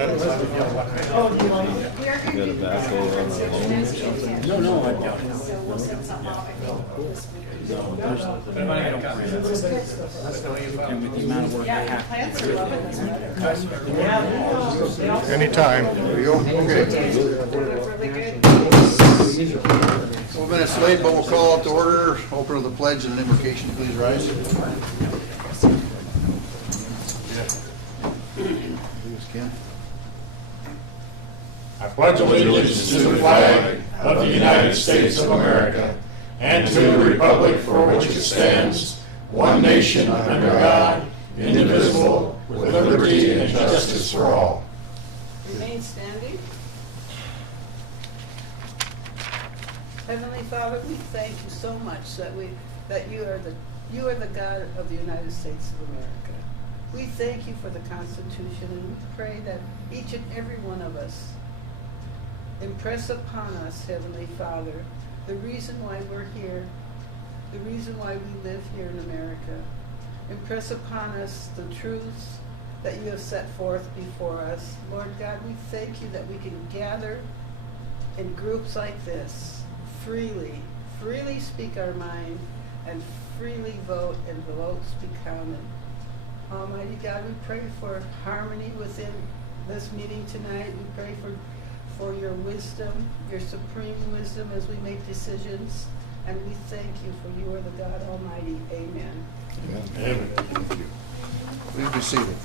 You got a backhoe on the loan or something? No, I don't. And with the amount of work I have. Anytime. There you go. Okay. 4 minutes late, but we'll call it to order. Open of the pledge and invocation, please rise. Please, Ken. I pledge allegiance to the flag of the United States of America and to the republic for which it stands, one nation under God, indivisible, with liberty and justice for all. Remain standing. Heavenly Father, we thank you so much that you are the God of the United States of America. We thank you for the Constitution, and we pray that each and every one of us impress upon us, Heavenly Father, the reason why we're here, the reason why we live here in America. Impress upon us the truths that you have set forth before us. Lord God, we thank you that we can gather in groups like this, freely speak our mind, and freely vote, and the votes be counted. Almighty God, we pray for harmony within this meeting tonight. We pray for your wisdom, your supreme wisdom as we make decisions. And we thank you for you are the God Almighty. Amen. Amen. Thank you. Please be seated.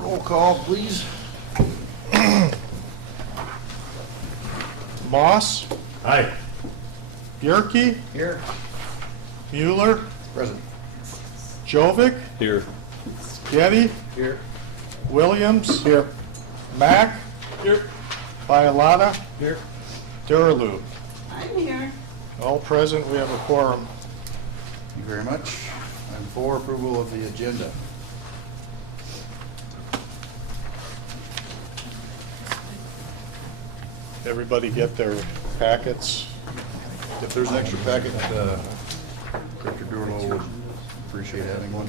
Roll call, please. Moss, Aye. Bjerke, Here. Mueller, Present. Jovic, Here. Getty, Here. Williams, here. Mack, Here. Bialotta, Here. Duraloo. I'm here. All present, we have a quorum. Thank you very much. Item 4, approval of the agenda. Everybody get their packets. If there's an extra packet, Director Durlow would appreciate having one.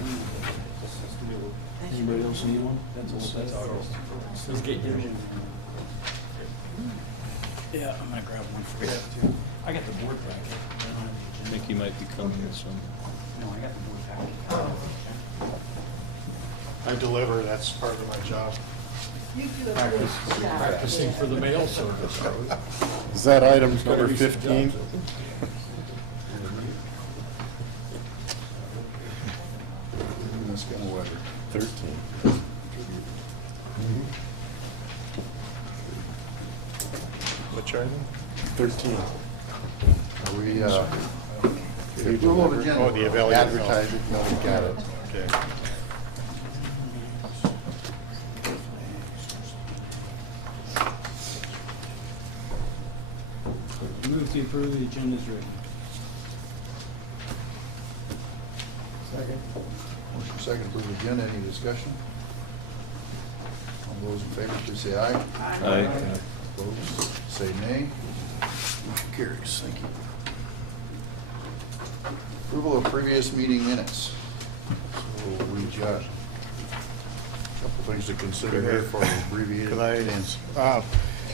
Anybody else need one? Let's get yours. Yeah, I'm gonna grab one for you. I got the board packet. I think he might be coming with some. No, I got the board packet. I deliver, that's part of my job. You do a good job. Practicing for the mail service. Is that item number 15? That's kind of weather. 13. Which item? 13. Are we, the approval of agenda. Oh, the evaluation. Advertise it, no, we got it. Okay. Move to approve the agenda as written. Second. Motion second, approve the agenda. Any discussion? All those in favor, please say aye. Aye. Opposed, say nay. Motion carries. Thank you. Approval of previous meeting minutes. So we've got a couple things to consider here for abbreviated Could I- minutes.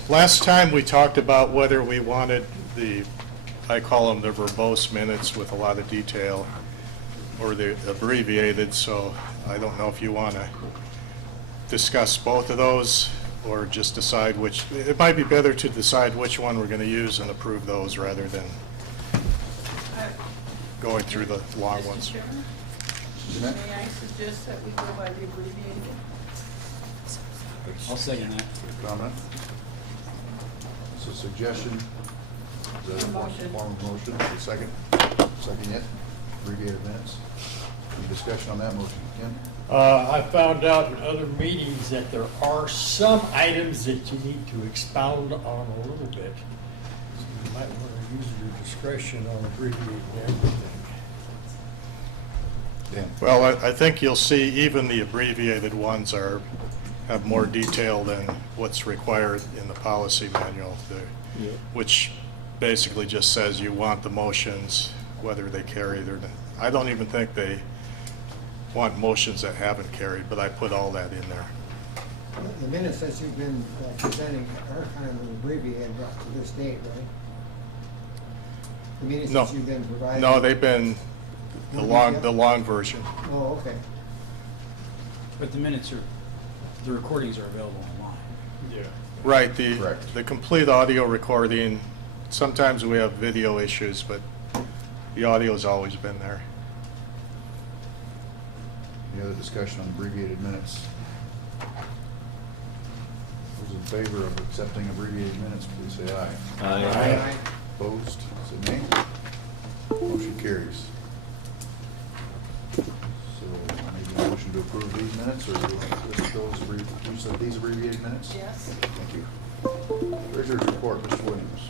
Last time we talked about whether we wanted I call them the verbose minutes with a lot of detail, or the abbreviated, so I don't know if you want to discuss both of those or just decide which. It might be better to decide which one we're going to use and approve those rather than going through the long Mr. ones. Chairman, Jeanette? may I suggest that we go by the abbreviated? I'll second that. Comment? It's a suggestion. Is that a Motion. form of motion? Second? Second yet? Abbreviated minutes? Any discussion on that motion? Ken? I found out in other meetings that there are some items that you need to expound on a little bit. So you might want to use your discretion on abbreviating everything. Dan? Well, I think you'll see even the abbreviated ones have more detail than what's required in the policy manual, which basically just says you want the motions, whether they carry or not. I don't even think they want motions that haven't carried, but I put all that in there. The minutes that you've been presenting are kind of abbreviated up to this date, right? The minutes No. that you've been providing? No, they've been the long version. Oh, okay. But the minutes are, the recordings are available online. Yeah. Right, Correct. the complete audio recording, sometimes we have video issues, but the audio's always been there. Any other discussion on abbreviated minutes? Those in favor of accepting abbreviated minutes, please say aye. Aye. Opposed, say nay. Motion carries. So maybe a motion to approve these minutes, or do you want to list those, use of these abbreviated minutes? Yes. Thank you. Treasurer's report, Mr. Williams.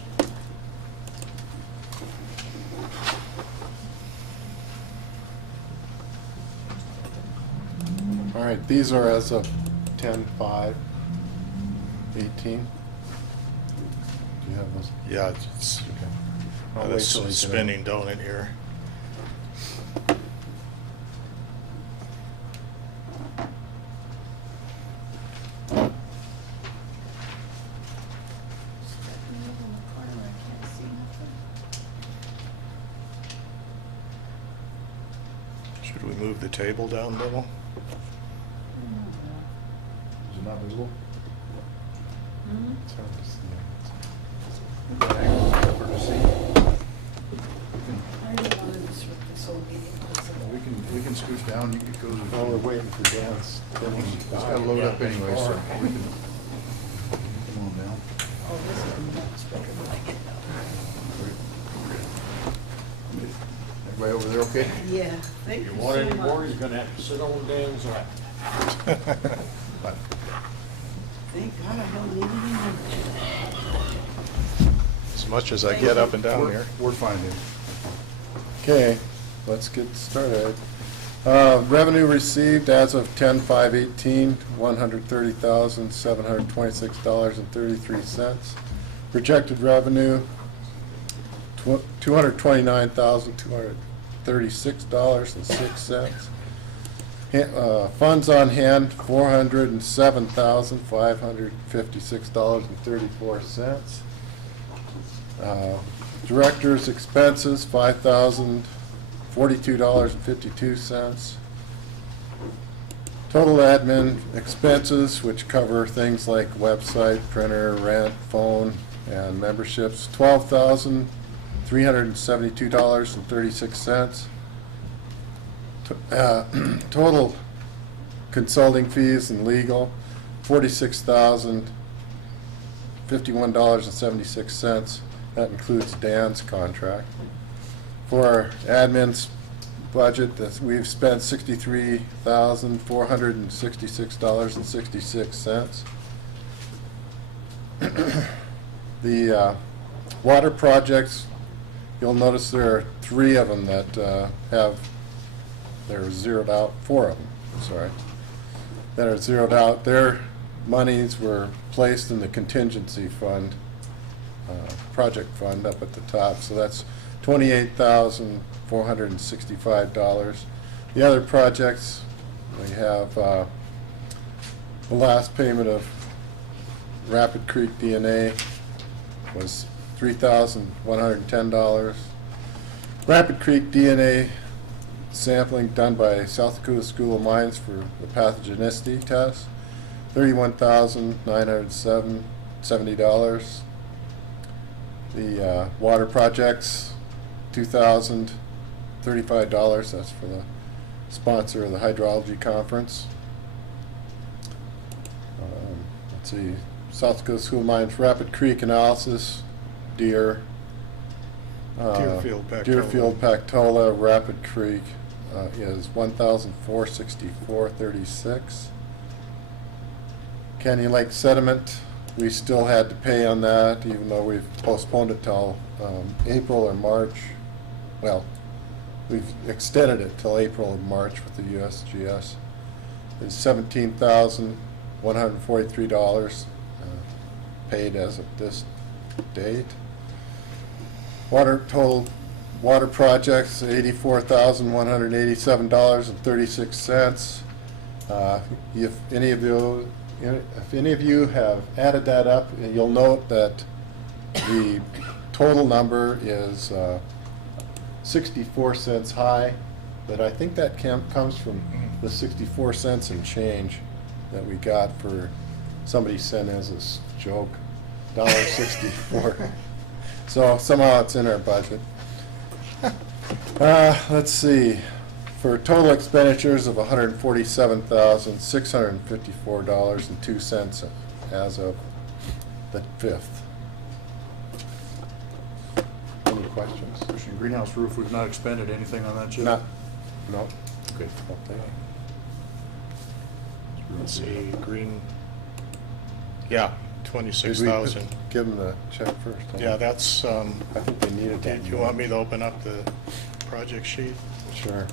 All right, these are as of 10/5/18. Do you have those? Yeah, it's, I'll got wait a till we get spinning donut here. Should we move the table down, Bill? Is it not visible? It's hard to see. Effort to see. I don't want to disrupt this whole meeting. We can scooch down, you can go. Well, we're waiting for Dan's. It's gotta load up anyway, so we can, come on down. Oh, this is much better than I get now. Everybody over there okay? Yeah, thank If you you want so any more, much. you're gonna have to sit on Dan's lap. Thank God I don't need any more. As much as I get up and down here. We're fine then. Okay, let's get started. Revenue received as of 10/5/18, $130,726.33. Projected revenue, $229,236.06. Funds on hand, $407,556.34. Director's expenses, $5,042.52. Total admin expenses, which cover things like website, printer, rent, phone, and memberships, $12,372.36. Total consulting fees and legal, $46,051.76. That includes Dan's contract. For our admin's budget, we've spent $63,466.66. The water projects, you'll notice there are 3 of them that they're zeroed out, 4 of them, sorry, that are zeroed out. Their monies were placed in the contingency fund, project fund up at the top, so that's $28,465. The other projects, we have the last payment of Rapid Creek DNA was $3,110. Rapid Creek DNA sampling done by South Dakota School of Mines for the pathogenicity test, $31,970. The water projects, $2,035. That's for the sponsor of the hydrology conference. Let's see, South Dakota School of Mines Rapid Creek analysis, Deerfield, Pactola, Rapid Creek is $1,464.36. Canyon Lake sediment, we still had to pay on that, even though we've postponed it till April or March. Well, we've extended it till April or March with the USGS. It's $17,143 paid as of this date. Water total water projects, $84,187.36. If any of you have added that up, you'll note that the total number is 64 cents high, but I think that comes from the 64 cents and change that we got for somebody sent as a joke, $1.64. So somehow it's in our budget. Let's see, for total expenditures of $147,654.02 as of the 5th. Any questions? Christian, greenhouse roof, we've not expended anything on that yet? No. Okay. Okay. Let's see, green, yeah, Did we 26,000. give them the check first? huh? Yeah, that's, I think they needed that. do you want me to open up the project sheet? Sure.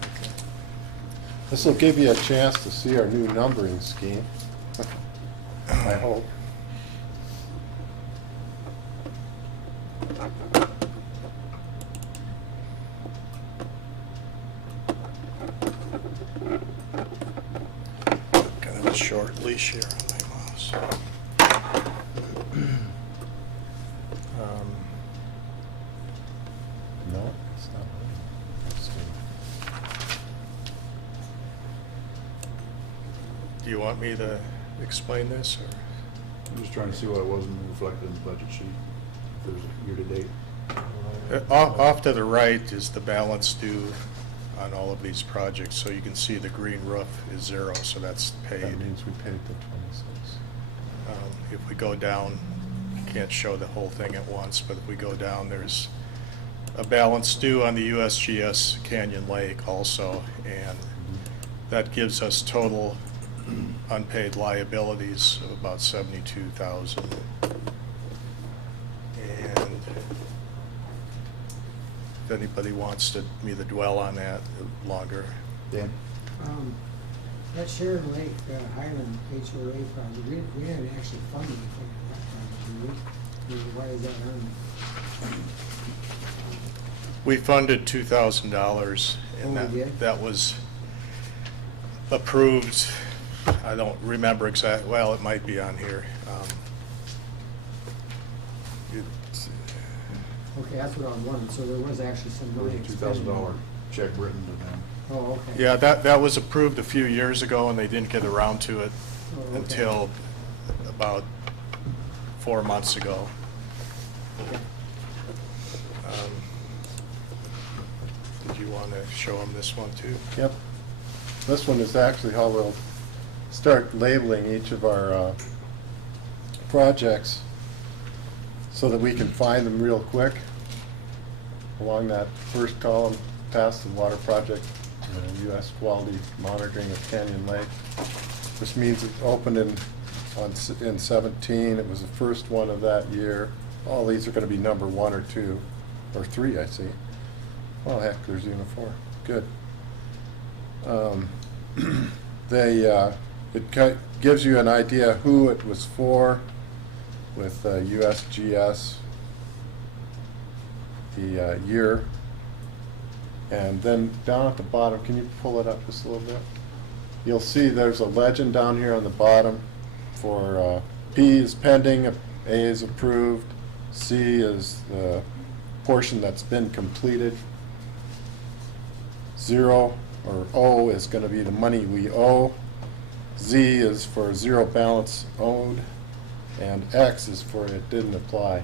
This will give you a chance to see our new numbering scheme, I hope. Kind of a short leash here on my mouse. No, it's not. Do you want me to explain this, or? I'm just trying to see what it wasn't reflected in the budget sheet, if there's a year-to-date. Off to the right is the balance due on all of these projects, so you can see the green roof is 0, so that's paid. That means we paid the 26. If we go down, can't show the whole thing at once, but if we go down, there's a balance due on the USGS Canyon Lake also, and that gives us total unpaid liabilities of about 72,000. And if anybody wants me to dwell on that longer. Dan? That Sharon Lake Highland HOA project, we haven't actually funded anything in that project, do we? Why is that on? We funded $2,000, and Oh, we did? that was approved. I don't remember exactly. Well, it might be on here. It's- Okay, that's what I'm wondering, so there was actually some There was money a expended. $2,000 check written to them. Oh, okay. Yeah, that was approved a few years ago, and they didn't get around to it Oh, okay. until about 4 months ago. Okay. Did you want to show them this one too? Yep. This one is actually how we'll start labeling each of our projects so that we can find them real quick. Along that first column, past the water project, U.S. quality monitoring of Canyon Lake. This means it opened in 17. It was the first one of that year. All these are going to be number 1 or 2 or 3, I see. Oh heck, there's even 4. Good. It gives you an idea who it was for with USGS, the year, and then down at the bottom, can you pull it up just a little bit? You'll see there's a legend down here on the bottom for P is pending, A is approved, C is the portion that's been completed, 0 or O is going to be the money we owe, Z is for 0 balance owed, and X is for it didn't apply.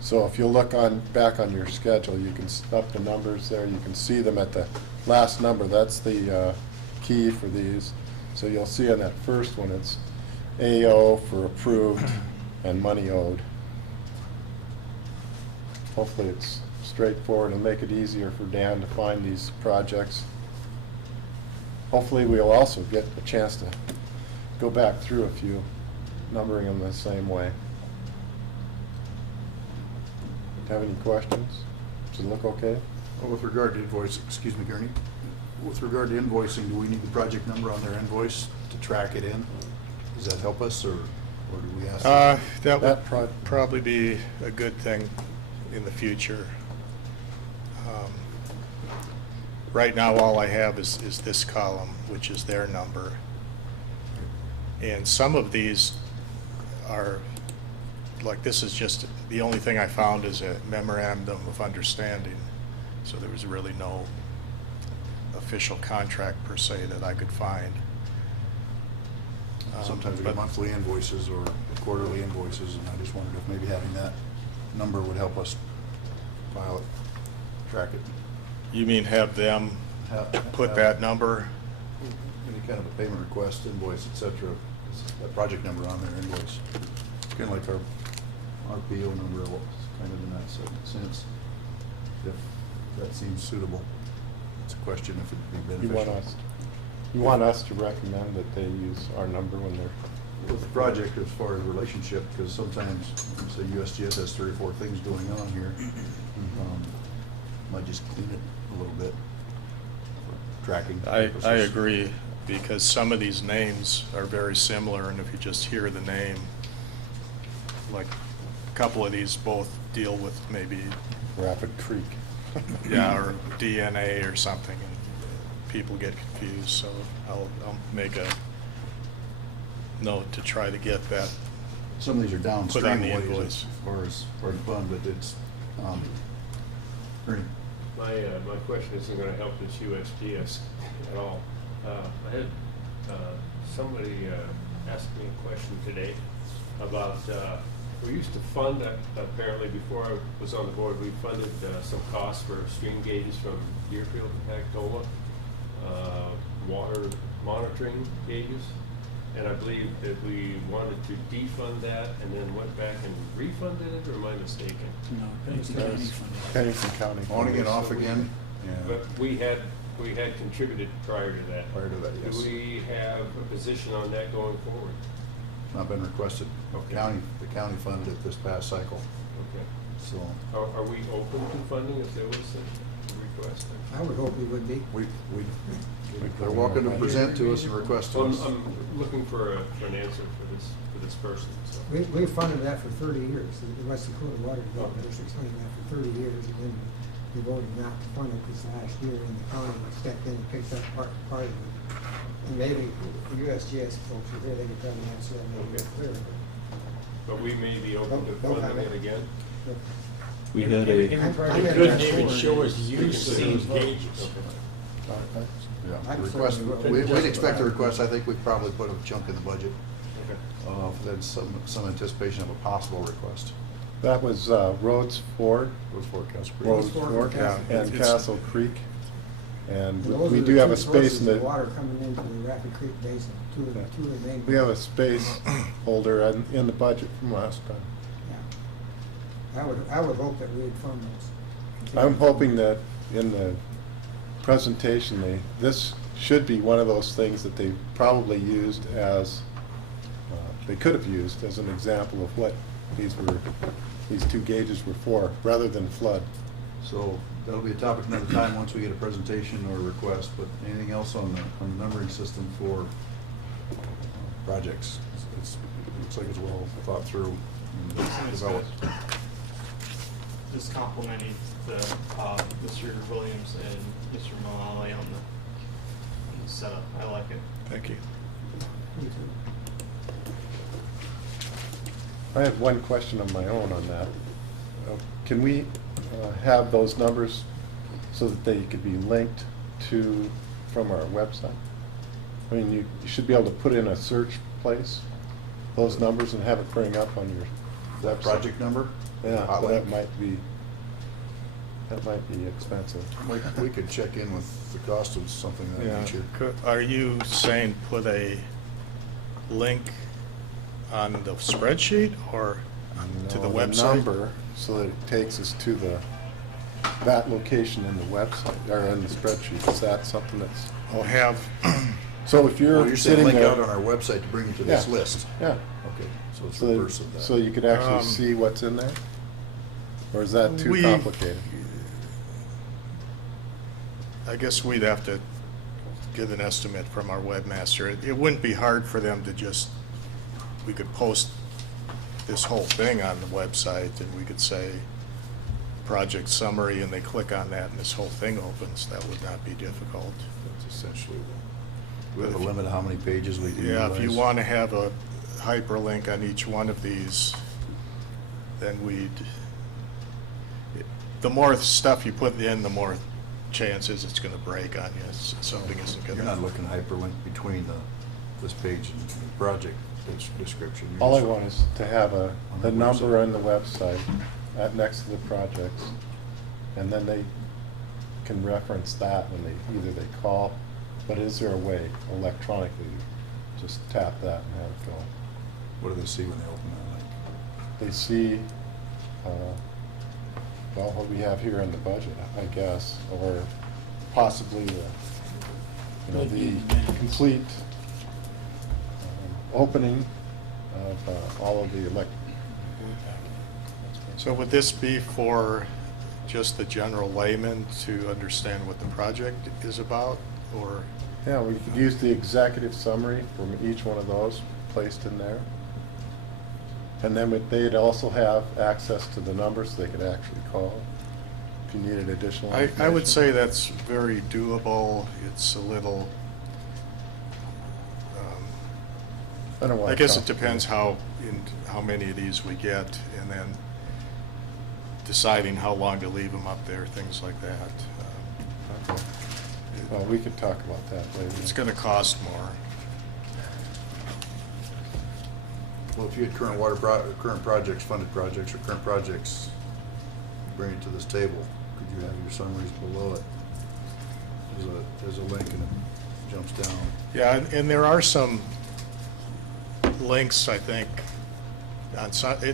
So if you look back on your schedule, you can up the numbers there. You can see them at the last number. That's the key for these. So you'll see on that first one, it's AO for approved and money owed. Hopefully it's straightforward and make it easier for Dan to find these projects. Hopefully we'll also get a chance to go back through a few, numbering them the same way. Have any questions? Does it look okay? Well, with regard to invoice, excuse me, Gurney, with regard to invoicing, do we need the project number on their invoice to track it in? Does that help us, or do we ask? That would probably be a good thing in the future. Right now, all I have is this column, which is their number. And some of these are, like, this is just, the only thing I found is a memorandum of understanding. So there was really no official contract per se that I could find. Sometimes we get But- monthly invoices or quarterly invoices, and I just wondered if maybe having that number would help us file it, track it. You mean have them put that number? Any kind of a payment request, invoice, et cetera, that project number on their invoice. Kind of like our PO number, kind of in that sense. If that seems suitable. It's a question if it'd be You beneficial. want us to recommend that they use our number when they're, With the project as far as relationship, because sometimes, say USGS has 3 or 4 things going on here, might just clean it a little bit for tracking I purposes. agree, because some of these names are very similar, and if you just hear the name, like, a couple of these both deal with maybe, Rapid Creek. yeah, or DNA or something, and people get confused, so I'll make a note to try to get that. Some of these are Put on downstream the ways invoice. as far as fund, but it's, Ernie, My question isn't gonna help this USGS at all. I had somebody ask me a question today about, we used to fund, apparently before I was on the board, we funded some costs for stream gauges from Deerfield and Dakota, water monitoring gauges. And I believe that we wanted to defund that and then went back and refunded it, or am I mistaken? No, Pennington County funded. Pennington County. on again, off again, yeah, But we had contributed prior to that. prior to that, yes. Do we have a position on that going forward? Not been requested. Okay. The county funded it this past cycle, Okay. so Are we open to funding if there was a request? I would hope we would be. they're welcome to present to us and request to Well, us. I'm looking for an answer for this person, so. We funded that for 30 years. The West Dakota Water Development District's funded that for 30 years, and then we voted not to fund it this last year, and the county stepped in and picked up part of it. And maybe the USGS folks are here, they could probably answer that maybe a bit clearer. But we may be open to No funding comment. it again. But We had It a, couldn't even show us use of those gauges. Yeah, I'm request, certainly willing. we'd expect the request. I think we'd probably put a chunk in the budget. Okay. Then some anticipation of a possible request. That was Rhodes Ford, Those forecasts. Rhodes Ford Ford, and Castle. and It's- Castle Creek. And those we are do the have two a space sources in of the, water coming into the Rapid Creek Basin, two of the main. we have a space holder in the budget from last time. Yeah. I would hope that we would fund those. I'm hoping that in the presentation, this should be one of those things that they probably used as, they could have used as an example of what these 2 gauges were for, rather than flood. So that'll be a topic another time once we get a presentation or a request, but anything else on the numbering system for projects? It looks like it's well thought through and developed. Just complimenting Mr. Williams and Mr. Mullally on the setup. I like it. Thank you. Me too. I have one question of my own on that. Can we have those numbers so that they could be linked to, from our website? I mean, you should be able to put in a search place, those numbers, and have it bring up on your That website. project number? Yeah, Hot but link? that might be expensive. We could check in with the cost of something of that Yeah. nature. Are you saying put a link on the spreadsheet or to the No, website? number, so that it takes us to that location in the website, or in the spreadsheet. Is that something that's, I'll have, so if Well, you're you're saying sitting link there. out on our website to bring you to this Yeah. list? Yeah. Okay, so it's So, reverse of that. so you could actually Um, see what's in there? Or is that too we- complicated? I guess we'd have to get an estimate from our webmaster. It wouldn't be hard for them to just, we could post this whole thing on the website and we could say project summary and they click on that and this whole thing opens, that would not be difficult. That's essentially, do we have a limit of how many pages we can Yeah, if you utilize? want to have a hyperlink on each one of these, then the more stuff you put in, the more chances it's going to break on you. Something isn't going to. You're not looking to hyperlink between this page and the project description. You're All I just- want is to have On the the number website. on the website next to the projects, and then they can reference that when either they call, but is there a way electronically to just tap that and have it go? What do they see when they open that link? They see, well, what we have here in the budget, I guess, or possibly the complete opening of all of the So would this be for just the general layman to understand what the project is about, or? Yeah, we could use the executive summary from each one of those placed in there. And then they'd also have access to the numbers they could actually call if you needed additional I information. would say that's very doable. It's a little, I don't want I to guess it complicate depends how many of these we get, and then deciding how long to leave them up there, things like that. Okay. Well, we could talk about that later. It's going to cost more. Well, if you had current current projects, funded projects, or current projects, bring it to this table, could you have your summaries below it? There's a link and it jumps down. Yeah, and there are some links, I think,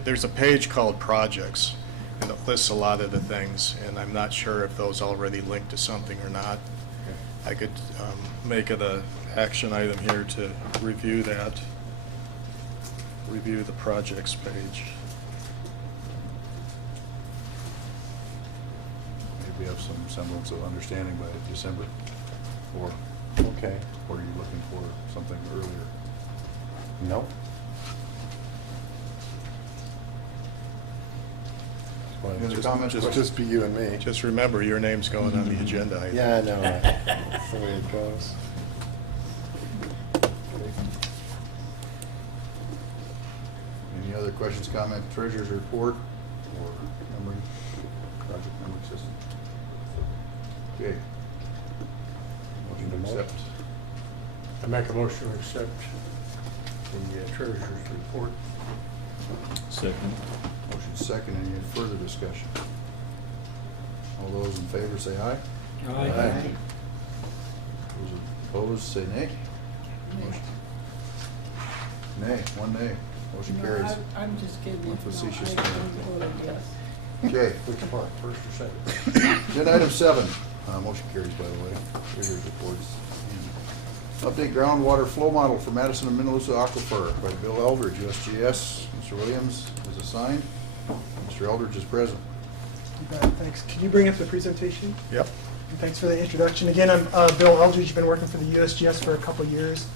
there's a page called Projects, and it lists a lot of the things, and I'm not sure if those already link to something or not. I could make it an action item here to review that, review the projects page. Maybe have some semblance of understanding by December, or Okay. are you looking for something earlier? No. Any other comments, questions? Just be you and me. Just remember, your name's going on the agenda item. Yeah, I know. That's the way it goes. Any other questions, comments, treasurer's report, or memory, project memory system? Okay. Motion to accept. I make a motion to accept the treasurer's report. Second. Motion second. Any further discussion? All those in favor say aye. Aye. Those opposed say nay. Motion- Nay, one nay. Motion No, carries. I'm just kidding. One No, facetious I man. voted yes. Okay. Which part, first or second? Agenda item 7, motion carries, by the way. Treasurer's reports. Update groundwater flow model for Madison and Minnesota Aquifer by Bill Eldridge, USGS. Mr. Williams is assigned. Mr. Eldridge is present. You bet, thanks. Can you bring up the presentation? Yep. And thanks for the introduction. Again, I'm Bill Eldridge. I've been working for the USGS for a couple years.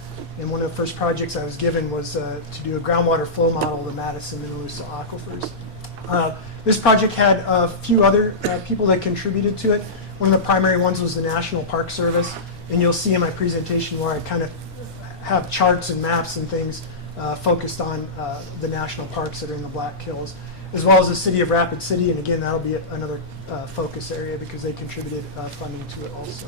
And one of the first projects I was given was to do a groundwater flow model of the Madison and Minnesota aquifers. This project had a few other people that contributed to it. One of the primary ones was the National Park Service. And you'll see in my presentation where I kind of have charts and maps and things focused on the national parks that are in the Black Hills, as well as the city of Rapid City. And again, that'll be another focus area because they contributed funding to it also.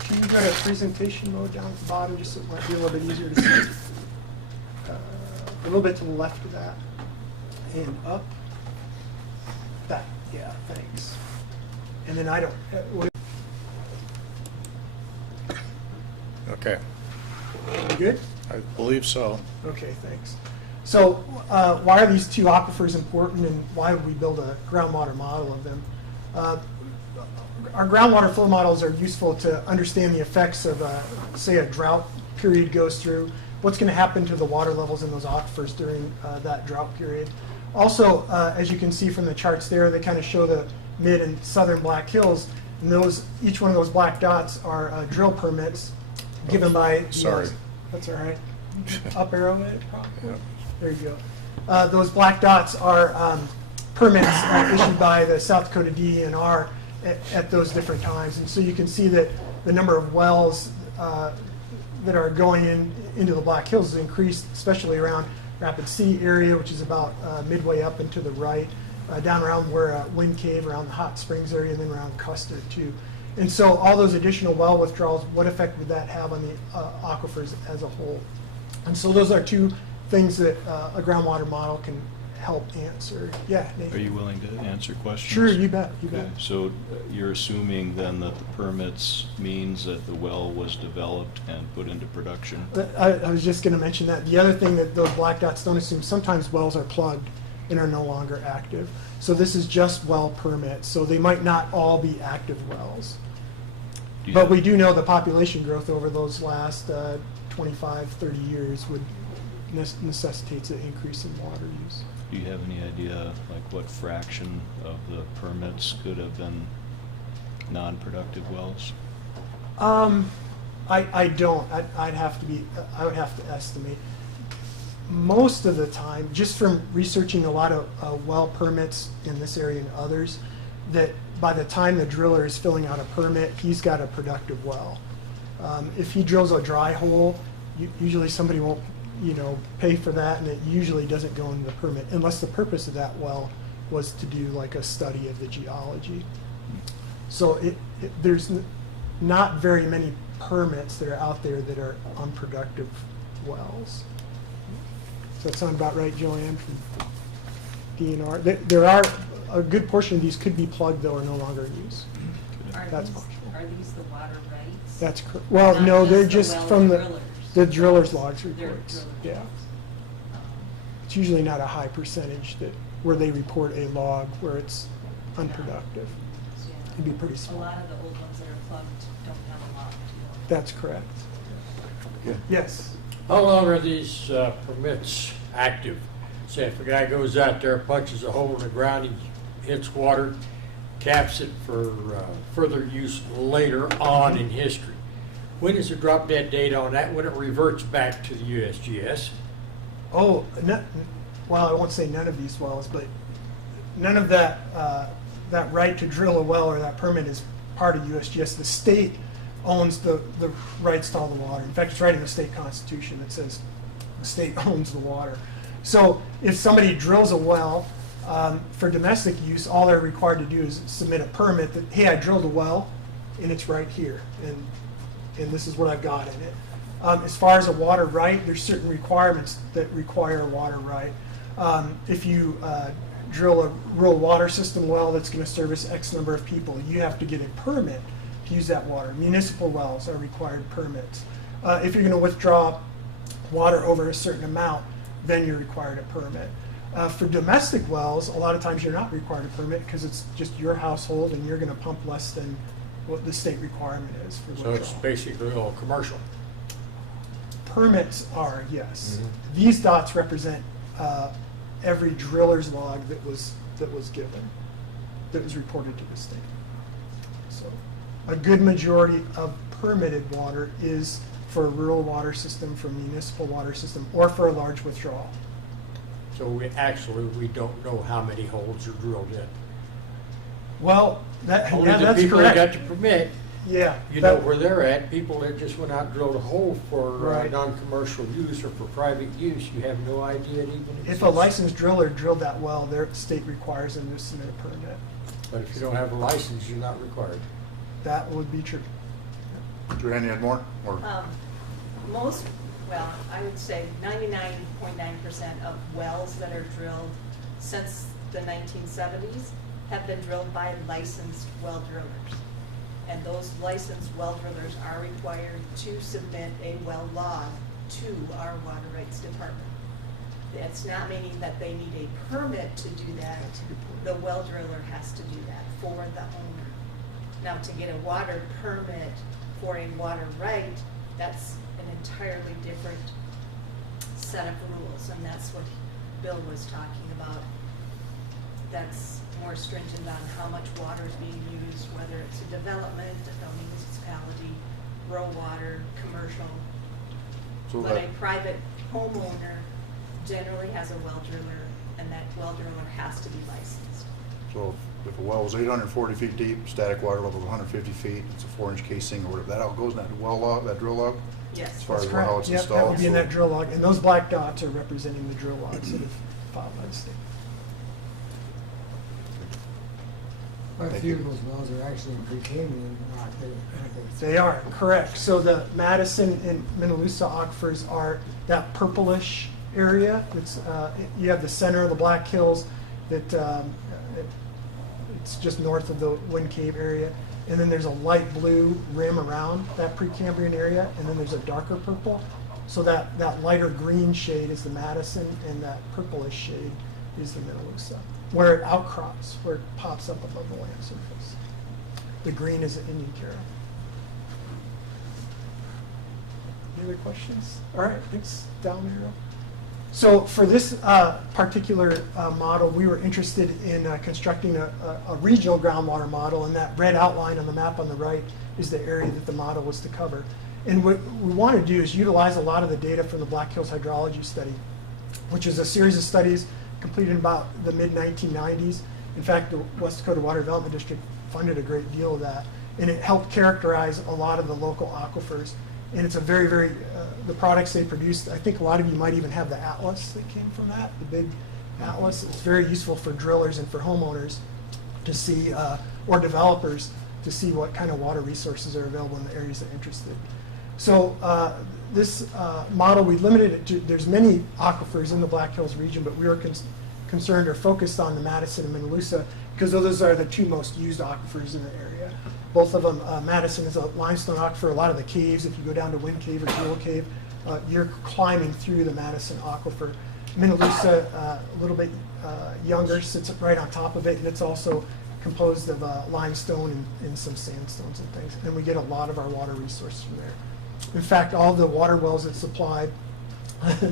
Can you go to presentation mode down at the bottom just so it might be a little bit easier to see? A little bit to the left of that. And up. That, yeah, thanks. And then I don't, Okay, you good? I believe so. Okay, thanks. So why are these two aquifers important and why would we build a groundwater model of them? Our groundwater flow models are useful to understand the effects of, say, a drought period goes through. What's going to happen to the water levels in those aquifers during that drought period? Also, as you can see from the charts there, they kind of show the mid and southern Black Hills. And those, each one of those black dots are drill permits given by the, Sorry. that's all right. Up arrow it, probably. Yep. There you go. Those black dots are permits issued by the South Dakota DENR at those different times. And so you can see that the number of wells that are going into the Black Hills has increased, especially around Rapid City area, which is about midway up and to the right, down around where Wind Cave, around the Hot Springs area, and then around Custer too. And so all those additional well withdrawals, what effect would that have on the aquifers as a whole? And so those are two things that a groundwater model can help answer. Yeah, Nathan? Are you willing to answer questions? Sure, you bet, you bet. Okay, so you're assuming then that the permits means that the well was developed and put into production? I was just going to mention that. The other thing that those black dots don't assume, sometimes wells are plugged and are no longer active. So this is just well permits, so they might not all be active wells. But we do know the population growth over those last 25, 30 years would necessitates an increase in water use. Do you have any idea like what fraction of the permits could have been non-productive wells? I don't. I would have to estimate. Most of the time, just from researching a lot of well permits in this area and others, that by the time the driller is filling out a permit, he's got a productive well. If he drills a dry hole, usually somebody won't, pay for that, and it usually doesn't go into the permit unless the purpose of that well was to do like a study of the geology. So there's not very many permits that are out there that are unproductive wells. Does that sound about right, Joanne, from DNR? There are a good portion of these could be plugged though or no longer in use. Are these the water rights? That's correct. Well, Not no, they're the just well from drillers. the driller's logs They're reports. drillers. Yeah. It's usually not a high percentage where they report a log where it's unproductive. Yeah. It'd be pretty A small. lot of the old ones that are plugged don't have a lot to them. That's correct. Yeah. Yes. How long are these permits active? Say if a guy goes out there, punches a hole in the ground, he hits water, caps it for further use later on in history. When is the drop dead date on that? When it reverts back to the USGS? Oh, well, I won't say none of these wells, but none of that that right to drill a well or that permit is part of USGS. The state owns the rights to all the water. In fact, it's right in the state constitution that says the state owns the water. So if somebody drills a well for domestic use, all they're required to do is submit a permit that, hey, I drilled a well, and it's right here, and this is what I've got in it. As far as a water right, there's certain requirements that require a water right. If you drill a rural water system well that's going to service X number of people, you have to get a permit to use that water. Municipal wells are required permits. If you're going to withdraw water over a certain amount, then you're required a permit. For domestic wells, a lot of times you're not required a permit because it's just your household and you're going to pump less than what the state requirement is for So withdrawal. it's basically all commercial. Permits are, yes. Mhm. These dots represent every driller's log that was given, that was reported to the state. So a good majority of permitted water is for a rural water system, for a municipal water system, or for a large withdrawal. So we don't know how many holes are drilled in. Well, Only yeah, the that's people that got correct. the permit, Yeah. you know that- where they're at. People that just went out and drilled a hole for Right. non-commercial use or for private use, you have no idea it even exists. If a licensed driller drilled that well, their state requires them to submit a permit. But if you don't have a license, you're not required. That would be true. Joanne, you had more? Or I would say 99.9% of wells that are drilled since the 1970s have been drilled by licensed well drillers. And those licensed well drillers are required to submit a well log to our water rights department. That's not meaning that they need a permit to do that. The well driller has to do that for the owner. Now, to get a water permit for a water right, that's an entirely different set of rules, and that's what Bill was talking about. That's more stringent on how much water is being used, whether it's a development, a municipality, rural water, commercial. So But that- a private homeowner generally has a well driller, and that well driller has to be licensed. So if a well is 840 feet deep, static water level is 150 feet, it's a 4-inch casing or whatever, that all goes in that well log, that drill log? As Yes. far as That's how correct. it's Yep, installed? that would be in so- that drill log, and those black dots are representing the drill logs that have filed by the state. Quite a Thank few you. of those wells are actually in Precambrian rock, aren't they? They are, correct. So the Madison and Minnelusa aquifers are that purplish area. It's, you have the center of the Black Hills that it's just north of the Wind Cave area. And then there's a light blue rim around that Precambrian area, and then there's a darker purple. So that lighter green shade is the Madison, and that purplish shade is the Minnelusa, where it outcrops, where it pops up above the land surface. The green is the Indian Carroll. Any other questions? All right, thanks, down arrow. So for this particular model, we were interested in constructing a regional groundwater model, and that red outline on the map on the right is the area that the model was to cover. And what we want to do is utilize a lot of the data from the Black Hills Hydrology Study, which is a series of studies completed in about the mid-1990s. In fact, the West Dakota Water Development District funded a great deal of that, and it helped characterize a lot of the local aquifers. And it's a very, very, the products they produced, I think a lot of you might even have the atlas that came from that, the big atlas. It's very useful for drillers and for homeowners to see, or developers, to see what kind of water resources are available in the areas they're interested. So this model, we limited it to, there's many aquifers in the Black Hills region, but we were concerned or focused on the Madison and Minnelusa because those are the two most used aquifers in the area. Both of them, Madison is a limestone aquifer. A lot of the caves, if you go down to Wind Cave or Jewel Cave, you're climbing through the Madison aquifer. Minnelusa, a little bit younger, sits right on top of it, and it's also composed of limestone and some sandstones and things. And we get a lot of our water resources from there. In fact, all the water wells that supply,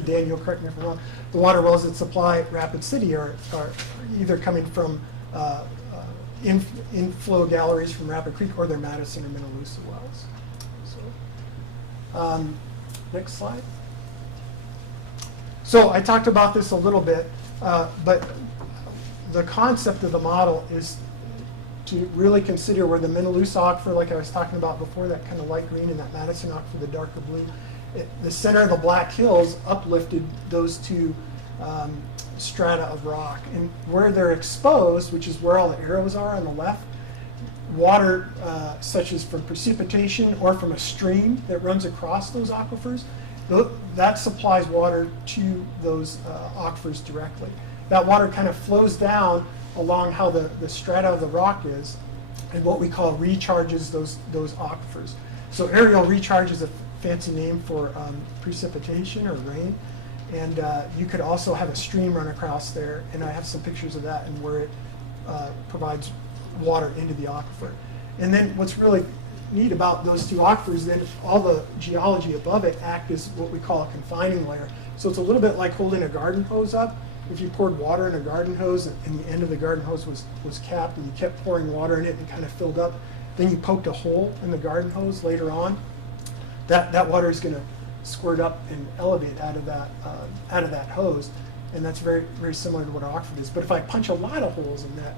Dan, you'll correct me if I'm wrong, the water wells that supply Rapid City are either coming from inflow galleries from Rapid Creek, or they're Madison or Minnelusa wells. So, next slide. So I talked about this a little bit, but the concept of the model is to really consider where the Minnelusa aquifer, like I was talking about before, that kind of light green, and that Madison aquifer, the darker blue, the center of the Black Hills uplifted those two strata of rock. And where they're exposed, which is where all the arrows are on the left, water such as from precipitation or from a stream that runs across those aquifers, that supplies water to those aquifers directly. That water kind of flows down along how the strata of the rock is, and what we call recharges those aquifers. So aerial recharge is a fancy name for precipitation or rain. And you could also have a stream run across there, and I have some pictures of that and where it provides water into the aquifer. And then what's really neat about those two aquifers, then all the geology above it act as what we call a confining layer. So it's a little bit like holding a garden hose up. If you poured water in a garden hose and the end of the garden hose was capped and you kept pouring water in it and it kind of filled up, then you poked a hole in the garden hose later on, that water is going to squirt up and elevate out of that hose, and that's very, very similar to what an aquifer is. But if I punch a lot of holes in that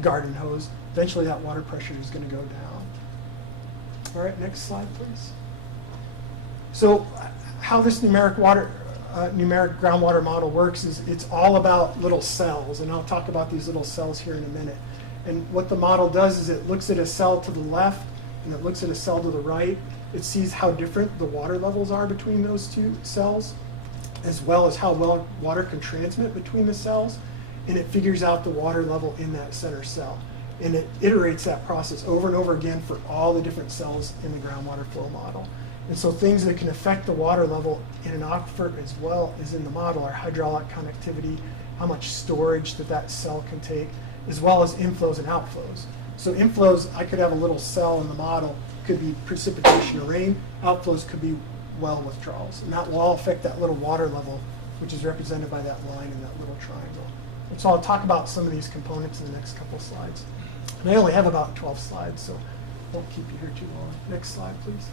garden hose, eventually that water pressure is going to go down. All right, next slide, please. So how this numeric groundwater model works is it's all about little cells, and I'll talk about these little cells here in a minute. And what the model does is it looks at a cell to the left and it looks at a cell to the right. It sees how different the water levels are between those two cells, as well as how well water can transmit between the cells, and it figures out the water level in that center cell. And it iterates that process over and over again for all the different cells in the groundwater flow model. And so things that can affect the water level in an aquifer as well as in the model are hydraulic conductivity, how much storage that cell can take, as well as inflows and outflows. So inflows, I could have a little cell in the model, could be precipitation or rain. Outflows could be well withdrawals. And that will all affect that little water level, which is represented by that line in that little triangle. And so I'll talk about some of these components in the next couple slides. And I only have about 12 slides, so I won't keep you here too long. Next slide, please.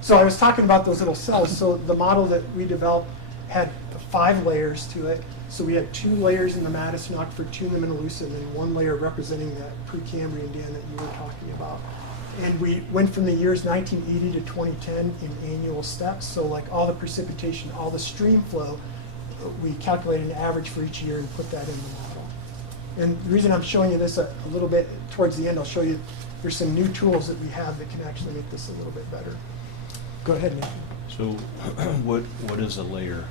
So I was talking about those little cells. So the model that we developed had 5 layers to it. So we had 2 layers in the Madison Aquifer, 2 in the Minnelusa, and then 1 layer representing that Precambrian dam that you were talking about. And we went from the years 1980 to 2010 in annual steps. So like all the precipitation, all the stream flow, we calculated an average for each year and put that in the model. And the reason I'm showing you this a little bit towards the end, I'll show you there's some new tools that we have that can actually make this a little bit better. Go ahead, Nathan. So what is a layer?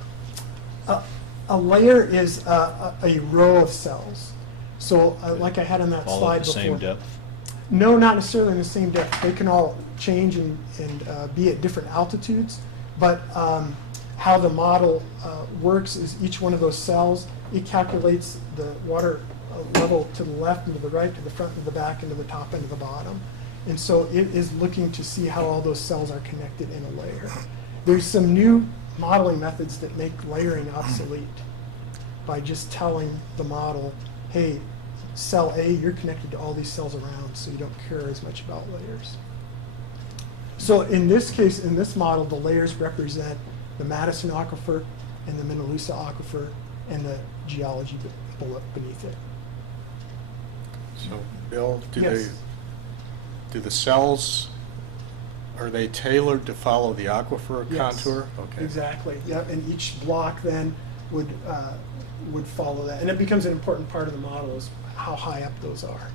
A layer is a row of cells. So like I had on that All slide at the before. same depth? No, not necessarily in the same depth. They can all change and be at different altitudes. But how the model works is each one of those cells, it calculates the water level to the left and to the right, to the front and the back, and to the top and to the bottom. And so it is looking to see how all those cells are connected in a layer. There's some new modeling methods that make layering obsolete by just telling the model, hey, cell A, you're connected to all these cells around, so you don't care as much about layers. So in this case, in this model, the layers represent the Madison Aquifer and the Minnelusa Aquifer and the geology beneath it. So, Bill, Yes. do the cells, are they tailored to follow the aquifer Yes, contour? Okay. exactly. Yep, and each block then would follow that. And it becomes an important part of the model is how high up those are,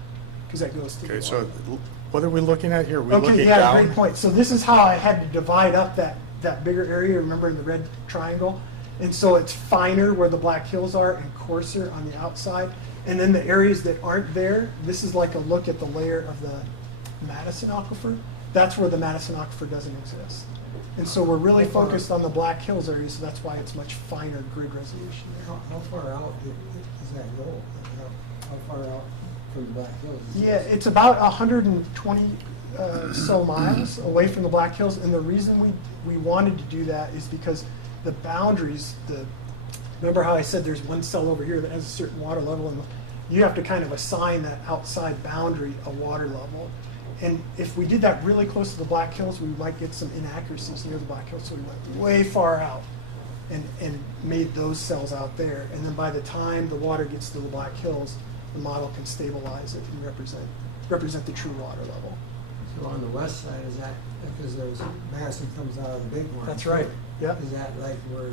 because that goes to Okay, the so water. what are we looking at here? Are we Okay, looking yeah, down? great point. So this is how I had to divide up that bigger area, remember in the red triangle? And so it's finer where the Black Hills are and coarser on the outside. And then the areas that aren't there, this is like a look at the layer of the Madison Aquifer. That's where the Madison Aquifer doesn't exist. And so we're really focused on the Black Hills area, so that's why it's much finer grid resolution there. How far out is that goal? How far out from the Black Hills? Yeah, it's about 120 so miles away from the Black Hills, and the reason we wanted to do that is because the boundaries, remember how I said there's one cell over here that has a certain water level, and you have to kind of assign that outside boundary a water level. And if we did that really close to the Black Hills, we might get some inaccuracies near the Black Hills, so we went way far out and made those cells out there. And then by the time the water gets to the Black Hills, the model can stabilize it and represent the true water level. So on the west side, is that, because there's, Madison comes out of the big one. That's right, yep. Is that like where,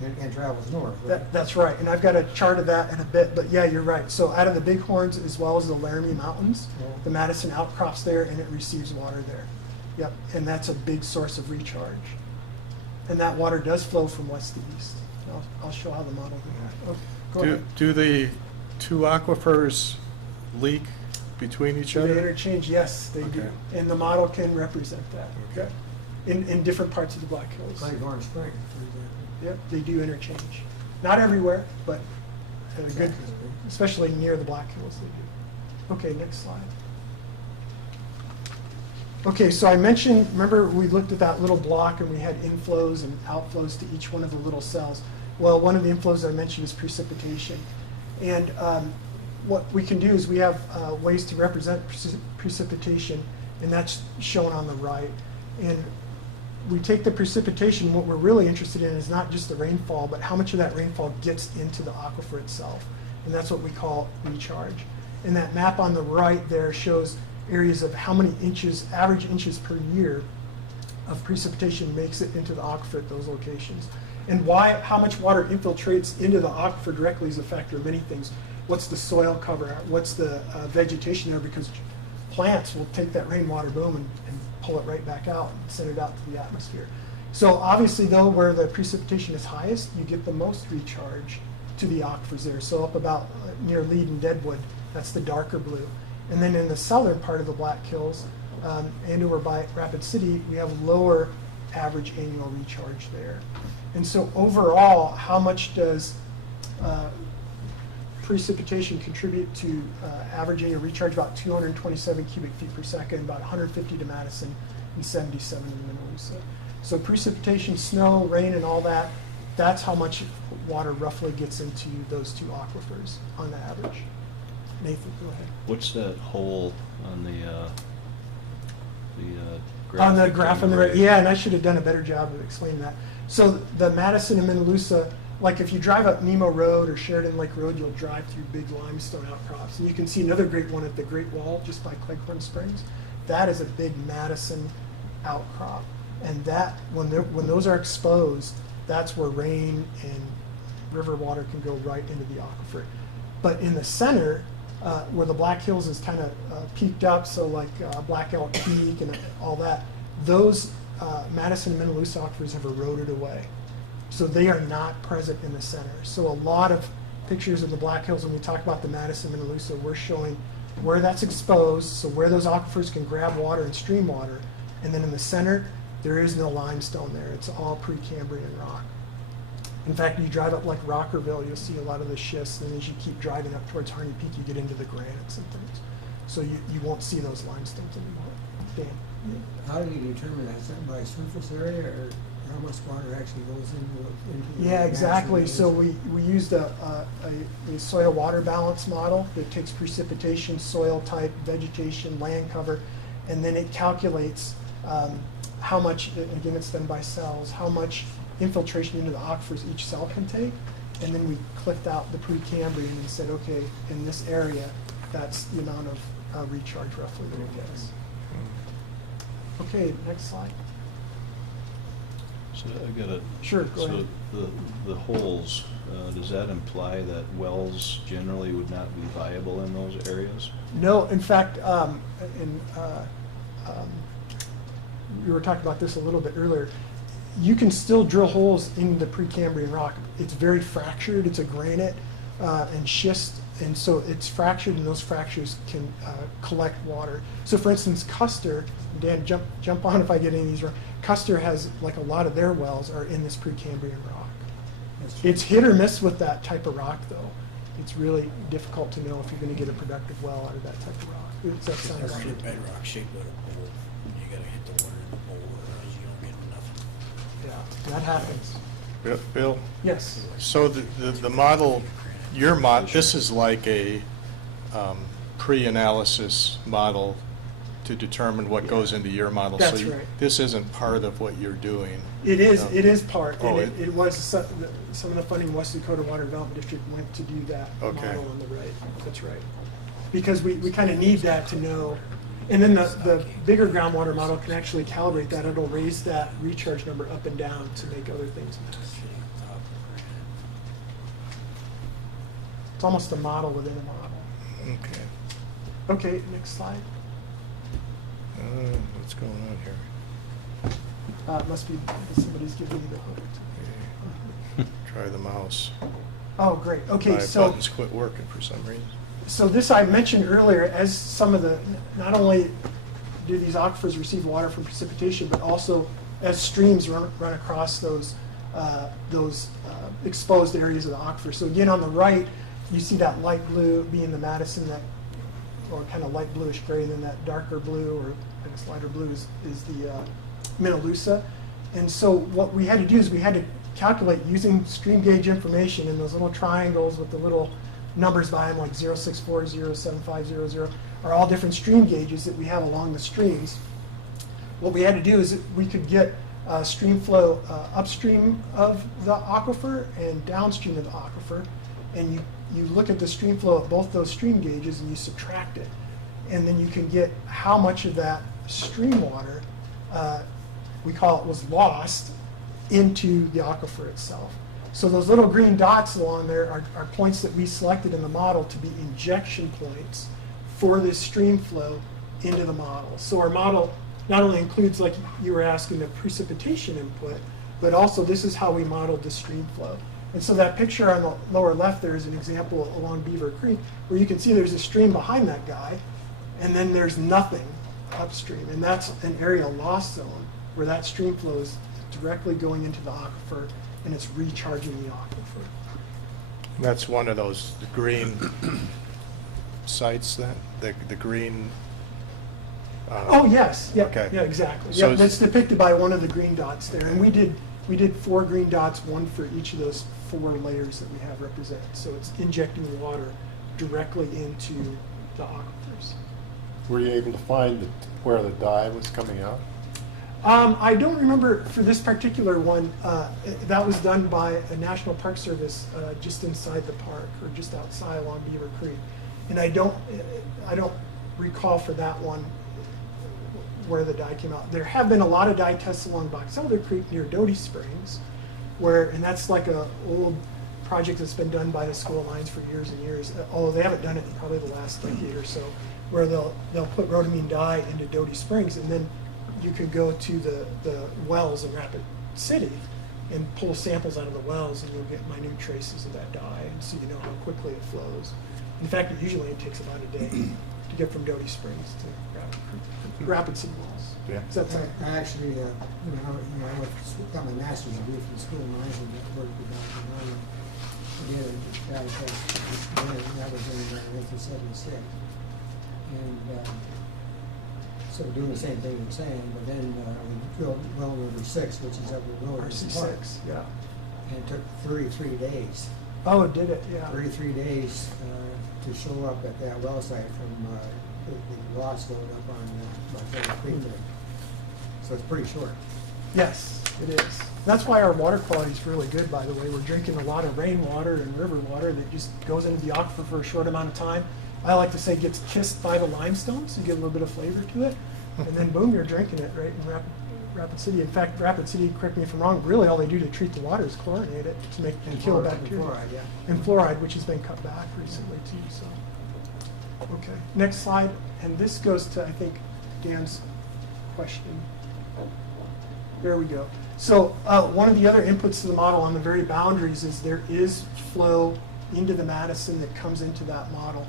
and travels north, right? That's right, and I've got a chart of that in a bit, but yeah, you're right. So out of the Bighorns as well as the Laramie Mountains, the Madison outcrops there and it receives water there. Yep, and that's a big source of recharge. And that water does flow from west to east. I'll show how the model did that. Okay, go ahead. Do the two aquifers leak between each Do other? they interchange? Yes, they do. Okay. And the model can represent that. Okay. In different parts of the Black Hills. Bighorn Springs, for example. Yep, they do interchange. Not everywhere, but good, especially near the Black Hills, they do. Okay, next slide. Okay, so I mentioned, remember we looked at that little block and we had inflows and outflows to each one of the little cells. Well, one of the inflows I mentioned is precipitation. And what we can do is we have ways to represent precipitation, and that's shown on the right. And we take the precipitation, what we're really interested in is not just the rainfall, but how much of that rainfall gets into the aquifer itself. And that's what we call recharge. And that map on the right there shows areas of how many inches, average inches per year of precipitation makes it into the aquifer at those locations. And how much water infiltrates into the aquifer directly is a factor of many things. What's the soil cover? What's the vegetation there? Because plants will take that rainwater boom and pull it right back out and send it out to the atmosphere. So obviously though, where the precipitation is highest, you get the most recharge to the aquifers there. So up about near Lead and Deadwood, that's the darker blue. And then in the southern part of the Black Hills, and over by Rapid City, we have lower average annual recharge there. And so overall, how much does precipitation contribute to average annual recharge? About 227 cubic feet per second, about 150 to Madison, and 77 in Minnelusa. So precipitation, snow, rain, and all that, that's how much water roughly gets into those two aquifers on the average. Nathan, go ahead. What's that hole on the graph? On the graph on the right, yeah, and I should have done a better job of explaining that. So the Madison and Minnelusa, like if you drive up Nemo Road or Sheridan Lake Road, you'll drive through big limestone outcrops. And you can see another great one at the Great Wall, just by Cleghorn Springs. That is a big Madison outcrop. And that, when those are exposed, that's where rain and river water can go right into the aquifer. But in the center, where the Black Hills is kind of peaked up, so like Black Elk Peak and all that, those Madison and Minnelusa aquifers have eroded away. So they are not present in the center. So a lot of pictures of the Black Hills, when we talk about the Madison and Minnelusa, we're showing where that's exposed, so where those aquifers can grab water and stream water. And then in the center, there is no limestone there. It's all Precambrian rock. In fact, you drive up like Rockerville, you'll see a lot of the schists, and as you keep driving up towards Harney Peak, you get into the granites and things. So you won't see those limestones anymore. Dan? How do you determine that? Is that by surface area, or how much water actually goes into the Yeah, exactly. So natural we used a soil water balance model that takes precipitation, soil type, vegetation, land cover, and then it calculates how much, again it's done by cells, how much infiltration into the aquifers each cell can take. And then we clipped out the Precambrian and said, okay, in this area, that's the amount of recharge roughly that it gets. Okay, next slide. So I got a. Sure, go ahead. So the holes, does that imply that wells generally would not be viable in those areas? No, in fact, we were talking about this a little bit earlier. You can still drill holes in the Precambrian rock. It's very fractured. It's a granite and schist, and so it's fractured, and those fractures can collect water. So, for instance, Custer, Dan, jump on if I get any of these wrong. Custer has, like, a lot of their wells are in this Precambrian rock. It's hit or miss with that type of rock, though. It's really difficult to know if you're going to get a productive well out of that type of rock. Does that sound That's right? your bedrock shaped like a bowl. You gotta hit the water in the bowl, otherwise you don't get nothing. Yeah, that happens. Bill? Yes. So the model, your model, this is like a pre-analysis model to determine what goes into your model. That's So right. this isn't part of what you're doing. It is. No. It is part. Oh, And it was some of the funding West Dakota Water Development District went to do that Okay. model on the right. That's right. Because we kind of need that to know. And then the bigger groundwater model can actually calibrate that. It'll raise that recharge number up and down to make other things match. It's almost a model within a model. Okay. Okay, next slide. What's going on here? It must be somebody's giving you the hook. Try the mouse. Oh, great. Okay, My so. buttons quit working for some reason. So this I mentioned earlier, as some of the, not only do these aquifers receive water from precipitation, but also as streams run across those exposed areas of the aquifer. So again, on the right, you see that light blue being the Madison, that, or kind of light bluish gray, and then that darker blue, or I guess lighter blue is the Minnelusa. And so what we had to do is we had to calculate using stream gauge information in those little triangles with the little numbers by them, like 0640, 7500, are all different stream gauges that we have along the streams. What we had to do is we could get stream flow upstream of the aquifer and downstream of the aquifer, and you look at the stream flow at both those stream gauges and you subtract it, and then you can get how much of that stream water, we call it, was lost into the aquifer itself. So those little green dots along there are points that we selected in the model to be injection points for this stream flow into the model. So our model not only includes, like you were asking, the precipitation input, but also this is how we modeled the stream flow. And so that picture on the lower left there is an example along Beaver Creek, where you can see there's a stream behind that guy, and then there's nothing upstream. And that's an area loss zone where that stream flow is directly going into the aquifer, and it's recharging the aquifer. That's one of those green sites, that the green. Oh yes, yeah, Okay. yeah, exactly. So Yeah, that's depicted by one of the green dots there, and we did 4 green dots, one for each of those 4 layers that we have represented. So it's injecting the water directly into the aquifers. Were you able to find where the dye was coming out? I don't remember for this particular one. That was done by a National Park Service just inside the park or just outside along Beaver Creek, and I don't recall for that one where the dye came out. There have been a lot of dye tests along Box Elder Creek near Doty Springs, and that's like a old project that's been done by the School of Mines for years and years. Although they haven't done it in probably the last decade or so, where they'll put rhodamine dye into Doty Springs, and then you can go to the wells in Rapid City and pull samples out of the wells, and you'll get minute traces of that dye, and so you know how quickly it flows. In fact, usually it takes about a day to get from Doty Springs to Rapid City wells. Yeah. Does that sound- I actually, I got my master's degree from the School of Mines and worked with Dr. Ryan. Again, that was in 1976. And so we're doing the same thing you're saying, but then we drilled well number 6, which is up the road. RC6, yeah. And it took 33 days. Oh, did it? Yeah. 33 days to show up at that well site from the lost going up on Dakota Creek there. So it's pretty short. Yes, it is. That's why our water quality is really good, by the way. We're drinking a lot of rainwater and river water that just goes into the aquifer for a short amount of time. I like to say gets kissed by the limestone, so you get a little bit of flavor to it. And then boom, you're drinking it right in Rapid City. In fact, Rapid City, correct me if I'm wrong, really all they do to treat the water is chlorinate it to make and kill bacteria. And fluoride, yeah. And fluoride, which has been cut back recently too. So, okay, next slide. And this goes to, I think, Dan's question. There we go. So one of the other inputs to the model on the very boundaries is there is flow into the Madison that comes into that model.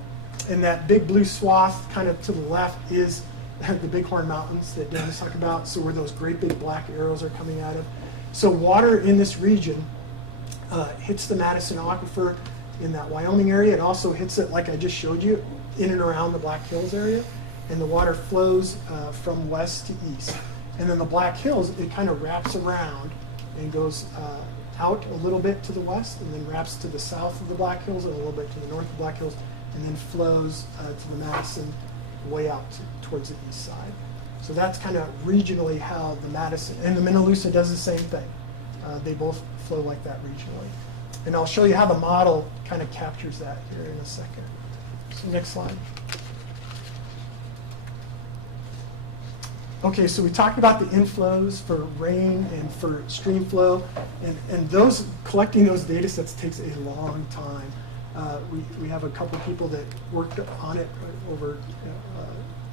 And that big blue swath kind of to the left is the Bighorn Mountains that Dan was talking about, so where those great big black arrows are coming out of. So water in this region hits the Madison Aquifer in that Wyoming area. It also hits it, like I just showed you, in and around the Black Hills area. And the water flows from west to east. And then the Black Hills, it kind of wraps around and goes out a little bit to the west, and then wraps to the south of the Black Hills and a little bit to the north of the Black Hills, and then flows to the Madison way out towards the east side. So that's kind of regionally how the Madison, and the Minnelusa does the same thing. They both flow like that regionally. And I'll show you how the model kind of captures that here in a second. So next slide. Okay, so we talked about the inflows for rain and for stream flow, and those collecting those data sets takes a long time. We have a couple of people that worked on it over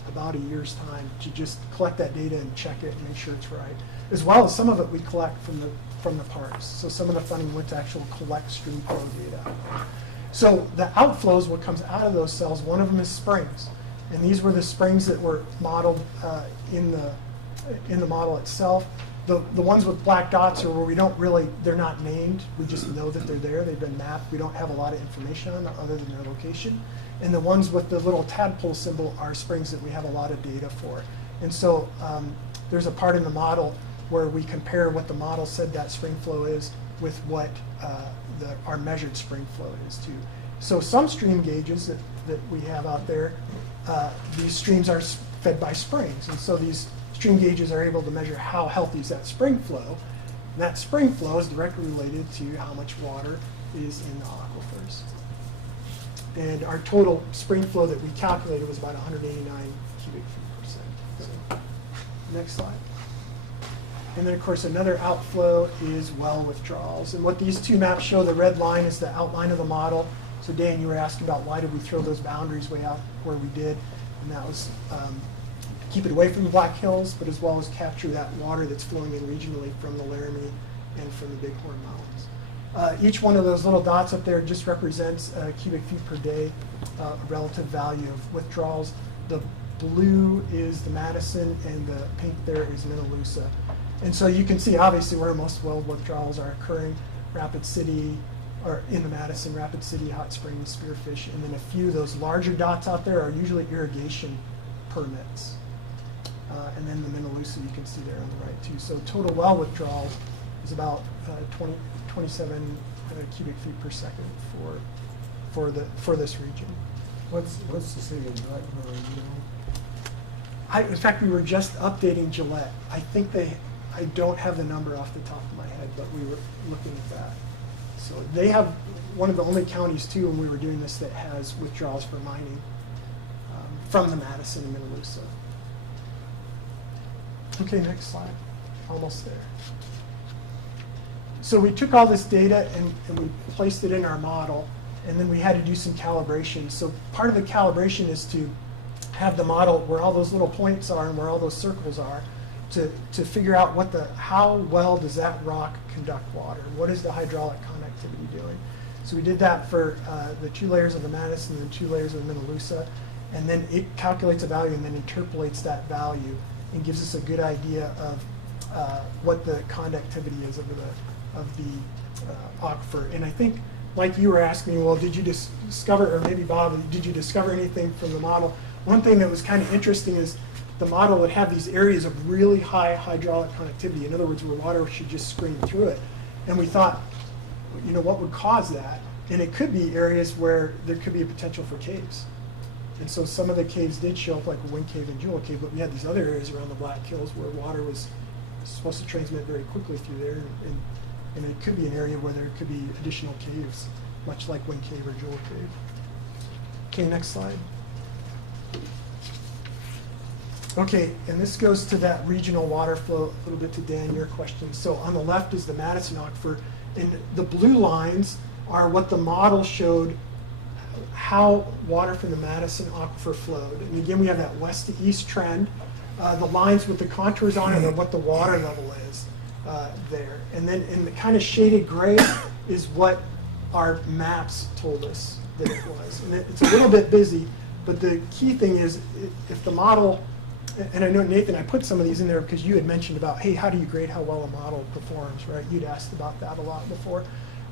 about a year's time to just collect that data and check it and make sure it's right. As well as some of it we collect from the parks. So some of the funding went to actually collect stream flow data. So the outflows, what comes out of those cells, one of them is springs. And these were the springs that were modeled in the model itself. The ones with black dots are where we don't really, they're not named. We just know that they're there. They've been mapped. We don't have a lot of information on them other than their location. And the ones with the little tadpole symbol are springs that we have a lot of data for. And so there's a part in the model where we compare what the model said that spring flow is with what our measured spring flow is too. So some stream gauges that we have out there, these streams are fed by springs. And so these stream gauges are able to measure how healthy is that spring flow. And that spring flow is directly related to how much water is in the aquifers. And our total spring flow that we calculated was about 189 cubic feet per second. So, next slide. And then, of course, another outflow is well withdrawals. And what these two maps show, the red line is the outline of the model. So, Dan, you were asking about why did we throw those boundaries way out where we did. And that was keep it away from the Black Hills, but as well as capture that water that's flowing in regionally from the Laramie and from the Bighorn Mountains. Each one of those little dots up there just represents cubic feet per day, relative value of withdrawals. The blue is the Madison, and the pink there is Minnelusa. And so you can see, obviously, where most well withdrawals are occurring. Rapid City, or in the Madison, Rapid City, Hot Springs, Spearfish, and then a few of those larger dots out there are usually irrigation permits. And then the Minnelusa you can see there on the right too. So total well withdrawals is about 27 cubic feet per second for this region. What's the city of Rutland, you know? In fact, we were just updating Gillette. I think I don't have the number off the top of my head, but we were looking at that. So they have one of the only counties too, when we were doing this, that has withdrawals for mining from the Madison and Minnelusa. Okay, next slide. Almost there. So we took all this data and we placed it in our model, and then we had to do some calibration. So part of the calibration is to have the model where all those little points are and where all those circles are, to figure out how well does that rock conduct water? What is the hydraulic conductivity doing? So we did that for the 2 layers of the Madison and the 2 layers of the Minnelusa, and then it calculates a value and then interpolates that value and gives us a good idea of what the conductivity is of the aquifer. And I think, Mike, you were asking me, well, did you discover, or maybe Bob, did you discover anything from the model? One thing that was kind of interesting is the model would have these areas of really high hydraulic conductivity. In other words, where water should just scream through it. And we thought, you know, what would cause that? And it could be areas where there could be a potential for caves. And so some of the caves did show up, like a Wind Cave and Jewel Cave, but we had these other areas around the Black Hills where water was supposed to transmit very quickly through there. And it could be an area where there could be additional caves, much like Wind Cave or Jewel Cave. Okay, next slide. Okay, and this goes to that regional water flow, a little bit to Dan, your question. So on the left is the Madison Aquifer, and the blue lines are what the model showed how water from the Madison Aquifer flowed. And again, we have that west to east trend. The lines with the contours on it are what the water level is there. And then in the kind of shaded gray is what our maps told us that it was. And it's a little bit busy, but the key thing is if the model, and I know, Nathan, I put some of these in there because you had mentioned about, hey, how do you grade how well a model performs, right? You'd asked about that a lot before.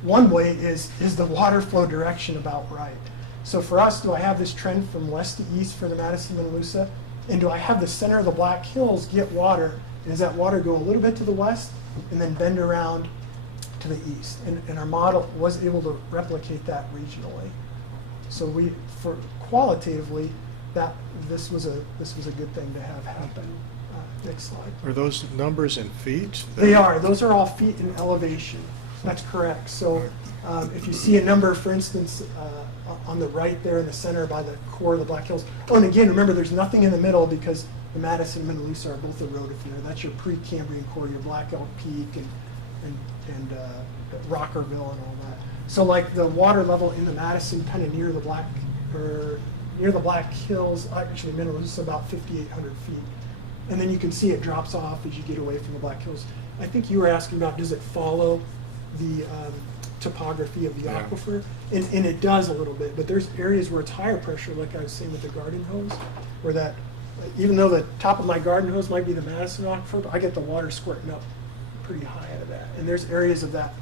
One way is the water flow direction about right? So for us, do I have this trend from west to east for the Madison Minnelusa? And do I have the center of the Black Hills get water? And does that water go a little bit to the west and then bend around to the east? And our model was able to replicate that regionally. So for qualitatively, this was a good thing to have happen. Next slide. Are those numbers in feet? They are. Those are all feet in elevation. That's correct. So if you see a number, for instance, on the right there in the center by the core of the Black Hills. Oh, and again, remember, there's nothing in the middle because the Madison and Minnelusa are both eroded from there. That's your pre-Cambrian core, your Black Elk Peak and Rockerville and all that. So like the water level in the Madison, kind of near the Black Hills, actually Minnelusa, about 5,800 feet. And then you can see it drops off as you get away from the Black Hills. I think you were asking about, does it follow the topography of the aquifer? And it does a little bit, but there's areas where it's higher pressure, like I was saying with the garden hose, where that, even though the top of my garden hose might be the Madison aquifer, but I get the water squirting up pretty high out of that. And there's areas of that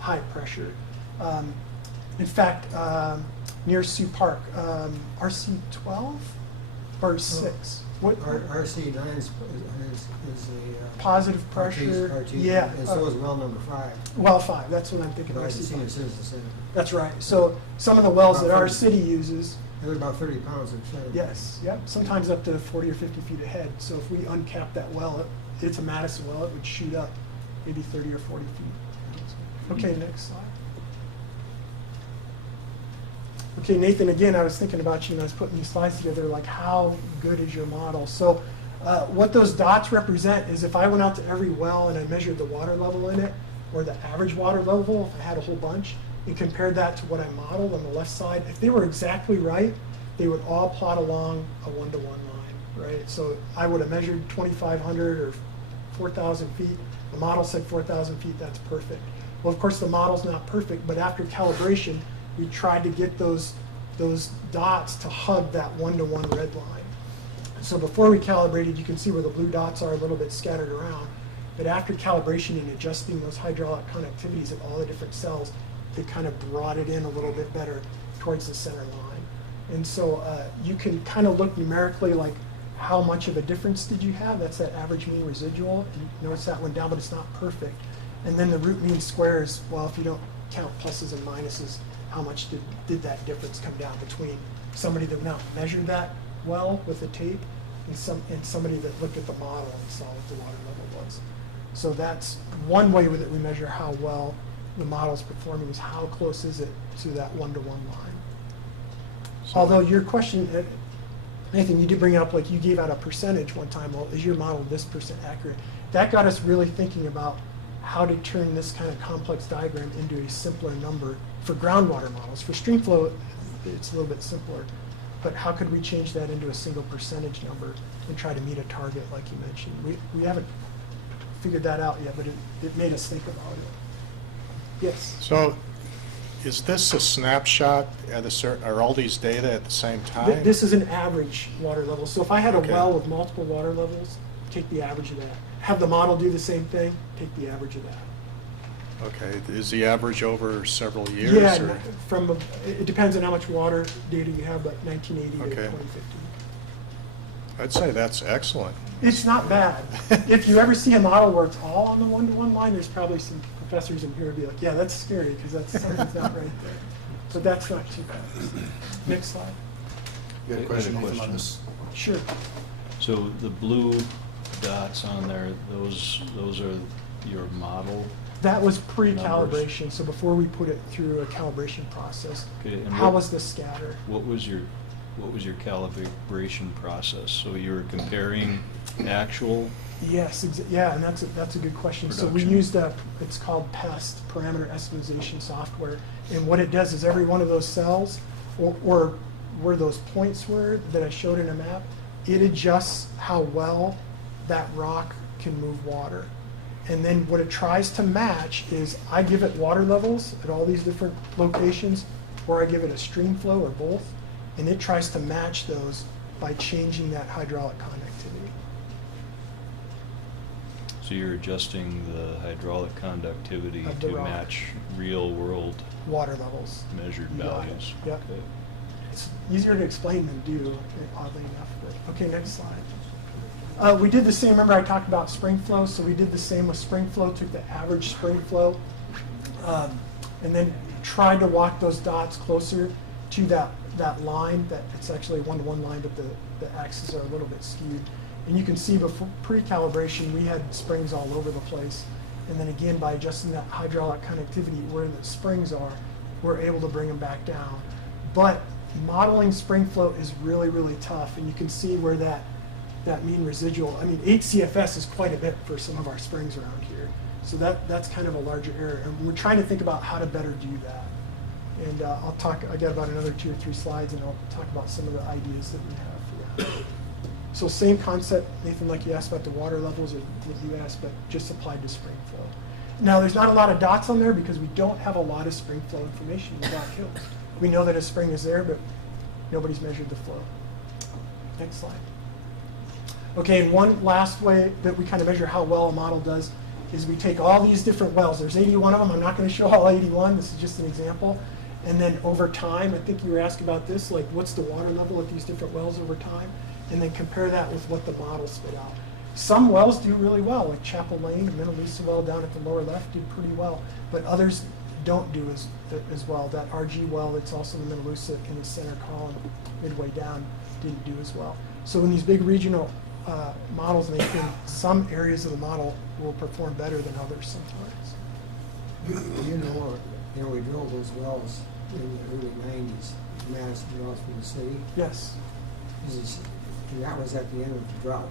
high pressure. In fact, near Sioux Park, RC12 or 6? What? RC9 is a Positive pressure. Artesian, yeah. And so is well number 5. Well 5, that's what I'm thinking. But RC5. it says the same. That's right. So some of the wells that About our 30. city uses, They're about 30 pounds of sand. yes, yep, sometimes up to 40 or 50 feet ahead. So if we uncap that well, it's a Madison well, it would shoot up maybe 30 or 40 feet. Okay, next slide. Okay, Nathan, again, I was thinking about you and I was putting these slides together, like how good is your model? So what those dots represent is if I went out to every well and I measured the water level in it, or the average water level, if I had a whole bunch, and compared that to what I modeled on the left side, if they were exactly right, they would all plot along a 1-to-1 line, right? So I would have measured 2,500 or 4,000 feet. The model said 4,000 feet, that's perfect. Well, of course, the model's not perfect, but after calibration, we tried to get those dots to hug that 1-to-1 red line. So before we calibrated, you can see where the blue dots are a little bit scattered around. But after calibration and adjusting those hydraulic conductivities of all the different cells, it kind of brought it in a little bit better towards the center line. And so you can kind of look numerically like how much of a difference did you have? That's that average mean residual. And notice that went down, but it's not perfect. And then the root mean squares, well, if you don't count pluses and minuses, how much did that difference come down between somebody that went out and measured that well with a tape and somebody that looked at the model and saw what the water level was. So that's one way that we measure how well the model's performing, is how close is it to that one-to-one line. Although your question, Nathan, you did bring up, like, you gave out a percentage one time. Well, is your model this percent accurate? That got us really thinking about how to turn this kind of complex diagram into a simpler number for groundwater models. For stream flow, it's a little bit simpler. But how could we change that into a single percentage number and try to meet a target like you mentioned? We haven't figured that out yet, but it made us think about it. Yes? So is this a snapshot at a certain, are all these data at the same time? This is an average water level. So if I had a Okay. well with multiple water levels, take the average of that. Have the model do the same thing, take the average of that. Okay, is the average over several years? Yeah, or- it depends on how much water data you have, but 1980 to Okay. 2015. I'd say that's excellent. It's not bad. If you ever see a model where it's all on the one-to-one line, there's probably some professors in here who'd be like, yeah, that's scary, because that's something's not right there. But that's not too bad. Next slide. You got a I question, had a Nathan, on question. this? Sure. So the blue dots on there, those are your model? That was pre-calibration, so before we put it through a calibration process. Okay, and How what- was the scatter? What was your calibration process? So you were comparing actual? Yes, yeah, and that's a good question. So we Production. used it's called PEST, Parameter Estimation Software, and what it does is every one of those cells, or where those points were that I showed in a map, it adjusts how well that rock can move water. And then what it tries to match is I give it water levels at all these different locations, or I give it a stream flow, or both, and it tries to match those by changing that hydraulic conductivity. So you're adjusting the hydraulic conductivity Of the to rock. match real-world Water levels. measured You got it. values? Yep. Okay. It's easier to explain than do, oddly enough. But, okay, next slide. We did the same, remember I talked about spring flow, so we did the same with spring flow, took the average spring flow, and then tried to walk those dots closer to that line, that it's actually a one-to-one line, but the axes are a little bit skewed. And you can see before pre-calibration, we had springs all over the place. And then again, by adjusting that hydraulic conductivity where the springs are, we're able to bring them back down. But modeling spring flow is really, really tough. And you can see where that mean residual, I mean, 8 CFS is quite a bit for some of our springs around here. So that's kind of a larger area. And we're trying to think about how to better do that. And I got about another 2 or 3 slides, and I'll talk about some of the ideas that we have for that. So same concept, Nathan, like you asked about the water levels, or what you asked, but just applied to spring flow. Now, there's not a lot of dots on there because we don't have a lot of spring flow information in Black Hills. We know that a spring is there, but nobody's measured the flow. Next slide. Okay, and one last way that we kind of measure how well a model does is we take all these different wells. There's 81 of them. I'm not going to show all 81. This is just an example. And then over time, I think you were asked about this, like what's the water level at these different wells over time? And then compare that with what the model spit out. Some wells do really well, like Chapel Lane, the Minalisa well down at the lower left did pretty well, but others don't do as well. That RG well that's also in the Minalisa in the center column midway down didn't do as well. So in these big regional models, they think some areas of the model will perform better than others sometimes. You know, we drilled those wells in the early 90s, Madison wells from the city. Yes. And that was at the end of the drought,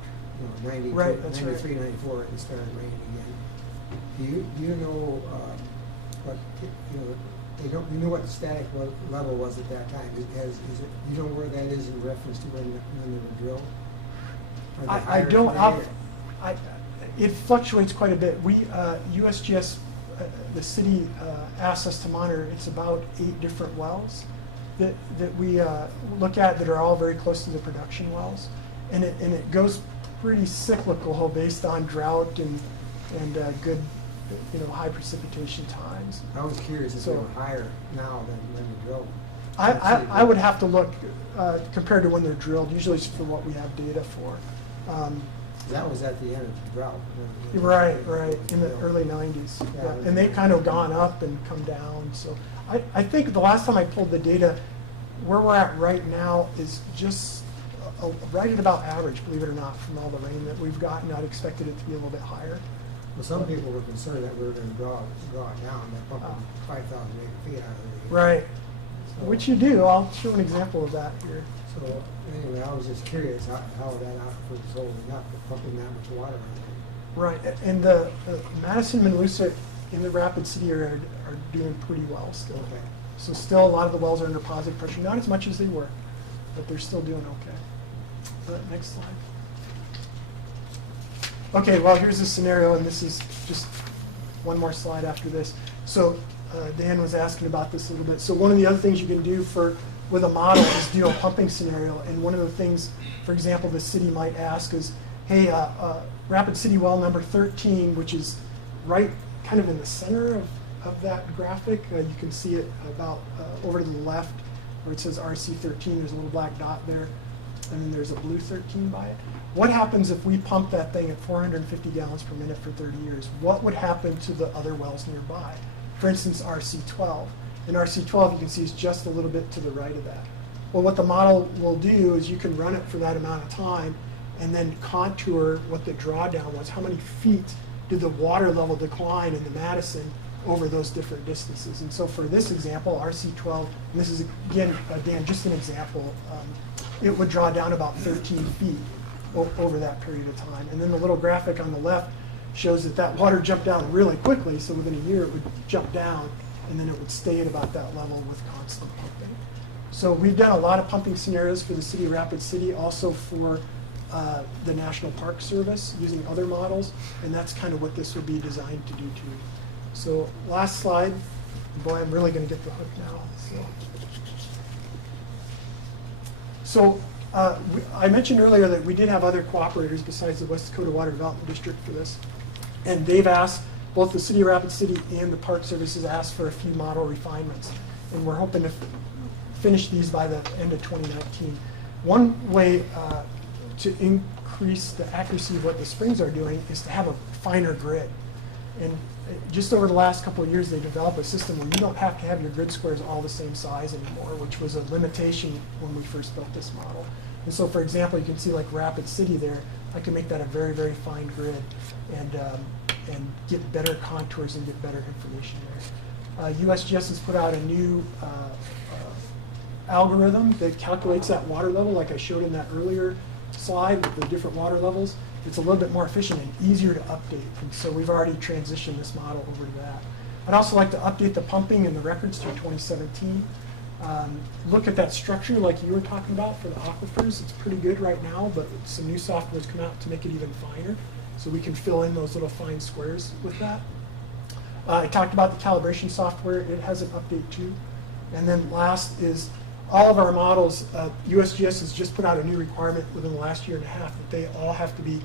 92, Right, that's right. 93, 94, it started raining again. Do you know what, you know what the static level was at that time? You know where that is in reference to when they were drilled? Are they I higher don't, today, it fluctuates quite a bit. USGS, the city asked us to monitor, it's about 8 different wells that we look at that are all very close to the production wells. And it goes pretty cyclical based on drought and good, high precipitation times. I was curious if they were higher now than when they drilled. I would have to look compared to when they're drilled, usually it's for what we have data for. That was at the end of the drought. Right, in the early 90s. Yeah. And they've kind of gone up and come down. So I think the last time I pulled the data, where we're at right now is just right at about average, believe it or not, from all the rain that we've gotten. I'd expected it to be a little bit higher. Well, some people were concerned that we were gonna draw it down, they're pumping 5,000 acre feet out of the. Right. So- Which you do. I'll show an example of that here. So, anyway, I was just curious how that aquifer is holding up, for pumping that much water on it. Right. And the Madison, Manoosa in the Rapid City area are doing pretty well still. Okay. So still a lot of the wells are under positive pressure, not as much as they were, but they're still doing okay. Next slide. Okay, well, here's a scenario, and this is just one more slide after this. So Dan was asking about this a little bit. So one of the other things you can do with a model is do a pumping scenario. And one of the things, for example, the city might ask is, hey, Rapid City well number 13, which is right kind of in the center of that graphic. You can see it about over to the left where it says RC13. There's a little black dot there, and then there's a blue 13 by it. What happens if we pump that thing at 450 gallons per minute for 30 years? What would happen to the other wells nearby? For instance, RC12. And RC12, you can see, is just a little bit to the right of that. Well, what the model will do is you can run it for that amount of time and then contour what the drawdown was. How many feet did the water level decline in the Madison over those different distances? And so for this example, RC12, and this is, again, Dan, just an example, it would draw down about 13 feet over that period of time. And then the little graphic on the left shows that water jumped down really quickly, so within a year it would jump down, and then it would stay at about that level with constant pumping. So we've done a lot of pumping scenarios for the city of Rapid City, also for the National Park Service, using other models, and that's kind of what this would be designed to do too. So last slide. Boy, I'm really going to get the hook now. So I mentioned earlier that we did have other cooperators besides the West Dakota Water Development District for this. And they've asked, both the City of Rapid City and the Park Service has asked for a few model refinements. And we're hoping to finish these by the end of 2019. One way to increase the accuracy of what the springs are doing is to have a finer grid. And just over the last couple of years, they developed a system where you don't have to have your grid squares all the same size anymore, which was a limitation when we first built this model. And so, for example, you can see like Rapid City there, I can make that a very, very fine grid and get better contours and get better information there. USGS has put out a new algorithm that calculates that water level, like I showed in that earlier slide with the different water levels. It's a little bit more efficient and easier to update. And so we've already transitioned this model over to that. I'd also like to update the pumping and the records through 2017. Look at that structure like you were talking about for the aquifers. It's pretty good right now, but some new software has come out to make it even finer. So we can fill in those little fine squares with that. I talked about the calibration software. It has an update too. And then last is all of our models, USGS has just put out a new requirement within the last year and a half that they all have to be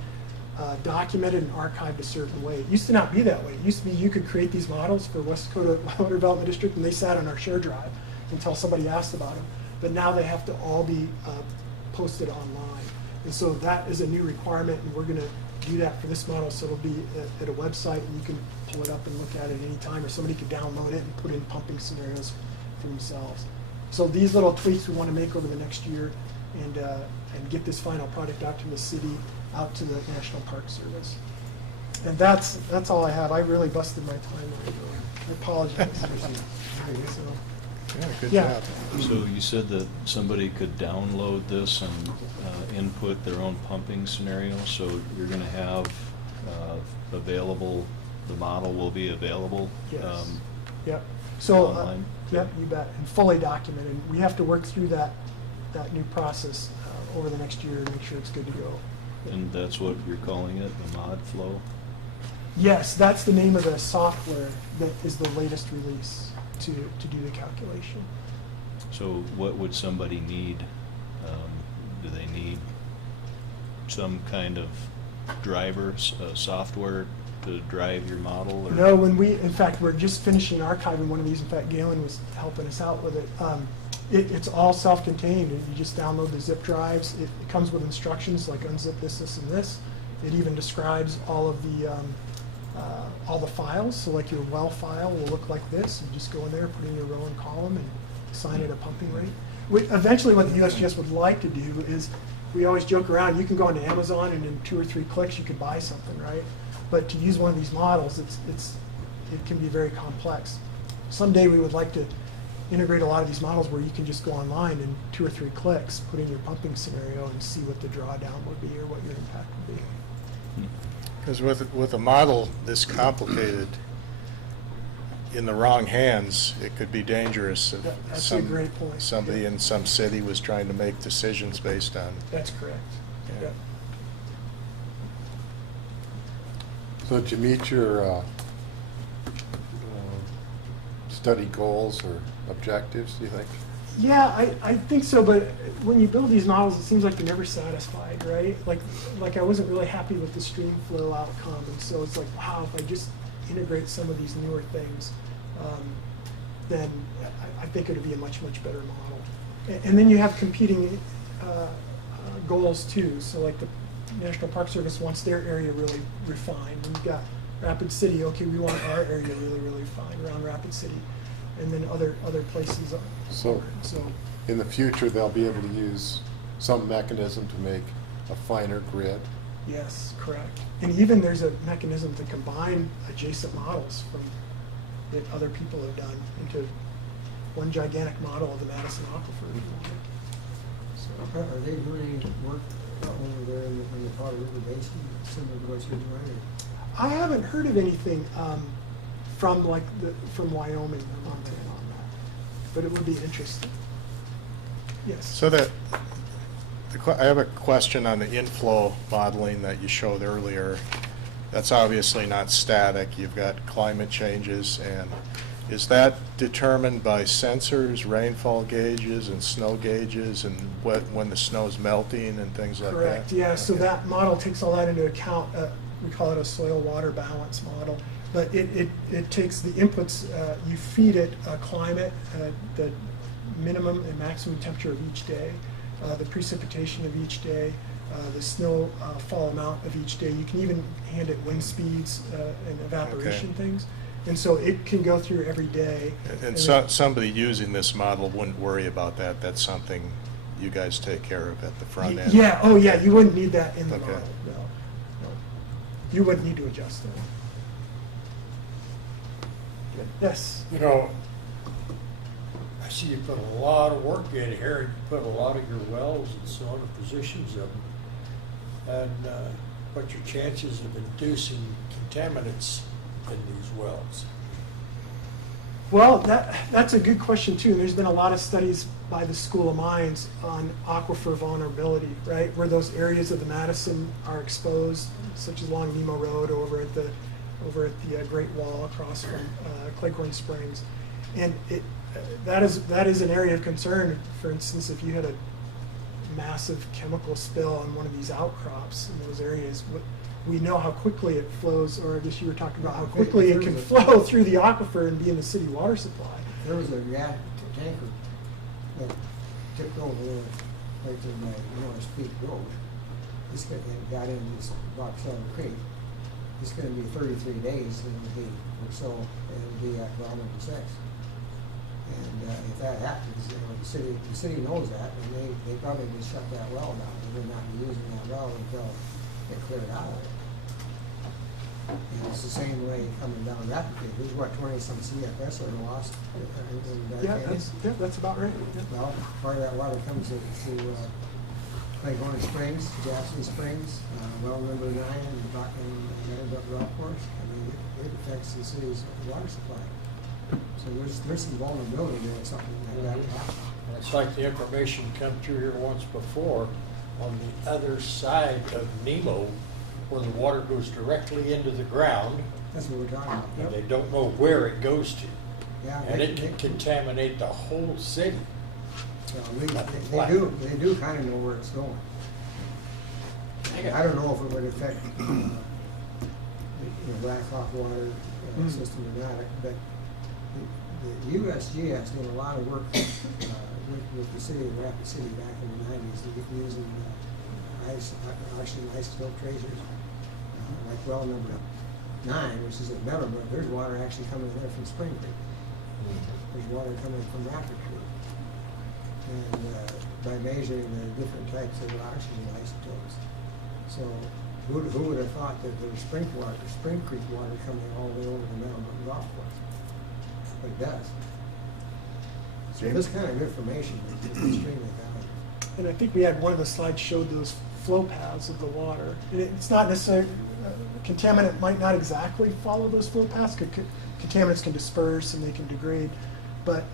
documented and archived a certain way. It used to not be that way. It used to be you could create these models for West Dakota Water Development District and they sat on our share drive until somebody asked about them. But now they have to all be posted online. And so that is a new requirement, and we're going to do that for this model. So it'll be at a website and you can pull it up and look at it any time, or somebody could download it and put in pumping scenarios for themselves. So these little tweaks we want to make over the next year and get this final product out to the city, out to the National Park Service. And that's all I have. I really busted my timeline. I apologize. Yeah, good Yeah. job. So you said that somebody could download this and input their own pumping scenario, so you're going to have available, the model will be available? Yes. Yep. So, online? yep, you bet, and fully documented. We have to work through that new process over the next year to make sure it's good to go. And that's what you're calling it, the mod flow? Yes, that's the name of the software that is the latest release to do the calculation. So what would somebody need? Do they need some kind of driver, software to drive your model? Or? No, in fact, we're just finishing archiving one of these. In fact, Galen was helping us out with it. It's all self-contained, and you just download the zip drives. It comes with instructions like unzip this, this, and this. It even describes all of the files. So like your well file will look like this. You just go in there, put in your row and column, and assign it a pumping rate. Eventually, what the USGS would like to do is we always joke around, you can go onto Amazon and in 2 or 3 clicks you could buy something, right? But to use one of these models, it can be very complex. Someday we would like to integrate a lot of these models where you can just go online and 2 or 3 clicks, put in your pumping scenario and see what the drawdown would be or what your impact would be. Because with a model this complicated, in the wrong hands, it could be dangerous if That's a great point. somebody Yeah. in some city was trying to make decisions based on. That's correct. Yeah. Yep. So to meet your study goals or objectives, do you think? Yeah, I think so, but when you build these models, it seems like you're never satisfied, right? Like I wasn't really happy with the stream flow outcome, and so it's like, wow, if I just integrate some of these newer things, then I think it would be a much, much better model. And then you have competing goals too. So like the National Park Service wants their area really refined. And you've got Rapid City, okay, we want our area really, really refined around Rapid City. And then other places. So, So in the future, they'll be able to use some mechanism to make a finer grid. yes, correct. And even there's a mechanism to combine adjacent models from that other people have done into one gigantic model of the Madison Aquifer. if you want. So, Are they doing any work over there in the Powder River Basin, similar to what you're doing? I haven't heard of anything from from Wyoming or Montana on that, but it would be interesting. Yes. So I have a question on the inflow modeling that you showed earlier. That's obviously not static. You've got climate changes, and is that determined by sensors, rainfall gauges, and snow gauges, and when the snow's melting and things like that? Correct. Yeah. So Okay. that model takes all that into account. We call it a soil-water balance model, but it takes the inputs. You feed it climate, the minimum and maximum temperature of each day, the precipitation of each day, the snowfall amount of each day. You can even hand it wind speeds and evaporation Okay. things. And so it can go through every day. And then- somebody using this model wouldn't worry about that. That's something you guys take care of at the front end. Yeah, oh yeah, you wouldn't need that in the Okay. model, no. You wouldn't need to adjust that. Yes, You know, I see you put a lot of work in here, and you put a lot of your wells and so on, the positions of them. And what's your chances of inducing contaminants in these wells? well, that's a good question too. There's been a lot of studies by the School of Mines on aquifer vulnerability, right? Where those areas of the Madison are exposed, such as along Nemo Road, over at the Great Wall across from Cleghorn Springs. And that is an area of concern. For instance, if you had a massive chemical spill on one of these outcrops in those areas, we know how quickly it flows, or I guess you were talking about how quickly it can flow through the aquifer and be in the city water supply. There was a tanker that tipped over there, right in Norris Peak Road. And got into this Box Elder Creek. It's gonna be 33 days, and it'll be, or so, and it'll be at well number 6. And if that happens, the city knows that, and they probably would shut that well down. They would not be using that well until they clear it out of it. And it's the same way coming down Rapid Creek. There's what, 20-some CFS are lost in Yeah, that's about right. Yeah. well, part of that water comes to Cleghorn Springs, Jackson Springs, well number 9, and Meadowbrook Golf Course. I mean, it affects the city's water supply. So there's some vulnerability there if something like that happens. And it's like the information come through here once before, on the other side of Nemo, where the water goes directly into the ground, That's what we're talking about. and they don't know where it goes to. Yeah, And it can contaminate the whole city. They do kind of know where it's going. I don't know if it would affect the Blackhawk water system or not, but the USGS did a lot of work with the city of Rapid City back in the 90s, using ice filtrators, like well number 9, which is at Meadowbrook. There's water actually coming there from Spring Creek. There's water coming from Rapid Creek. And by measuring the different types of oxygen isotopes. So who would have thought that there's Spring Creek water coming all the way over the Meadowbrook Golf Course? But it does. So this kind of information is extremely valuable. And I think we had one of the slides showed those flow paths of the water. And it's not necessarily, contaminant might not exactly follow those flow paths. Contaminants can disperse and they can degrade. But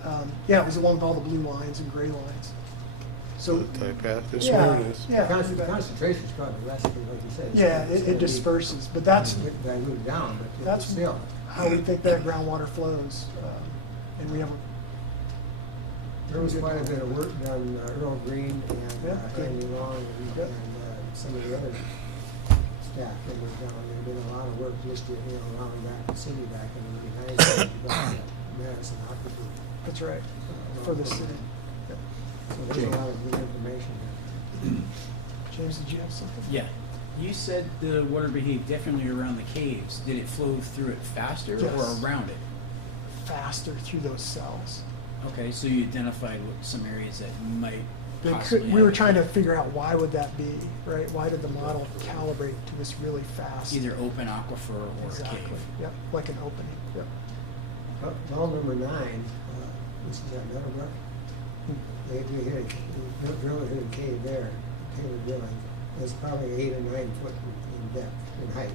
yeah, it was along with all the blue lines and gray lines. So The type path, this yeah, one it is. yeah, The concentration is probably less, like you said. yeah, It's it gonna be disperses. But that's diluted down, but that's still. how we think that groundwater flows. And we have There was quite a bit of work done, Earl Green and Yeah, good. Andy Long Yep. and some of the other staff that was down there, did a lot of work just to, allowing back the city back in the 90s. Develop Madison Aquifer. that's right for the city. Yep. So there's a lot of good information there. James, did you have something? Yeah. You said the water behaved differently around the caves. Did it flow through it faster Yes. or around it? Faster through those cells. Okay, so you identified what some areas that might They possibly we were have trying to figure out why would that be, right? Why did the model calibrate to this really fast? either open aquifer or a Exactly. cave. Yep, like an opening. Yep. Well, number 9, this is at Meadowbrook. We hit a driller hit a cave there, Taylor drilling. It's probably 8 or 9 foot in depth, in height.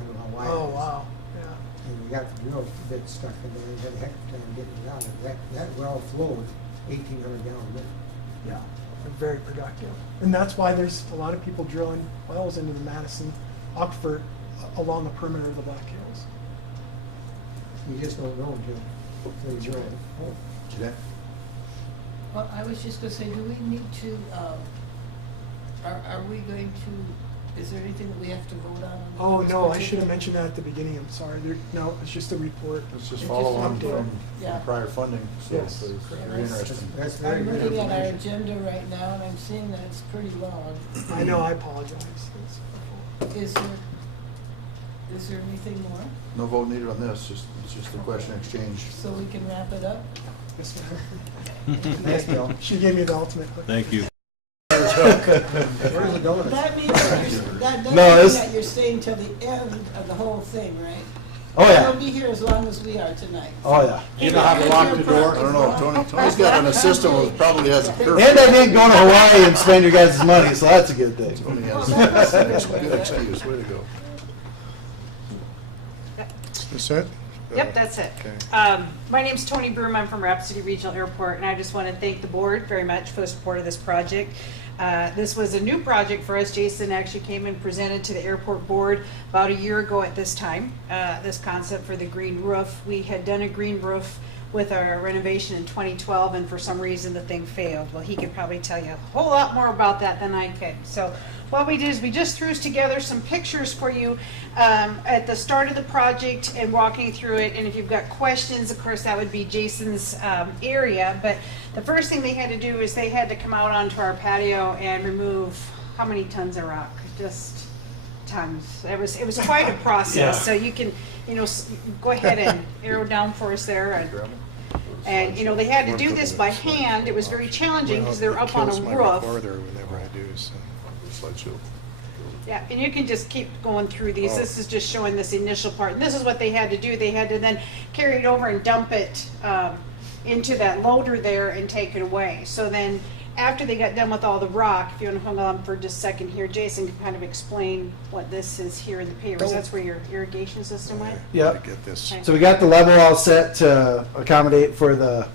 I don't know why. Oh, it is. wow. Yeah. And we got the drill bit stuck in there, and had a heck of a time getting it out. And that well flowed 1,800 gallon a minute. Yeah. They're very productive. And that's why there's a lot of people drilling wells into the Madison Aquifer along the perimeter of the Black Hills. You just don't know until you drill it. Oh. Jeanette? Well, I was just gonna say, do we need to, are we going to, is there anything that we have to vote on? Oh, this no, I particular- should have mentioned that at the beginning. I'm sorry. No, it's just a report. Let's just It's follow just on an update. from Yeah. prior funding, so Yes. if you're interested. That's very I'm good looking at our information. agenda right now, and I'm seeing that it's pretty long. I know, I apologize. It's- Is there anything more? No vote needed on this, it's just a question exchange. So we can wrap it up? Yes, ma'am. Thanks, Bill. She gave me the ultimate. Thank you. Where's the donuts? That means that that doesn't No, mean it's- that you're staying till the end of the whole thing, right? Oh, yeah. You'll be here as long as we are tonight. Oh, yeah. You know how to lock the door? I don't know, Tony's got an assistant who probably has a curfew. And I didn't go to Hawaii and spend your guys' money, so that's a good thing. Tony has Well, a good excuse, way to go. Is that? Yep, that's it. Okay. My name's Tony Broom. I'm from Rapid City Regional Airport, and I just want to thank the board very much for the support of this project. This was a new project for us. Jason actually came and presented to the airport board about a year ago at this time, this concept for the green roof. We had done a green roof with our renovation in 2012, and for some reason the thing failed. Well, he could probably tell you a whole lot more about that than I could. So what we did is we just threw together some pictures for you at the start of the project and walking through it. And if you've got questions, of course, that would be Jason's area. But the first thing they had to do is they had to come out onto our patio and remove how many tons of rock? Just tons. It was quite a process. Yeah. So you can, go ahead and arrow down for us there. And they had to do this by hand. It was very challenging because they're up on a It kills my roof. recorder whenever I do, so, slideshow. Yeah, and you can just keep going through these. Oh. This is just showing this initial part. And this is what they had to do. They had to then carry it over and dump it into that loader there and take it away. So then after they got done with all the rock, if you want to hold on for just a second here, Jason can kind of explain what this is here in the papers. That's where your irrigation system went. Yep. To get this. Okay. So we got the level all set to accommodate for the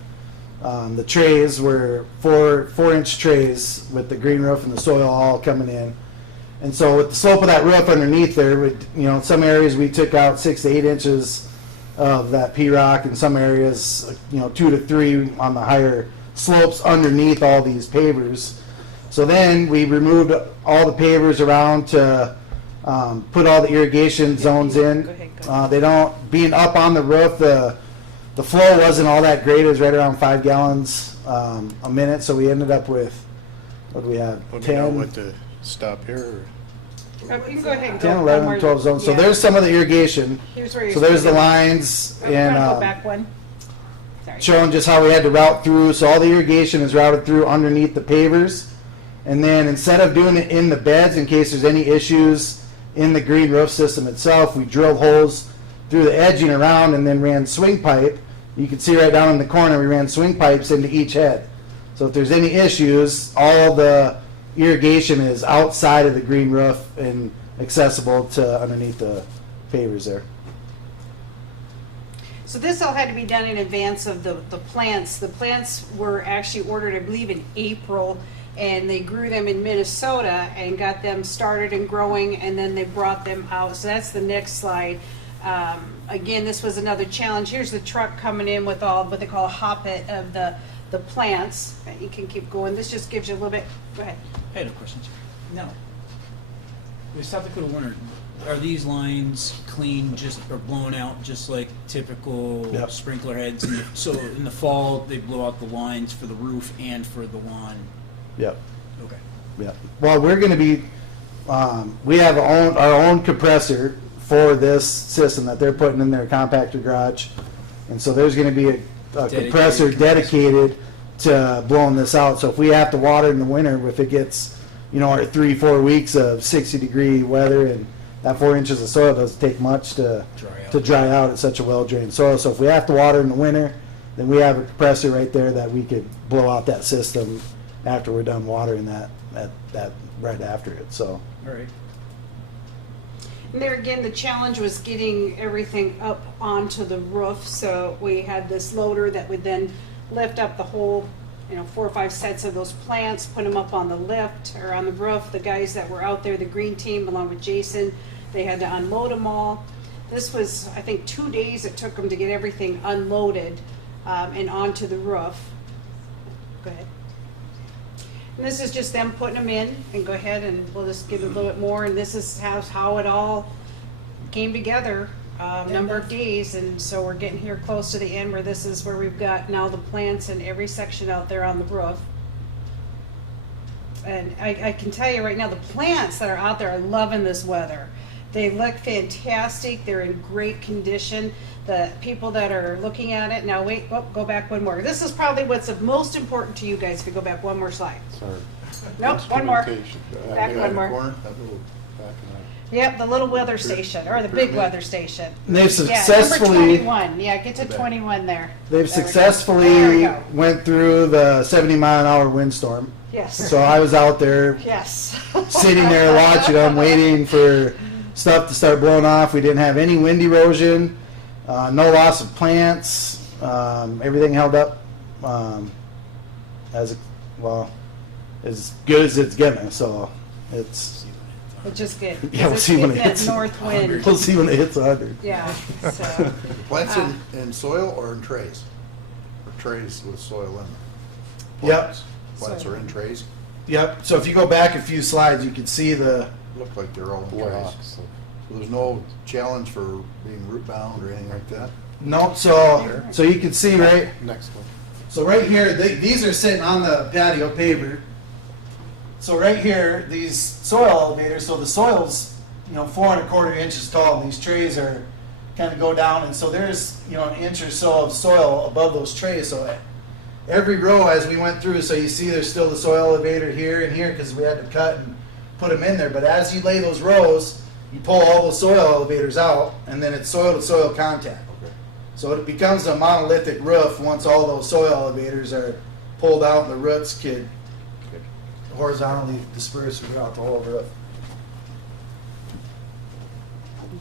trays. Were 4-inch trays with the green roof and the soil all coming in. And so with the slope of that roof underneath there, in some areas we took out 6 to 8 inches of that P-rock. In some areas, 2 to 3 on the higher slopes underneath all these pavers. So then we removed all the pavers around to put all the irrigation zones in. Go ahead. They don't, being up on the roof, the flow wasn't all that great. It was right around 5 gallons a minute. So we ended up with, what do we have? Let me know what to stop here. Or? You can go ahead and go 10, one 11, more. 12 zones. So Yeah. there's some of the irrigation. Here's where you're So there's the supposed to- lines I'm and gonna go back one. Sorry. showing just how we had to route through. So all the irrigation is routed through underneath the pavers. And then instead of doing it in the beds in case there's any issues in the green roof system itself, we drilled holes through the edging around and then ran swing pipe. You can see right down in the corner we ran swing pipes into each head. So if there's any issues, all the irrigation is outside of the green roof and accessible to underneath the pavers there. So this all had to be done in advance of the plants. The plants were actually ordered, I believe, in April, and they grew them in Minnesota and got them started and growing, and then they brought them out. So that's the next slide. Again, this was another challenge. Here's the truck coming in with all what they call a hop-it of the plants. You can keep going. This just gives you a little bit. Go ahead. I had a question. No. The South Dakota winter, are these lines clean or blown out just like typical Yep. sprinkler heads? So in the fall, they blow out the lines for the roof and for the lawn? Yep. Okay. Yep. Well, we're going to be, we have our own compressor for this system that they're putting in their compactor garage. And so there's going to be a compressor dedicated to blowing this out. So if we have to water in the winter, if it gets, our 3-4 weeks of 60-degree weather, and that 4 inches of soil doesn't take much to dry out at such a well-drained soil. So if we have to water in the winter, then we have a compressor right there that we could blow out that system after we're done watering that right after it. So. All right. And there again, the challenge was getting everything up onto the roof. So we had this loader that would then lift up the whole, 4 or 5 sets of those plants, put them up on the lift or on the roof. The guys that were out there, the green team, along with Jason, they had to unload them all. This was, I think, 2 days it took them to get everything unloaded and onto the roof. Go ahead. And this is just them putting them in, and go ahead and we'll just give it a little bit more. And this is how it all came together, number of days. And so we're getting here close to the end where this is where we've got now the plants in every section out there on the roof. And I can tell you right now, the plants that are out there are loving this weather. They look fantastic. They're in great condition. The people that are looking at it, now wait, go back one more. This is probably what's the most important to you guys. If you go back one more slide. Sorry. Nope, one more. Back one more. That little back Yep, the little weather station, or the big weather station. They've Yeah, successfully. number 21. Yeah, get to 21 there. They've There we go. There successfully we go. went through the 70-mile-an-hour windstorm. Yes. So I was out there Yes. sitting there watching them, waiting for stuff to start blowing off. We didn't have any wind erosion, no loss of plants. Everything held up as good as it's getting. So it's. It's just good. Yeah, we'll see when it that hits. north wind. We'll see when it hits 100. Yeah. So. Plants in soil or in trays? Or trays with soil in them? Yep. Plants Soil. are in trays? Yep. So if you go back a few slides, you can see the. Look like they're all in trays. So there's no challenge for being root bound or anything like that? Nope. So you can see right. Next one. So right here, these are sitting on the patio paver. So right here, these soil elevators, so the soil's, 4 1/4 inches tall, and these trays are kind of go down, and so there's, an inch or so of soil above those trays. So every row as we went through, so you see there's still the soil elevator here and here because we had to cut and put them in there. But as you lay those rows, you pull all those soil elevators out, and then it's soil to soil contact. Okay. So it becomes a monolithic roof once all those soil elevators are pulled out and the roots could horizontally dispersed throughout the whole roof.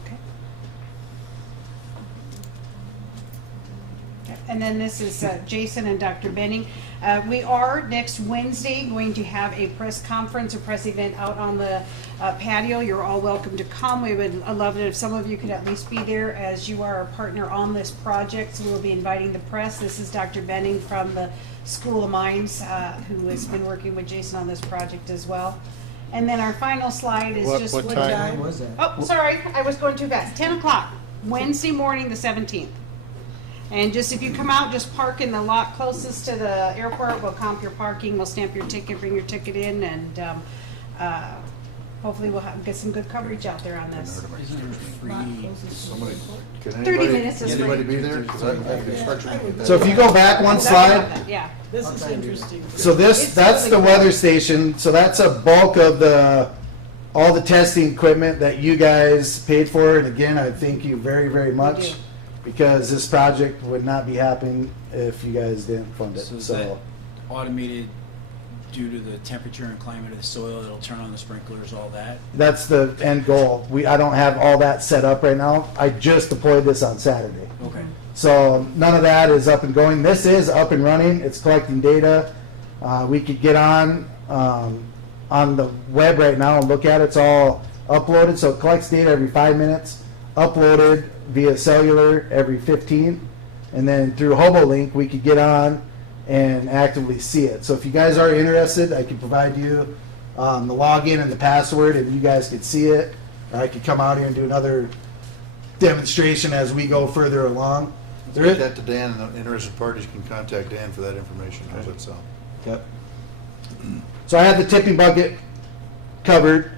Okay. And then this is Jason and Dr. Benning. We are next Wednesday going to have a press conference, a press event out on the patio. You're all welcome to come. We would love it if some of you could at least be there, as you are a partner on this project. So we'll be inviting the press. This is Dr. Benning from the School of Mines, who has been working with Jason on this project as well. And then our final slide is What just time? what What time was that? Oh, sorry, I was going too fast. 10 o'clock, Wednesday morning, the 17th. And just if you come out, just park in the lot closest to the airport. We'll comp your parking, we'll stamp your ticket, bring your ticket in, and hopefully we'll get some good coverage out there on this. Isn't it free? Somebody, can 30 anybody, minutes is anybody free. be there? 'Cause I have construction. to get that So if you go back one slide, Yeah. This is interesting. so that's the weather station, so that's a bulk of all the testing equipment that you guys paid for, and again, I thank you very, very much, do. because this project would not be happening if you guys didn't fund it, So is so. that automated due to the temperature and climate of the soil? It'll turn on the sprinklers, all that? That's the end goal. I don't have all that set up right now. I just deployed this on Saturday. Okay. So none of that is up and going. This is up and running. It's collecting data. We could get on the web right now and look at it. It's all uploaded. So it collects data every 5 minutes, uploaded via cellular every 15. And then through HoboLink, we could get on and actively see it. So if you guys are interested, I can provide you the login and the password, and you guys could see it. Or I could come out here and do another demonstration as we go further along. Get that to Dan, and the interested parties can contact Dan for that information. How's that sound? Yep. So I had the tipping bucket covered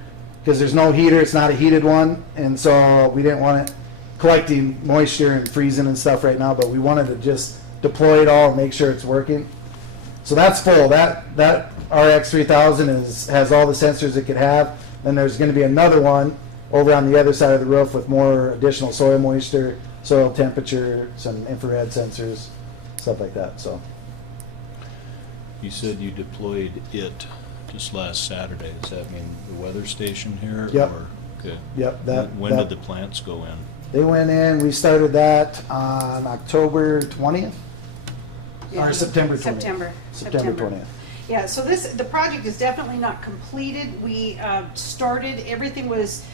because there's no heater. It's not a heated one, and so we didn't want it collecting moisture and freezing and stuff right now. But we wanted to just deploy it all and make sure it's working. So that's full. That RX 3000 has all the sensors it could have. Then there's going to be another one over on the other side of the roof with more additional soil moisture, soil temperature, some infrared sensors, stuff like that. So. You said you deployed it just last Saturday. Does that mean the weather station here? Yep. Or, okay. Yep. When did the plants go in? They went in, we started that on October 20th? Yeah. Or September 20th? September. September 20th. Yeah, so the project is definitely not completed. We started, everything was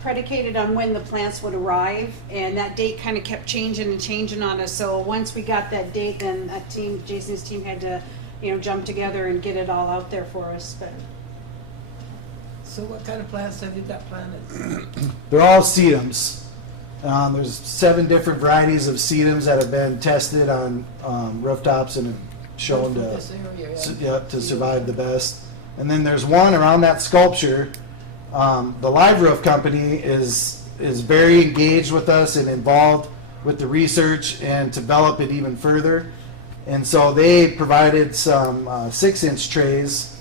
predicated on when the plants would arrive, and that date kind of kept changing and changing on us. So once we got that date, then Jason's team had to, jump together and get it all out there for us. But So what kind of plants have you got planted? They're all sedums. There's 7 different varieties of sedums that have been tested on rooftops and have shown For to, this area, to survive the best. And then there's one around that sculpture. The Live Roof Company is very engaged with us and involved with the research and to develop it even further. And so they provided some 6-inch trays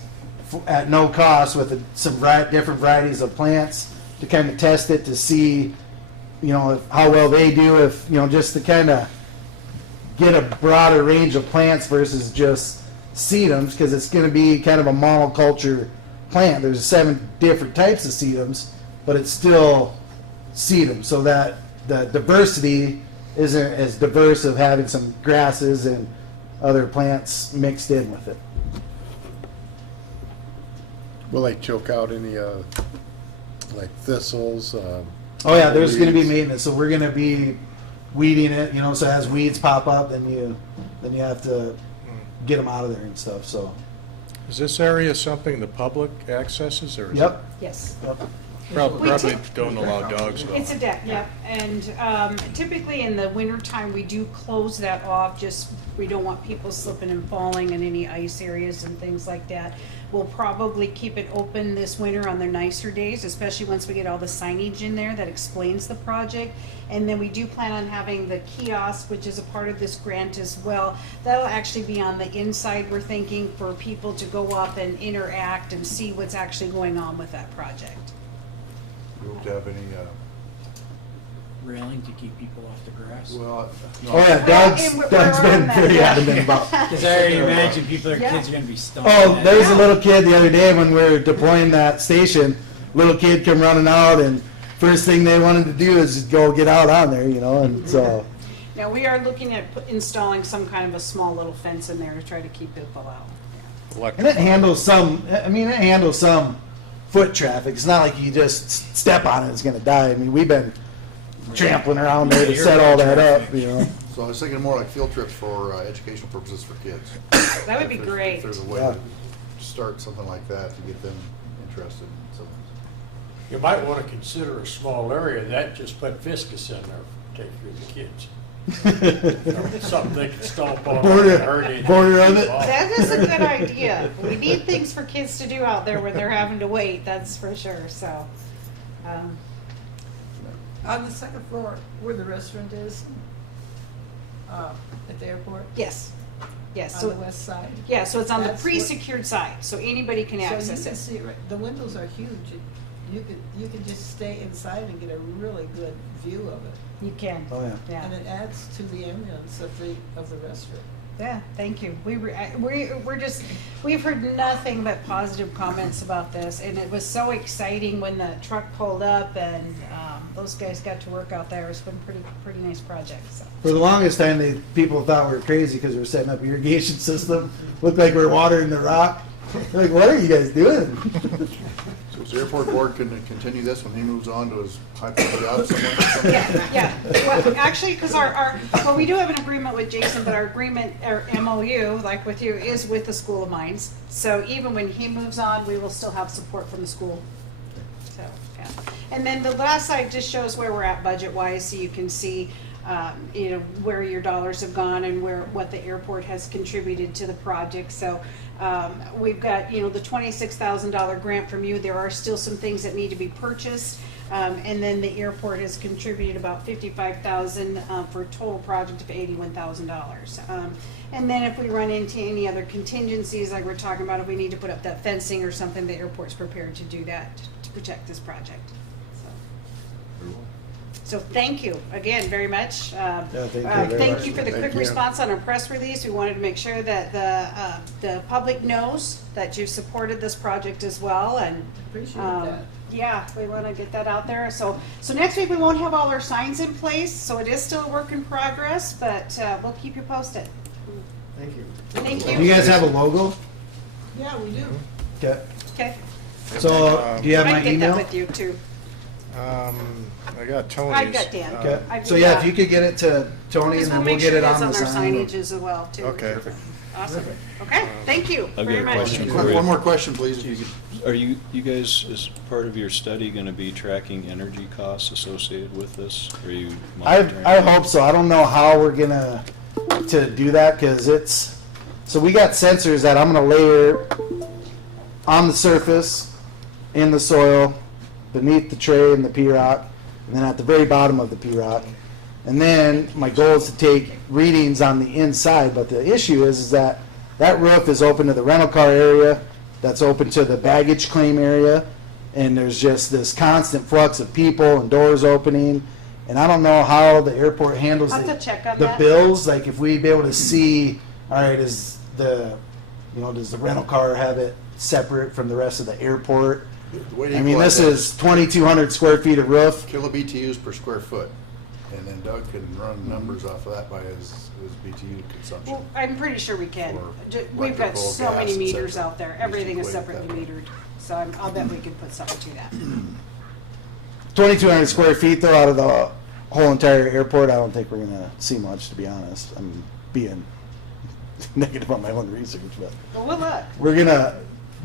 at no cost with some different varieties of plants to kind of test it to see, how well they do, if, just to kind of get a broader range of plants versus just sedums, because it's going to be kind of a monoculture plant. There's 7 different types of sedums, but it's still sedum, so that the diversity isn't as diverse of having some grasses and other plants mixed in with it. Will they choke out any, like thistles? Oh yeah, there's going to be weeds? maintenance, so we're going to be weeding it. So as weeds pop up, then you have to get them out of there and stuff. So. Is this area something the public accesses, or is Yep. yes. Yep. Probably We took- don't allow dogs though. It's a deck, yep. And typically in the wintertime, we do close that off, just we don't want people slipping and falling in any ice areas and things like that. We'll probably keep it open this winter on the nicer days, especially once we get all the signage in there that explains the project. And then we do plan on having the kiosk, which is a part of this grant as well. That'll actually be on the inside, we're thinking, for people to go up and interact and see what's actually going on with that project. You hope to have any, Railing to keep people off the grass? well, no. Oh yeah, Well, and we're Doug's been on that, very yeah. adamant about. Because I already imagine kids are Yeah. going to be stumped. Oh, there's a Yeah. little kid the other day when we were deploying that station. Little kid come running out, and first thing they wanted to do is just go get out on there, and so. Now, we are looking at installing some kind of a small little fence in there to try to keep people out. And it handles some. I mean, it handles some foot traffic. It's not like you just step on it; it's going to die. I mean, we've been trampling around there to set all that up, So I was thinking more like field trips for educational purposes for kids. That would be If great. there's a way Yeah. to start something like that to get them interested. So, You might want to consider a small area that just put viscous in there, take care of the kids. Something they can stomp on. Border of it. That is a good idea. We need things for kids to do out there when they're having to wait, that's for sure, so. On the second floor, where the restaurant is, at the airport, Yes, yes. on So the west side. yeah, so it's on the That's what- pre-secured side, so anybody can So you access can it. see, the windows are huge. You could just stay inside and get a really good view of it. You can. Oh, yeah. Yeah. And it adds to the ambience of the restaurant. Yeah, thank you. We've heard nothing but positive comments about this, and it was so exciting when the truck pulled up and those guys got to work out there. It's been pretty nice project. So. For the longest time, people thought we were crazy because we were setting up an irrigation system. Looked like we were watering the rock. They're like, what are you guys doing? So is the airport board can continue this when he moves on to his high-paid job somewhere? Yeah. Well, actually, because well, we do have an agreement with Jason, but our agreement, our MOU, like with you, is with the School of Mines. So even when he moves on, we will still have support from the school. So, yeah. And then the last slide just shows where we're at budget-wise, so you can see, where your dollars have gone and what the airport has contributed to the project. So we've got, the $26,000 grant from you. There are still some things that need to be purchased. And then the airport has contributed about $55,000 for a total project of $81,000. And then if we run into any other contingencies, like we're talking about, if we need to put up that fencing or something, the airport's prepared to do that to protect this project. So thank you again very much. thank you very Thank much. you for the Thank quick you. response on our press release. We wanted to make sure that the public knows that you supported this project as well, and Appreciate that. yeah, we want to get that out there. So next week we won't have all our signs in place, so it is still a work in progress, but we'll keep you posted. Thank you. Thank Do you. you guys have a logo? Yeah, we do. Okay. Okay. So, do you have I my can get that email? with you too. I got Tony's. I've got Dan. Okay. I- So yeah, if you could get it to Tony, and then we'll get it on the our sign. signage as well too. Okay. Awesome. Okay, thank you I've very got a much. question for you. One more question, please. Are you guys, as part of your study, going to be tracking energy costs associated with this? Are you monitoring? I hope so. I don't know how we're gonna to do that because so we got sensors that I'm gonna layer on the surface, in the soil, beneath the tray and the P-rock, and then at the very bottom of the P-rock. And then my goal is to take readings on the inside, but the issue is that roof is open to the rental car area, that's open to the baggage claim area, and there's just this constant flux of people and doors opening. And I don't know how the airport handles I'll have to check on the that. bills, like if we be able to see, all right, does the rental car have it separate from the rest of the airport? The way to I mean, this equalize is 2,200 square feet of roof. that, KBTUs per square foot, and then Doug can run numbers off of that by his BTU consumption. Well, I'm pretty sure we can. For We've got electrical, so gas, many et meters cetera. out there. Just Everything is equate it separately that way. metered. So I'll bet we could put something to that. 2,200 square feet though out of the whole entire airport. I don't think we're gonna see much, to be honest. I'm being negative on my own research, but But we'll look. we're gonna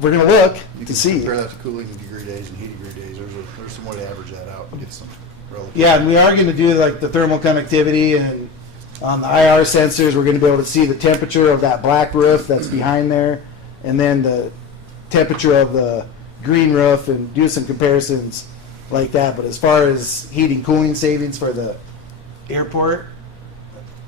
look You to can see. compare that to cooling degree days and heating degree days. There's some way to average that out and get some relative. Yeah, and we are going to do like the thermal conductivity and on the IR sensors. We're going to be able to see the temperature of that black roof that's behind there, and then the temperature of the green roof, and do some comparisons like that. But as far as heating, cooling savings for the airport,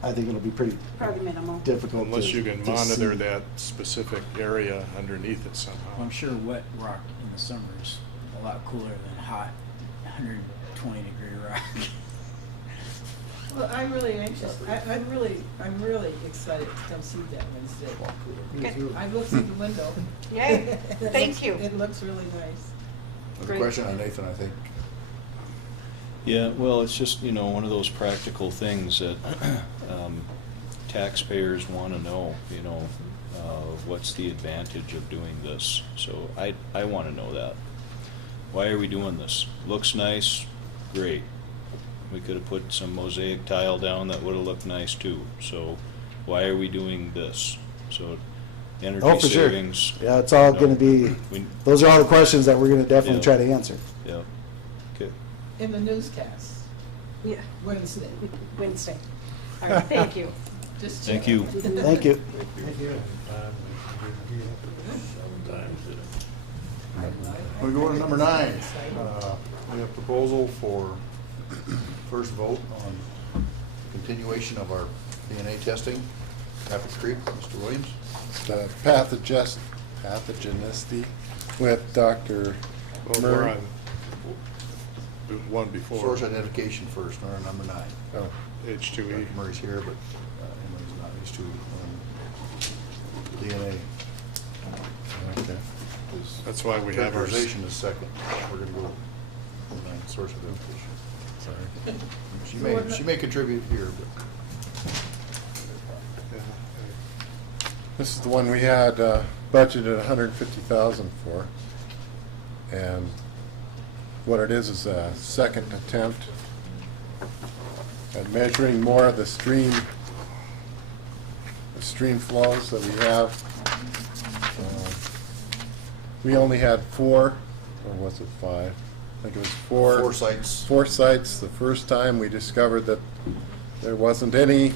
I think it'll be pretty Probably minimal. difficult. Unless to- you can to monitor see. that specific area underneath it somehow. I'm sure wet rock in the summer is a lot cooler than hot 120-degree rock. Well, I'm really anxious. I'm really excited to come see that Wednesday. Good. I've looked through the window. Yay. Thank you. It looks really nice. There's a Great. question on Nathan, I think. Yeah, well, it's just, one of those practical things that taxpayers want to know, what's the advantage of doing this? So I want to know that. Why are we doing this? Looks nice, great. We could have put some mosaic tile down that would have looked nice too. So why are we doing this? So energy Oh, for sure. savings. Yeah, it's all going to be. We- Those are all the questions that we're going to definitely Yeah. try to answer. Yeah, okay. In the newscast, Yeah. Wednesday. Wednesday. All right, thank you. Just Thank you. Thank you. Thank you. We go to number 9. We have proposal for first vote on continuation of our DNA testing. Rapid Creek, Mr. Williams. The pathogenicity with Dr. Well, we're on one before. Source identification first, or number 9. Oh, H2E. Dr. Murray's here, but Emily's not. He's too DNA. okay. That's why we have our. Characterization is second. We're going to go with 9, source identification. Sorry. She may contribute here, but This is the one we had budgeted $150,000 for. And what it is a second attempt at measuring more of the stream flows that we have. We only had 4, or was it 5? I think it was 4. 4 sites. 4 sites. The first time we discovered that there wasn't any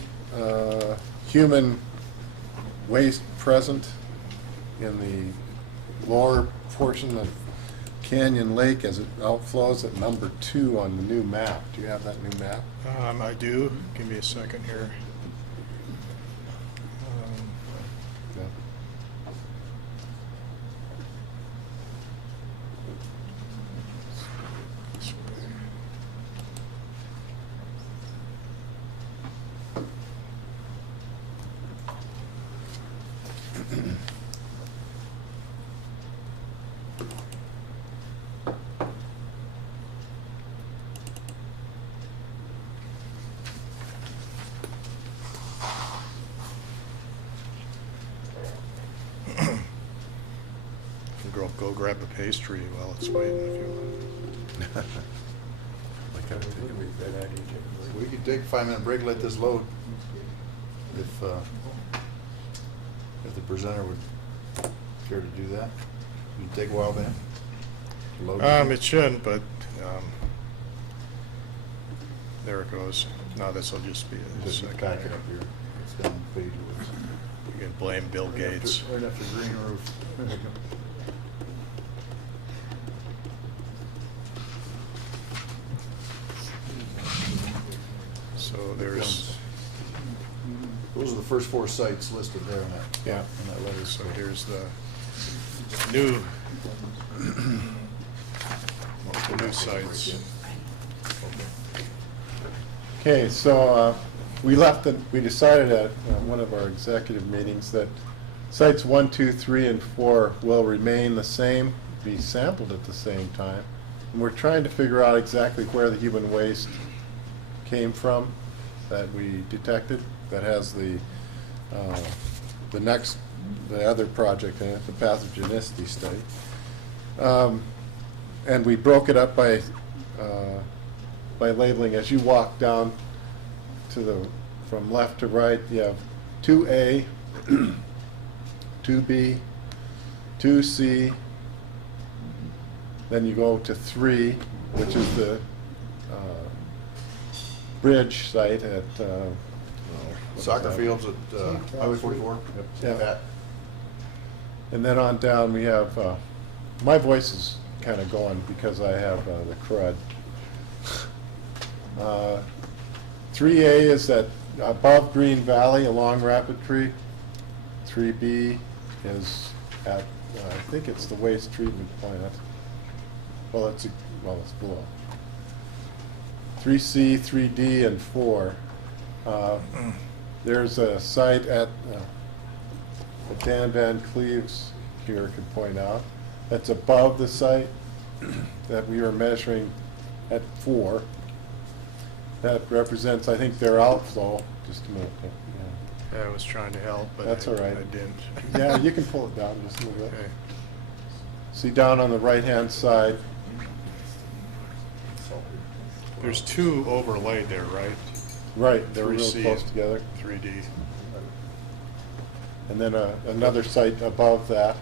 human waste present in the lower portion of Canyon Lake as it outflows at number 2 on the new map. Do you have that new map? I do. Give me a second here. Yeah. This way. Go grab a pastry while it's waiting if you want. we could take a 5-minute break, let this load. If the presenter would care to do that. Would it take a while, Ben? to load? It shouldn't, but there it goes. Now this will just be a Just second. back it up here. It's down the page. You can blame Bill Gates. Right after green roof. So there's, Those are the first 4 sites listed there in that. yeah, In that letter. so here's the new, the new sites. Okay, so we decided at one of our executive meetings that sites 1, 2, 3, and 4 will remain the same, be sampled at the same time. And we're trying to figure out exactly where the human waste came from that we detected, that has the other project in it, the pathogenicity study. And we broke it up by labeling. As you walk down from left to right, you have 2A, 2B, 2C, then you go to 3, which is the bridge site at Soccer fields at Highway 44. Yeah. Pat. And then on down we have, my voice is kind of going because I have the crud. 3A is at above Green Valley along Rapid Creek. 3B is at, I think it's the waste treatment plant. Well, it's below. 3C, 3D, and 4. There's a site that Dan Van Cleves here could point out that's above the site that we were measuring at 4. That represents, I think, their outflow. Just a minute. Yeah, I was trying to help, but That's all right. I didn't. Yeah, you can pull it down just a little bit. Okay. See down on the right-hand side, There's 2 overlaid there, right? right, they're real 3C close and together. 3D. And then another site above that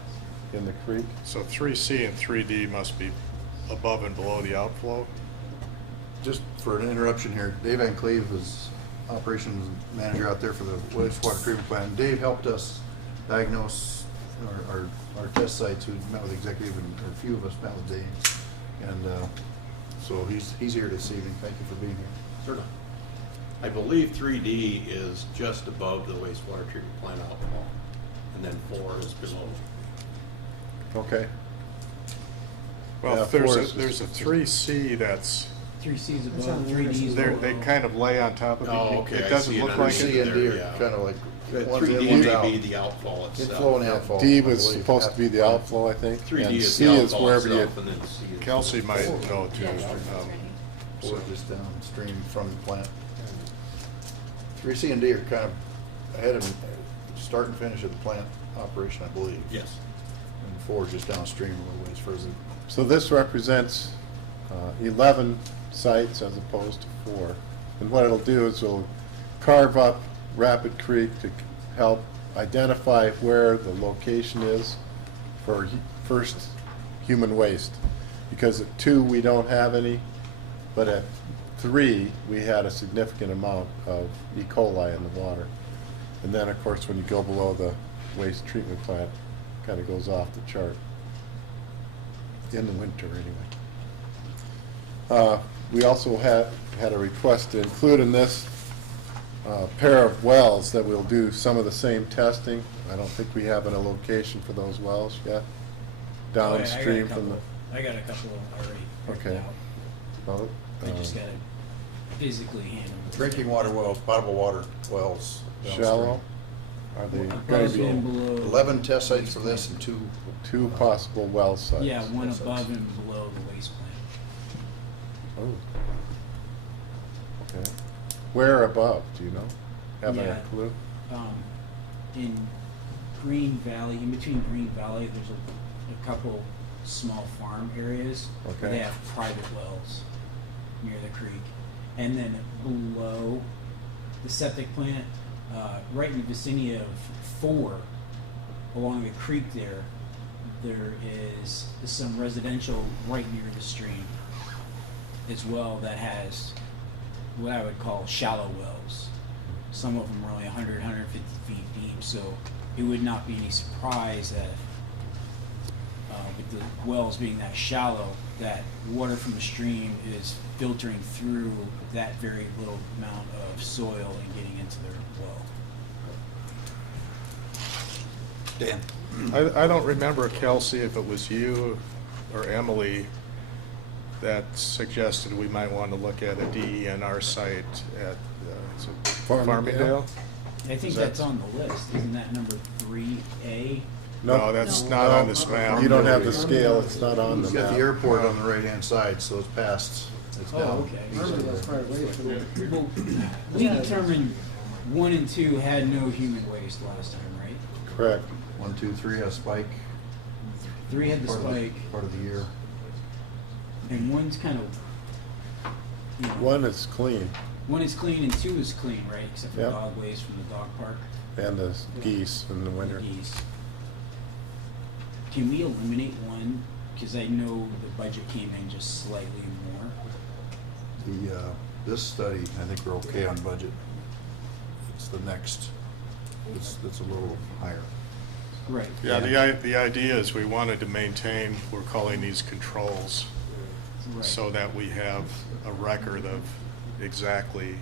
in the creek. So 3C and 3D must be above and below the outflow. Just for an interruption here, Dave Van Cleve operations manager out there for the wastewater treatment plant. And Dave helped us diagnose our test sites. We met with the executive, and a few of us met with Dave. And so he's here this evening. Thank you for being here. Certainly. I believe 3D is just above the wastewater treatment plant outfall, and then 4 is below. Okay. Well, Yeah, if there's forest there's a 3C that's, 3C's That's above, on the 3D's they below. kind of lay on top of it. Oh, okay, It I doesn't see it look under like C it. and D are Yeah. kind of like one's 3D in, one's may out. be the outfall itself. Inflow and outfall. D I was believe. supposed to be the outflow, I think. 3D and is C the is outfall wherever you, itself, and then C is. Kelsey might know too. Or just downstream from the plant. 3C and D are kind of ahead of start and finish of the plant operation, I believe. Yes. And 4 is just downstream a little ways further. so this represents 11 sites as opposed to 4. And what it'll do is it'll carve up Rapid Creek to help identify where the location is for first human waste. Because at 2, we don't have any, but at 3, we had a significant amount of E. coli in the water. And then, of course, when you go below the waste treatment plant, it kind of goes off the chart. In the winter, anyway. We also had a request to include in this pair of wells that we'll do some of the same testing. I don't think we have a location for those wells yet, downstream from the. I got a couple already picked Okay. out. Well, I just gotta physically handle them. Drinking water wells, potable water wells. downstream. shallow. Are they going Above to and be below. 11 test sites for this and 2. 2 possible well sites? Yeah, one Yes, above and below the waste plant. Oh. Okay. Where above? Do you know? Have Yeah. a clue? In Green Valley, in between Green Valley, there's a couple small farm areas where Okay. they have private wells near the creek. And then below the septic plant, right in the vicinity of 4, along the creek there is some residential right near the stream as well that has what I would call shallow wells. Some of them are only 100, 150 feet deep, so it would not be any surprise that with the wells being that shallow, that water from the stream is filtering through that very little amount of soil and getting into their well. Dan? I don't remember, Kelsey, if it was you or Emily that suggested we might want to look at a DENR site at is it Farmingdale? Farmingdale? I think Is that- that's on the list, isn't that number 3A? No, that's No. not on this map. You don't have the scale, it's not on the It's got map. the airport on the right-hand side, so it's past, it's Oh, down. okay. Normally that's far away from it. Well, we determined 1 and 2 had no human waste last time, right? Correct. 1, 2, 3 has spike. 3 had the Part of spike, Part of the year. and 1's kind of, you know, 1 is clean, 1 is clean and 2 is clean, right? Except for Yep. dog waste from the dog park. and the geese in the winter. Geese. Can we eliminate 1? Because I know the budget came in just slightly more. This study, I think we're okay on budget. It's the next, it's a little higher. Right. Yeah, the idea is we wanted to maintain, we're calling these controls, Right. so that we have a record of exactly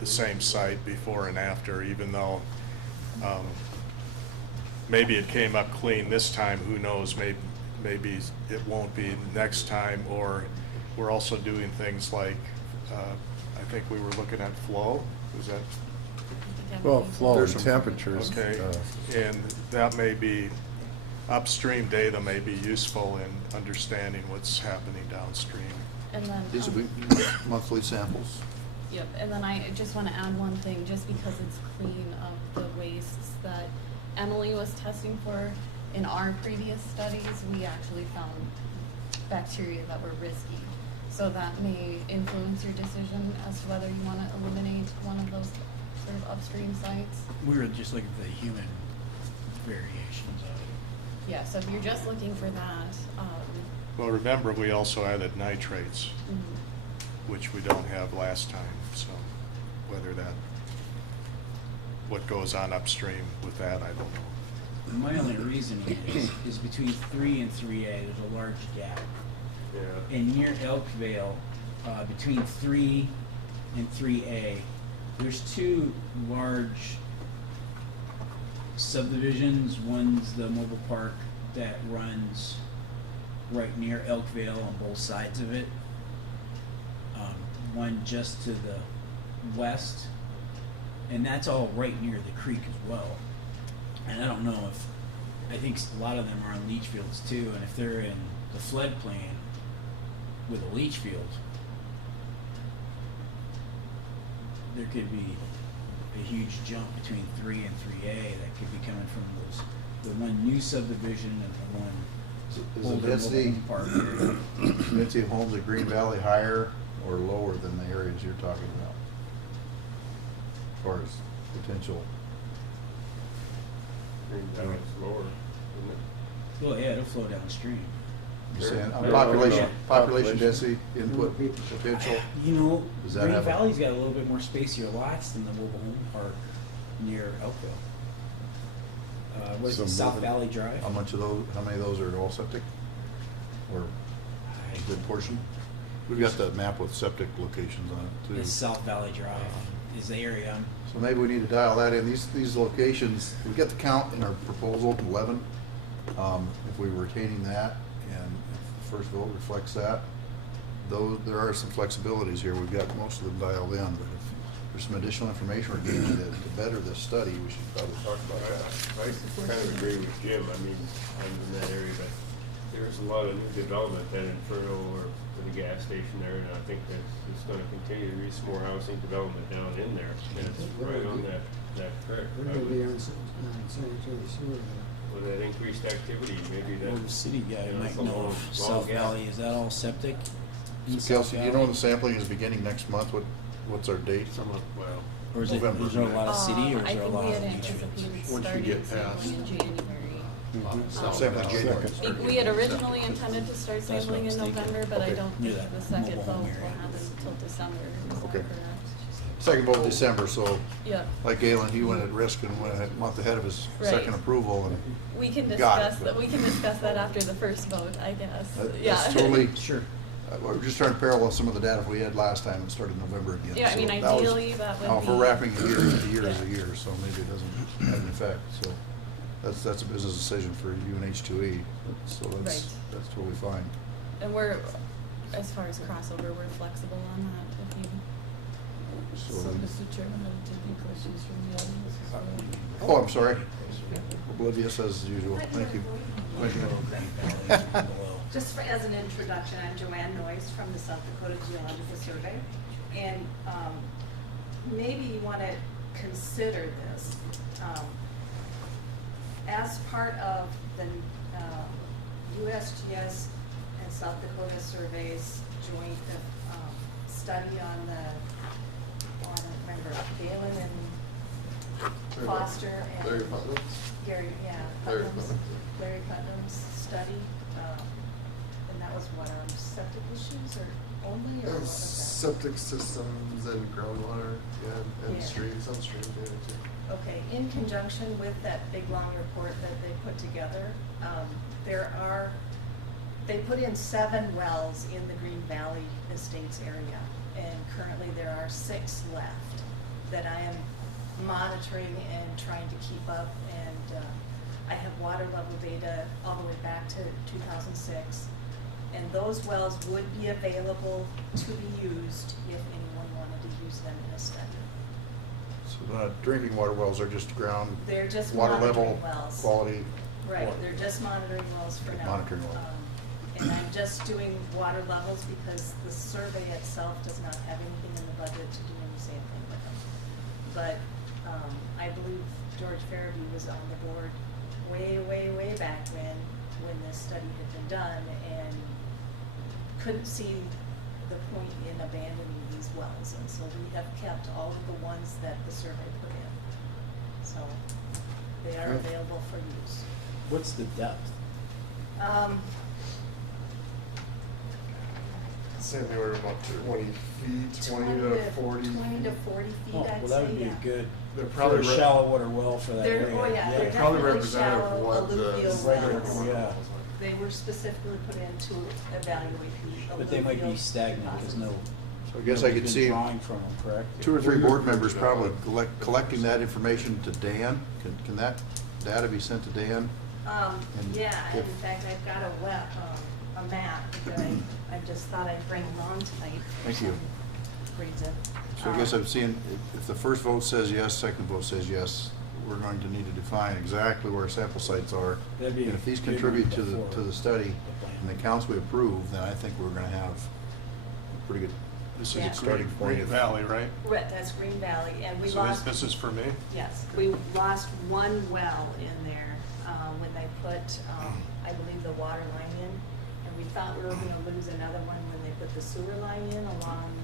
the same site before and after, even though maybe it came up clean this time, who knows, maybe it won't be next time, or we're also doing things like, I think we were looking at flow, was that? Well, flow There's and some- temperatures. Okay, and that may be, upstream data may be useful in understanding what's happening downstream. And then, These will be monthly samples. yep, and then I just want to add one thing, just because it's clean of the wastes that Emily was testing for. In our previous studies, we actually found bacteria that were risky. So that may influence your decision as to whether you want to eliminate one of those sort of upstream sites. We were just looking for the human variations of it. Yeah, so if you're just looking for that, Well, remember, we also added nitrates, mhm. which we don't have last time, so. whether that, what goes on upstream with that, I don't know. My only reasoning is between 3 and 3A, there's a large gap. Yeah. And near Elkvale, between 3 and 3A, there's two large subdivisions. One's the mobile park that runs right near Elkvale on both sides of it. One just to the west, and that's all right near the creek as well. And I don't know if, I think a lot of them are on leach fields too, and if they're in the floodplain with a leach field, there could be a huge jump between 3 and 3A that could be coming from the one new subdivision and the one Is older the density, mobile park area. density of homes at Green Valley higher or lower than the areas you're talking about? As far as potential, Green Valley's lower, isn't it? Well, yeah, it'll flow downstream. you're saying, Yeah. population, Yeah. population density, input potential? You know, Does that Green have a- Valley's got a little bit more spacier lots than the mobile home park near Elkville. What is So it, South moving- Valley Drive? How much of those, how many of those are all septic? Or a good portion? We've got that map with septic locations on it too. It's South Valley Drive is the area. So maybe we need to dial that in. These locations, we got the count in our proposal, 11. If we were retaining that, and if the first vote reflects that, though there are some flexibilities here. We've got most of them dialed in, but if there's some additional information we're getting to better this study, we should probably talk about that. I kind of agree with Jim. I mean, I'm in that area, but there's a lot of new development then in Inferno or for the gas station there, and I think that it's gonna continue to be some more housing development down in there. And it's right on that creek. We're gonna be on sanitary sewer. With that increased activity, maybe that. Well, the city guy you know, might it's a know long- if long South gap. Valley, is that all septic? in South Kelsey, do you know Valley? the sampling is beginning next month? What's our date? Well, Or is it, November. is there a lot of city or is I there a think lot we had of leach fields? anticipated Once you starting get past- sampling in January. Sampling January. We had originally intended to start That's what I sampling was in thinking. November, but I Okay. don't Near think that the second mobile vote home will area. happen until December. Is that Okay. correct? Second vote December, so Yeah. like Galen, he went at risk and went a month ahead of his Right. second approval, and We can Got it. discuss that, we can discuss that after the first vote, I guess. Yeah. that's totally, Sure. we're just trying to parallel some of the data we had last time and started in November again. Yeah, I So mean, that was- ideally, that would Now, if we're be- wrapping a year into year as a Yeah. year, so maybe it doesn't have an effect, so that's a business decision for you and H2E, so Right. that's totally fine. And we're, as far as crossover, we're flexible on that if you. So, Mr. Chairman, I have any questions from the audience as well? oh, I'm sorry. Oblivious as usual, thank you. Commissioner. Just for, as an introduction, I'm Joanne Noyes from the South Dakota Geological Survey. And maybe you want to consider this. As part of the USGS and South Dakota Surveys joint study on the, I don't remember, Galen and Foster and Larry Putnam? Gary, yeah, Larry Putnam's, Putnam. Larry Putnam's study, and that was what, on septic issues or only, or what was Septic systems and groundwater, yeah, and Yeah. streams, some stream data too. that? Okay, in conjunction with that big long report that they put together, they put in 7 wells in the Green Valley Estates area, and currently there are 6 left that I am monitoring and trying to keep up, and I have water level data all the way back to 2006, and those wells would be available to be used if anyone wanted to use them in a study. So drinking water wells are just ground, They're just water level, monitoring wells. quality. Right, water. they're just monitoring wells for now. Monitoring wells. And I'm just doing water levels because the survey itself does not have anything in the budget to do any sampling with them. But I believe George Farabee was on the board way back when this study had been done and couldn't see the point in abandoning these wells. And so we have kept all of the ones that the survey put in. So they are available for use. What's the depth? say in the order of about 20 feet, 20 to 40. 20 to 40 feet, Oh, I'd well, say, that would be yeah. good. They're For probably a shallow water well for that They're, area. oh yeah, they're probably definitely representative of shallow what the alluvial regular- wells. yeah. They were specifically put in to evaluate the But they might be alluvial stagnant because deposits. So I guess I could nobody's see been drawing from them, correct? 2 or 3 board members probably collecting that information to Dan. Can that data be sent to Dan? And Yeah, and if- in fact, I've got a map that I just thought I'd bring along tonight. Thank you. Reason. So I guess I'm seeing, if the first vote says yes, second vote says yes, we're going to need to define exactly where sample sites are. That'd be And if these a good contribute one to the, before to the study the plan. and the counts we approve, then I think we're gonna have a pretty good, This Yeah. is starting point. Green Valley, right? Right, that's Green Valley, and we So lost. this is for me? Yes, we lost one well in there, when they put, I believe, the water line in. And we thought we were gonna lose another one when they put the sewer line in along,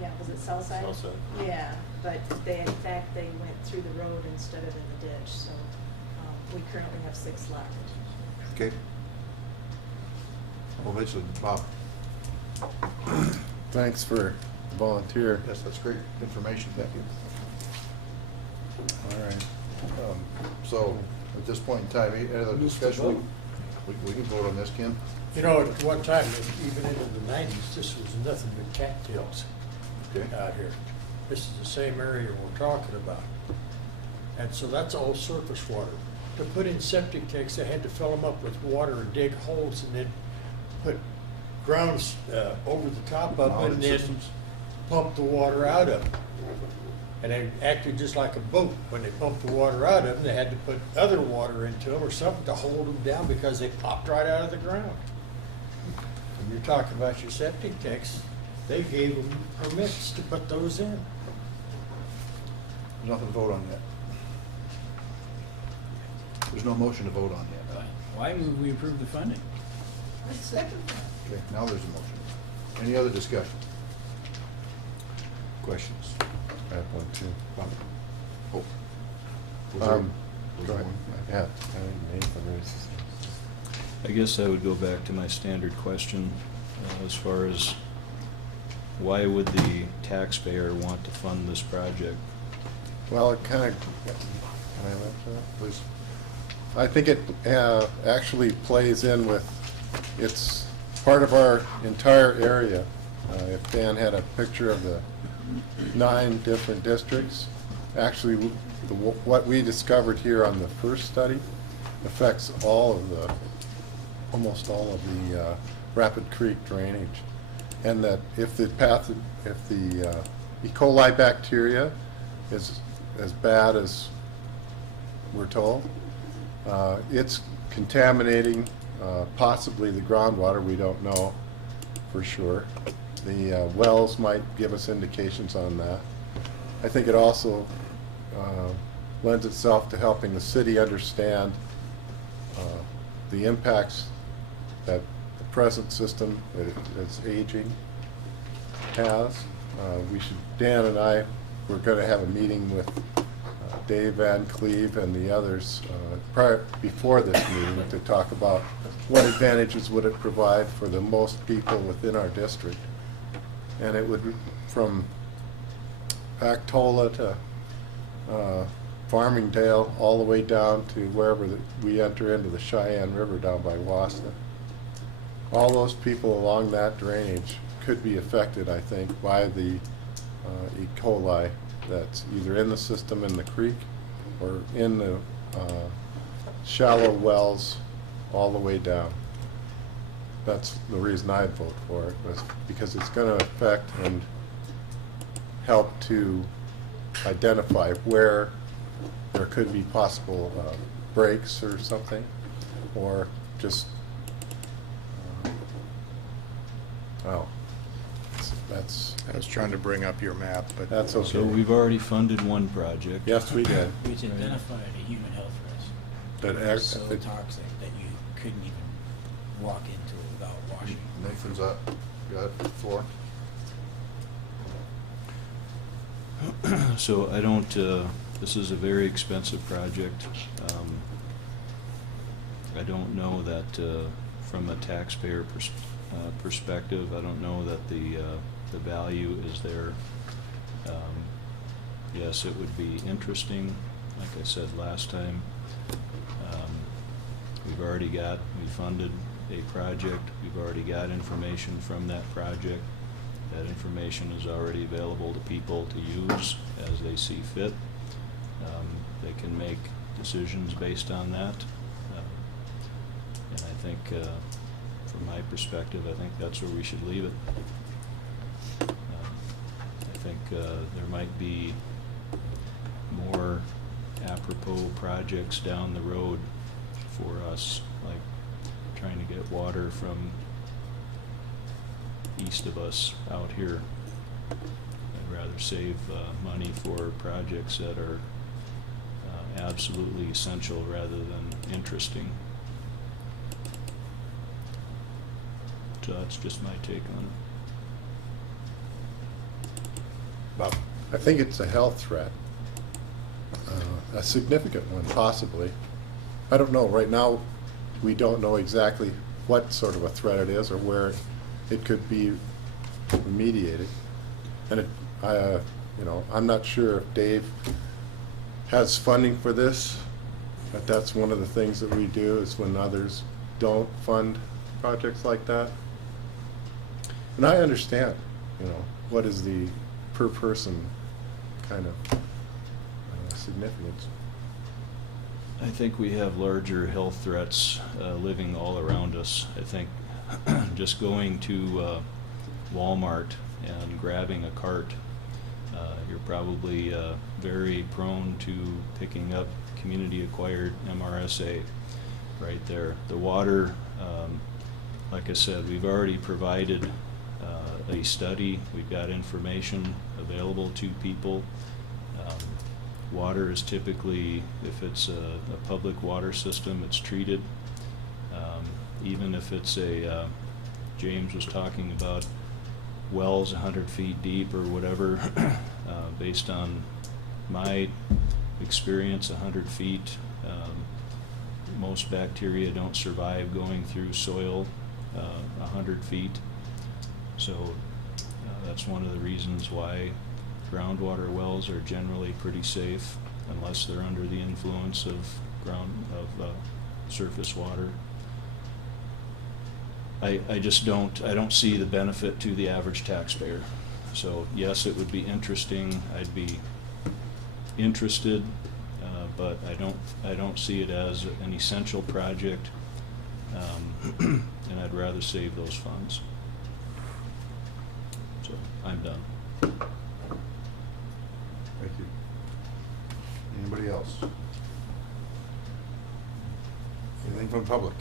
yeah, was it Southside? Southside. Yeah, but they, in fact, they went through the road instead of in the ditch, so, we currently have 6 left. Okay? Well, eventually, Bob, Thanks for the volunteer. yes, that's great information, thank you. All right. So, at this point in time, any other Move to discussion? vote. We can vote on this, Ken? You know, at one time, even into the 90s, this was nothing but cattails Okay. out here. This is the same area we're talking about. And so that's all surface water. To put in septic tanks, they had to fill them up with water and dig holes and then put grounds over the top of them Mounted and then systems. pump the water out of them. And they acted just like a boat. When they pumped the water out of them, they had to put other water into them or something to hold them down because they popped right out of the ground. And you're talking about your septic tanks, they gave them permits to put those in. There's nothing to vote on yet. There's no motion to vote on yet. Why move we approve the funding? I second that. Okay, now there's a motion. Any other discussion? Questions? I have one too. Bob? Oh. Was there- was Go there ahead. one? Yeah. I think Nathan raised I guess I would go back to my standard question as far as why would the taxpayer want to fund this project? Well, it kind of, can I answer that? Please. I think it actually plays in with, it's part of our entire area. If Dan had a picture of the 9 different districts, actually, what we discovered here on the first study affects all of the, almost all of the Rapid Creek drainage. And that if the E. coli bacteria is as bad as we're told, it's contaminating possibly the groundwater. We don't know for sure. The wells might give us indications on that. I think it also lends itself to helping the city understand the impacts that the present system that's aging has. Dan and I, we're going to have a meeting with Dave Van Cleve and the others before this meeting to talk about what advantages would it provide for the most people within our district. And it would, from Actola to Farmingdale, all the way down to wherever we enter into the Cheyenne River down by Wasta. All those people along that drainage could be affected, I think, by the E. coli that's either in the system in the creek or in the shallow wells all the way down. That's the reason I'd vote for it, was because it's going to affect and help to identify where there could be possible breaks or something, or just, well, that's I was trying to bring up your map, but. that's okay. So we've already funded one project. Yes, we did. Which identified a human health risk. That It was so toxic that you couldn't even walk into it without washing. Nathan's up. Got the floor. So I don't, this is a very expensive project. I don't know that from a taxpayer perspective, I don't know that the value is there. Yes, it would be interesting, like I said last time. We funded a project, we've already got information from that project. That information is already available to people to use as they see fit. They can make decisions based on that. And I think, from my perspective, I think that's where we should leave it. I think there might be more apropos projects down the road for us, like trying to get water from east of us out here. I'd rather save money for projects that are absolutely essential rather than interesting. So that's just my take on it. Bob? I think it's a health threat, a significant one, possibly. I don't know. Right now, we don't know exactly what sort of a threat it is or where it could be remediated. And I'm not sure if Dave has funding for this, but that's one of the things that we do is when others don't fund projects like that. And I understand, what is the per person kind of significance. I think we have larger health threats living all around us. I think just going to Walmart and grabbing a cart, you're probably very prone to picking up community-acquired MRSA right there. The water, like I said, we've already provided a study. We've got information available to people. Water is typically, if it's a public water system, it's treated. Even if it's James was talking about wells 100 feet deep or whatever, based on my experience, 100 feet, most bacteria don't survive going through soil 100 feet. So that's one of the reasons why groundwater wells are generally pretty safe unless they're under the influence of surface water. I don't see the benefit to the average taxpayer. So yes, it would be interesting. I'd be interested, but I don't see it as an essential project, and I'd rather save those funds. So I'm done. Thank you. Anybody else? Anything from the public?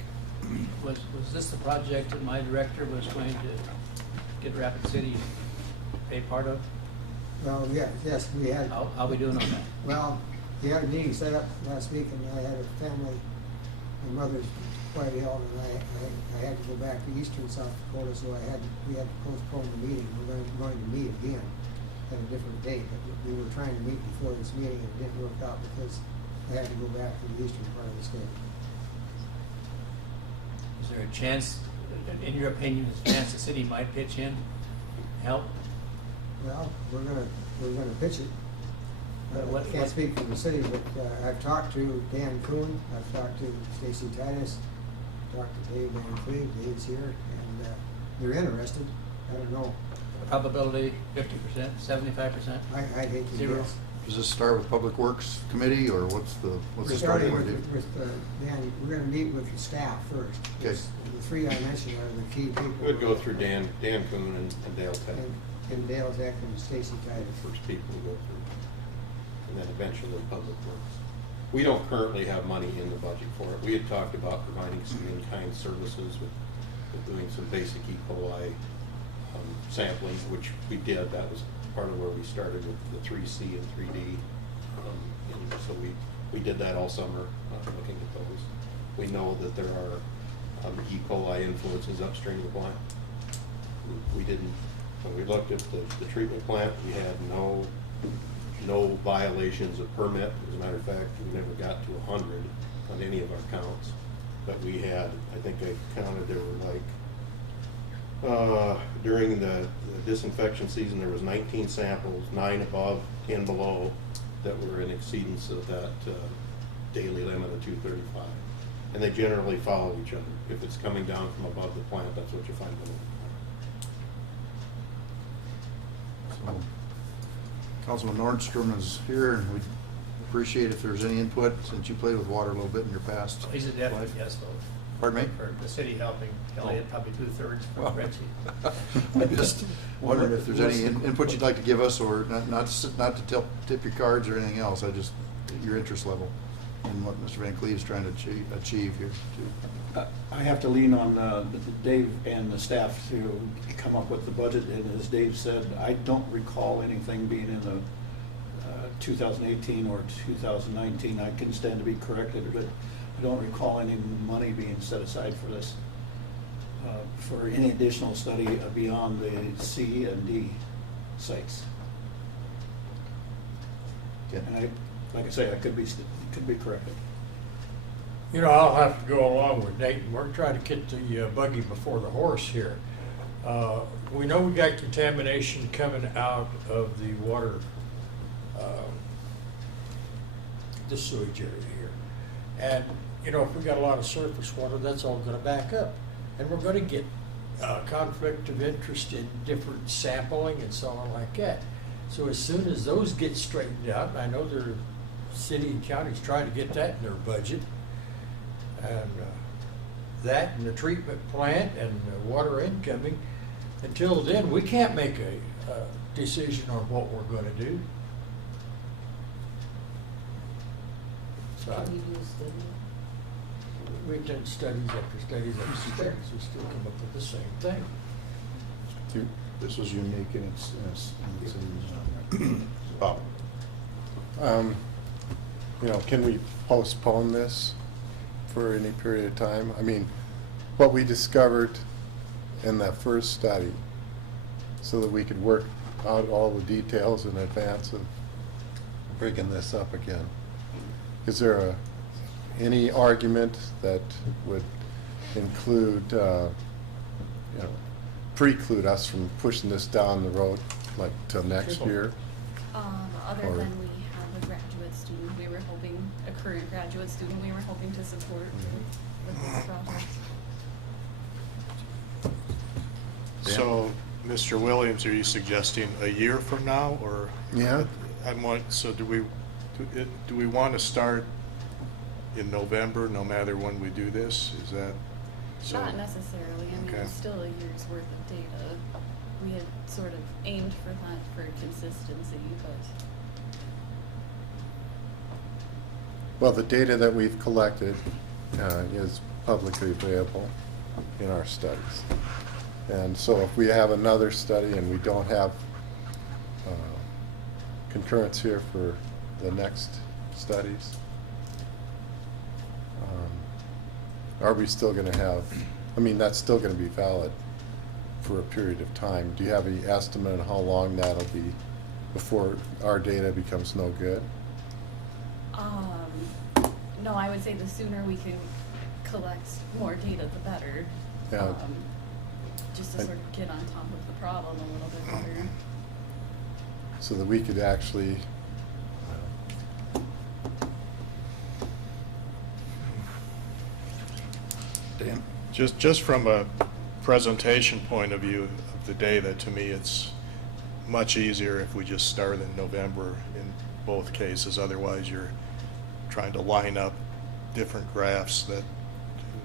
Was this the project that my director was going to get Rapid City to pay part of? Well, yes, we had. How are we doing on that? Well, we had a meeting set up last week, and I had a family. My mother's quite ill, and I had to go back to eastern South Dakota, so we had to postpone the meeting. We're going to meet again at a different date, but we were trying to meet before this meeting, and it didn't work out because I had to go back to the eastern part of the state. Is there a chance, in your opinion, is a chance the city might pitch in, help? Well, we're gonna pitch it. What- I can't speak for the city, but I've talked to Dan Kuhn, I've talked to Stacy Titus, talked to Dave Van Cleve, Dave's here, and they're interested. I don't know. Probability 50%, 75%? I'd hate to Zero. guess. Does this start with Public Works Committee, or what's the We're starting starting point? with Dan, we're gonna meet with the staff first. Okay. The three I mentioned are the key people. We'd go through Dan Kuhn and Dale Tech, And Dale Tech and Stacy Titus. first people to go through, and then eventually Public Works. We don't currently have money in the budget for it. We had talked about providing some in-kind services with doing some basic E. coli sampling, which we did. That was part of where we started with the 3C and 3D. And so we did that all summer, looking at those. We know that there are E. coli influences upstream of the plant. We didn't, when we looked at the treatment plant, we had no violations of permit. As a matter of fact, we never got to 100 on any of our counts. but we had, I think I counted, there were like, during the disinfection season, there was 19 samples, 9 above, 10 below, that were in exceedance of that daily limit of 235. And they generally follow each other. If it's coming down from above the plant, that's what you find below the plant. So, Councilman Nordstrom is here, and we'd appreciate if there's any input, since you played with water a little bit in your past. He's a definite yes vote. Pardon me? For the city helping, Elliott, probably 2/3 from Well, Reggie. I'm just wondering if there's any input you'd like to give us, or not to tip your cards or anything else, your interest level in what Mr. Van Cleve's trying to achieve here too. I have to lean on Dave and the staff to come up with the budget, and as Dave said, I don't recall anything being in the 2018 or 2019. I can stand to be corrected, but I don't recall any money being set aside for this, for any additional study beyond the C and D sites. Yeah. And like I say, I could be corrected. You know, I'll have to go along with Nate. We're trying to get the buggy before the horse here. We know we got contamination coming out of the water, the sewage area here. And, you know, if we got a lot of surface water, that's all gonna back up. And we're gonna get conflict of interest in different sampling and so on like that. So as soon as those get straightened out, and I know the city and county's trying to get that in their budget, and that and the treatment plant and the water incoming, until then, we can't make a decision on what we're gonna do. So Can you do a study? we've done studies after studies after studies, we still come up with the same thing. This was unique in its Bob. You know, can we postpone this for any period of time? I mean, what we discovered in that first study, so that we could work out all the details in advance of bringing this up again. Is there any argument that would include, you know, preclude us from pushing this down the road, like till next year? Other Or- than we have a graduate student, we were hoping, a current graduate student, we were hoping to support with this project. So, Mr. Williams, are you suggesting a year from now, or? Yeah. So do we want to start in November, no matter when we do this? Is that so? Not necessarily, I mean, Okay. it's still a year's worth of data. We had sort of aimed for that for consistency, but Well, the data that we've collected is publicly available in our studies. And so if we have another study and we don't have concurrence here for the next studies, are we still going to have, I mean, that's still going to be valid for a period of time. Do you have any estimate on how long that'll be before our data becomes no good? no, I would say the sooner we can collect more data, the better. Yeah. Just to sort of get on top of the problem a little bit better. So that we could actually Dan? Just from a presentation point of view of the data, to me, it's much easier if we just start in November in both cases. Otherwise, you're trying to line up different graphs that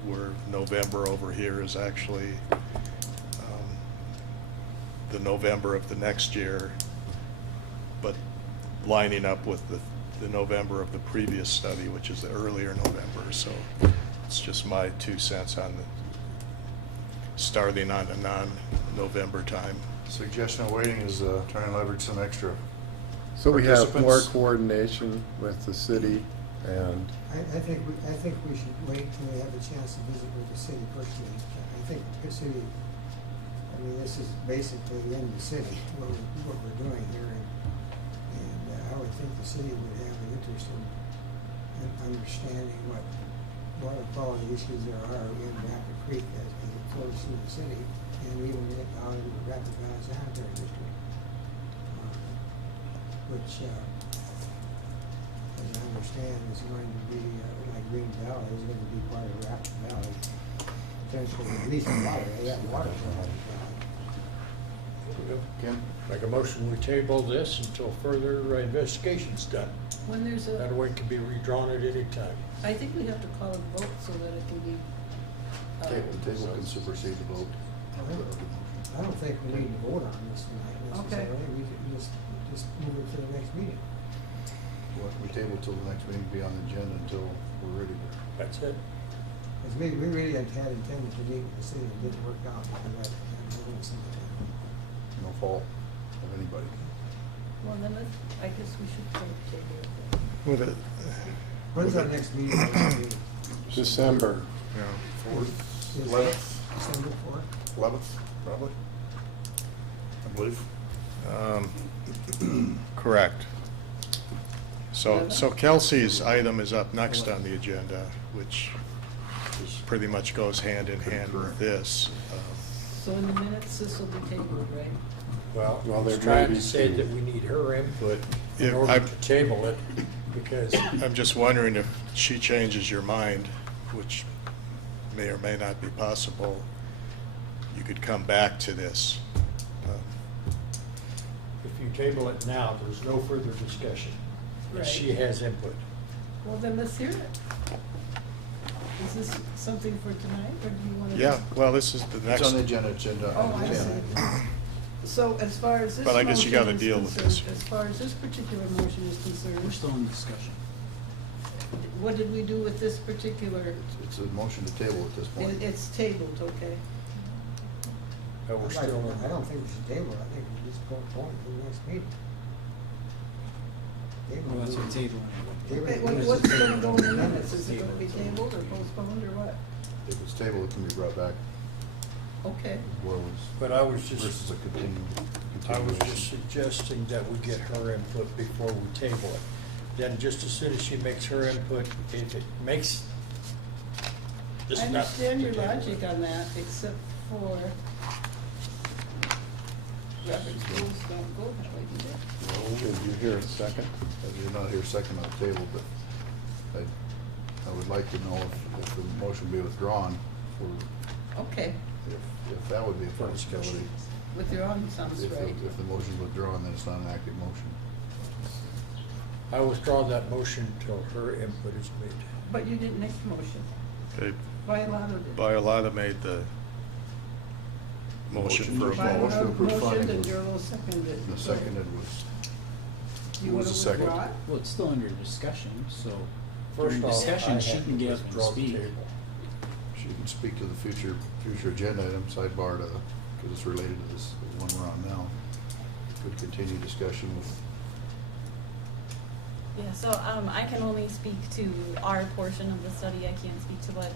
where November over here is actually the November of the next year, but lining up with the November of the previous study, which is the earlier November. So it's just my 2 cents on the starting on a non-November time. Suggestion of waiting is trying to leverage some extra So we have more participants. coordination with the city, and I think we should wait till we have a chance to visit with the city personally. I think the city, I mean, this is basically in the city, what we're doing here, and I would think the city would have an interest in understanding what water quality issues there are in Rapid Creek as it flows through the city, and even out in the Rapid Valley Sanitary District, which, as I understand, is going to be, like Green Valley, is going to be part of Rapid Valley, potentially at least water, they have water for Rapid Valley. Ken? Make a motion, we table this until further investigation's done. When there's That a, way it can be redrawn at any time. I think we have to call a vote so that it can be. Table can supersede the vote. I don't think we need to vote on this tonight necessarily, we could just move it to the next meeting. Well, we table till the next meeting, be on the agenda until we're ready to. That's it. Because we really had intended to meet with the city, it didn't work out because I don't see that. No fault of anybody. Well, then I guess we should table it. With it, When's our next meeting? December. yeah. 4th, Is 11th, December 4th? 11th, probably. I believe. Correct. So Kelsey's item is up next on the agenda, which pretty much goes hand in hand with this. So in the minutes, this will be tabled, right? Well, Well, I was there trying may to be say two. that we need her input in If order I- to table it, because I'm just wondering if she changes your mind, which may or may not be possible, you could come back to this. if you table it now, there's no further discussion. And Right. she has input. Well, then let's hear it. Is this something for tonight, or do you want to? Yeah, well, this is the It's next. on the agenda, agenda. Oh, I see. So as far as this But I guess you gotta motion is deal with this. concerned, as far as this particular motion is concerned. We're still in discussion. What did we do with this particular, It's a motion to table at this point. it's tabled, okay? But we're still, I don't think we should table it, I think we just go forward to the next meeting. Well, that's what table. Okay, what's gonna go in the minutes? Is it gonna be tabled or postponed or what? If it's tabled, it can be brought back Okay. where it was. but I was just, Versus a I was just continuation. suggesting that we get her input before we table it. Then just as soon as she makes her input, if it makes. this I not understand your the table. logic on that, except for rapid schools don't go that way, do they? Did you hear a second? I did not hear second on the table, but I would like to know if the motion be withdrawn, or Okay, if that would be a possibility. withdrawn sounds If right. the motion's withdrawn, then it's not an active motion. I withdraw that motion until her input is made. But you didn't make the motion. Okay, Biological did. Biolotta made the motion for a Motion vote. to approve Motion, funding and was- Gerald seconded. The seconded was, You who was wanna the second? withdraw it? Well, it's still under discussion, so First during off, I discussion, she have can to get up and withdraw the speak. table. She can speak to the future agenda item sidebar to, because it's related to this one we're on now. Could continue discussion with, Yeah, so I can only speak to our portion of the study. I can't speak to what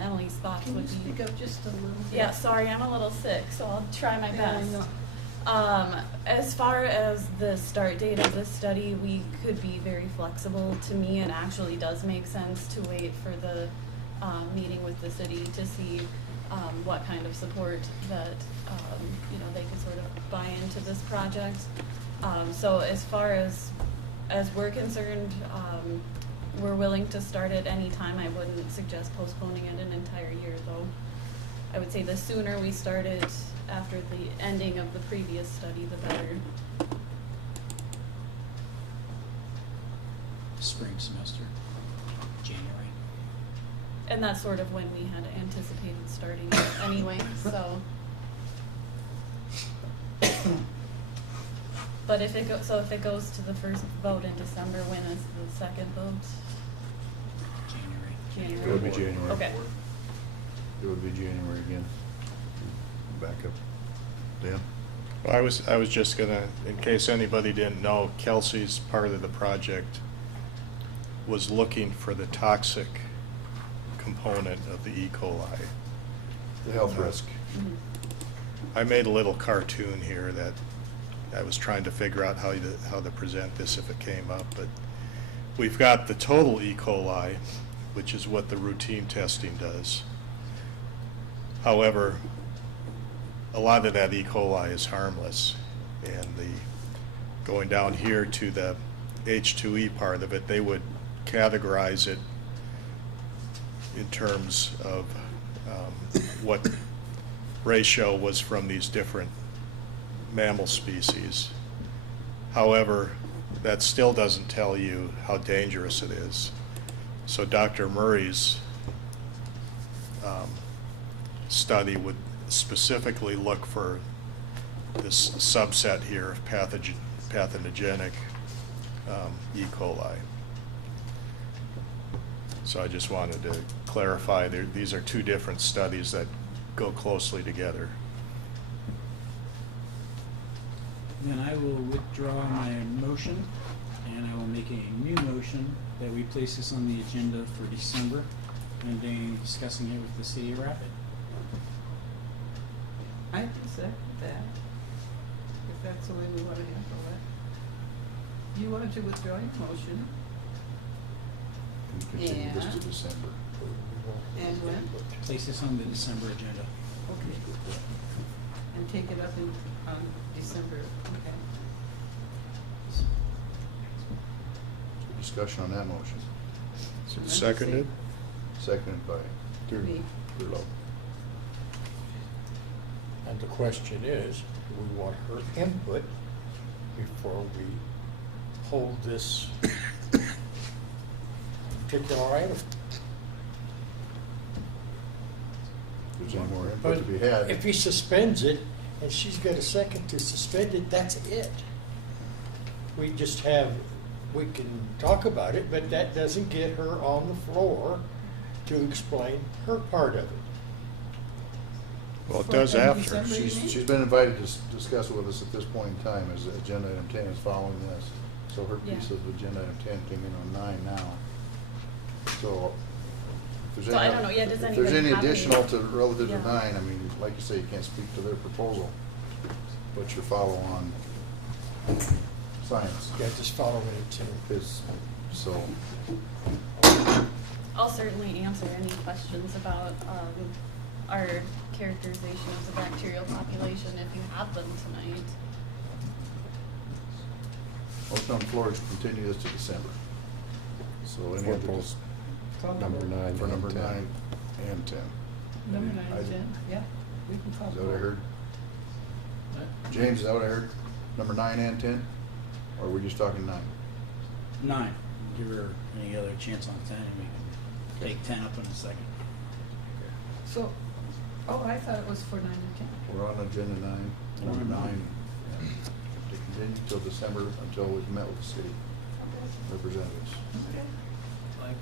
Emily's thoughts Can you would be. speak up just a little bit? Yeah, sorry, I'm a little sick, so I'll try my Yeah, I best. know. As far as the start date of this study, we could be very flexible. To me, it actually does make sense to wait for the meeting with the city to see what kind of support that they could sort of buy into this project. So as far as we're concerned, we're willing to start at any time. I wouldn't suggest postponing it an entire year, though. I would say the sooner we started after the ending of the previous study, the better. Spring semester, January. And that's sort of when we had anticipated starting it anyway, so. But if it goes to the first vote in December, when is the second vote? January. it would be January. Okay. It would be January again. Back up. Dan? I was just gonna, in case anybody didn't know, Kelsey's part of the project was looking for the toxic component of the E. coli. The health risk. I made a little cartoon here that I was trying to figure out how to present this if it came up, but we've got the total E. coli, which is what the routine testing does. However, a lot of that E. coli is harmless, and going down here to the H2E part of it, they would categorize it in terms of what ratio was from these different mammal species. However, that still doesn't tell you how dangerous it is. So Dr. Murray's study would specifically look for this subset here of pathogenic E. coli. So I just wanted to clarify, these are two different studies that go closely together. Then I will withdraw my motion, and I will make a new motion that we place this on the agenda for December, and then discussing it with the city of Rapid. I can second that, if that's the way we want to handle it. You wanted to withdraw your motion, And continue this to Yeah. December. and when? Place this on the December agenda. Okay. And take it up on December, okay. Discussion on that motion. Is it seconded? Seconded by Me. Gerlo. And the question is, do we want her input before we hold this particular item? If there's any more input to be had. If he suspends it, and she's got a second to suspend it, that's it. We just have, we can talk about it, but that doesn't get her on the floor to explain her part of it. Well, it does after. She's been invited to discuss it with us at this point in time, as agenda item 10 is following this. So her piece of agenda item 10 came in on 9 now. So if there's So I don't know, yeah, does if there's anybody any have any- additional to relative to Yeah. 9, I mean, like you say, you can't speak to their proposal, but your follow-on science Yeah, just follow it too. is, so. I'll certainly answer any questions about our characterization of the bacterial population if you have them tonight. Motion on the floor is to continue this to December. So any For other, both number 9 for and number 10. 9 and 10. Number 9 I- and 10, yeah, we can call. Is that what I heard? What? James, is that what I heard? Number 9 and 10? Or are we just talking 9? 9, give her any other chance on 10, and we can take 10 up in a second. So, oh, I thought it was for 9 and 10. We're on agenda 9, number Number 9. To continue till December, until we've met with the city representatives. Okay. Like,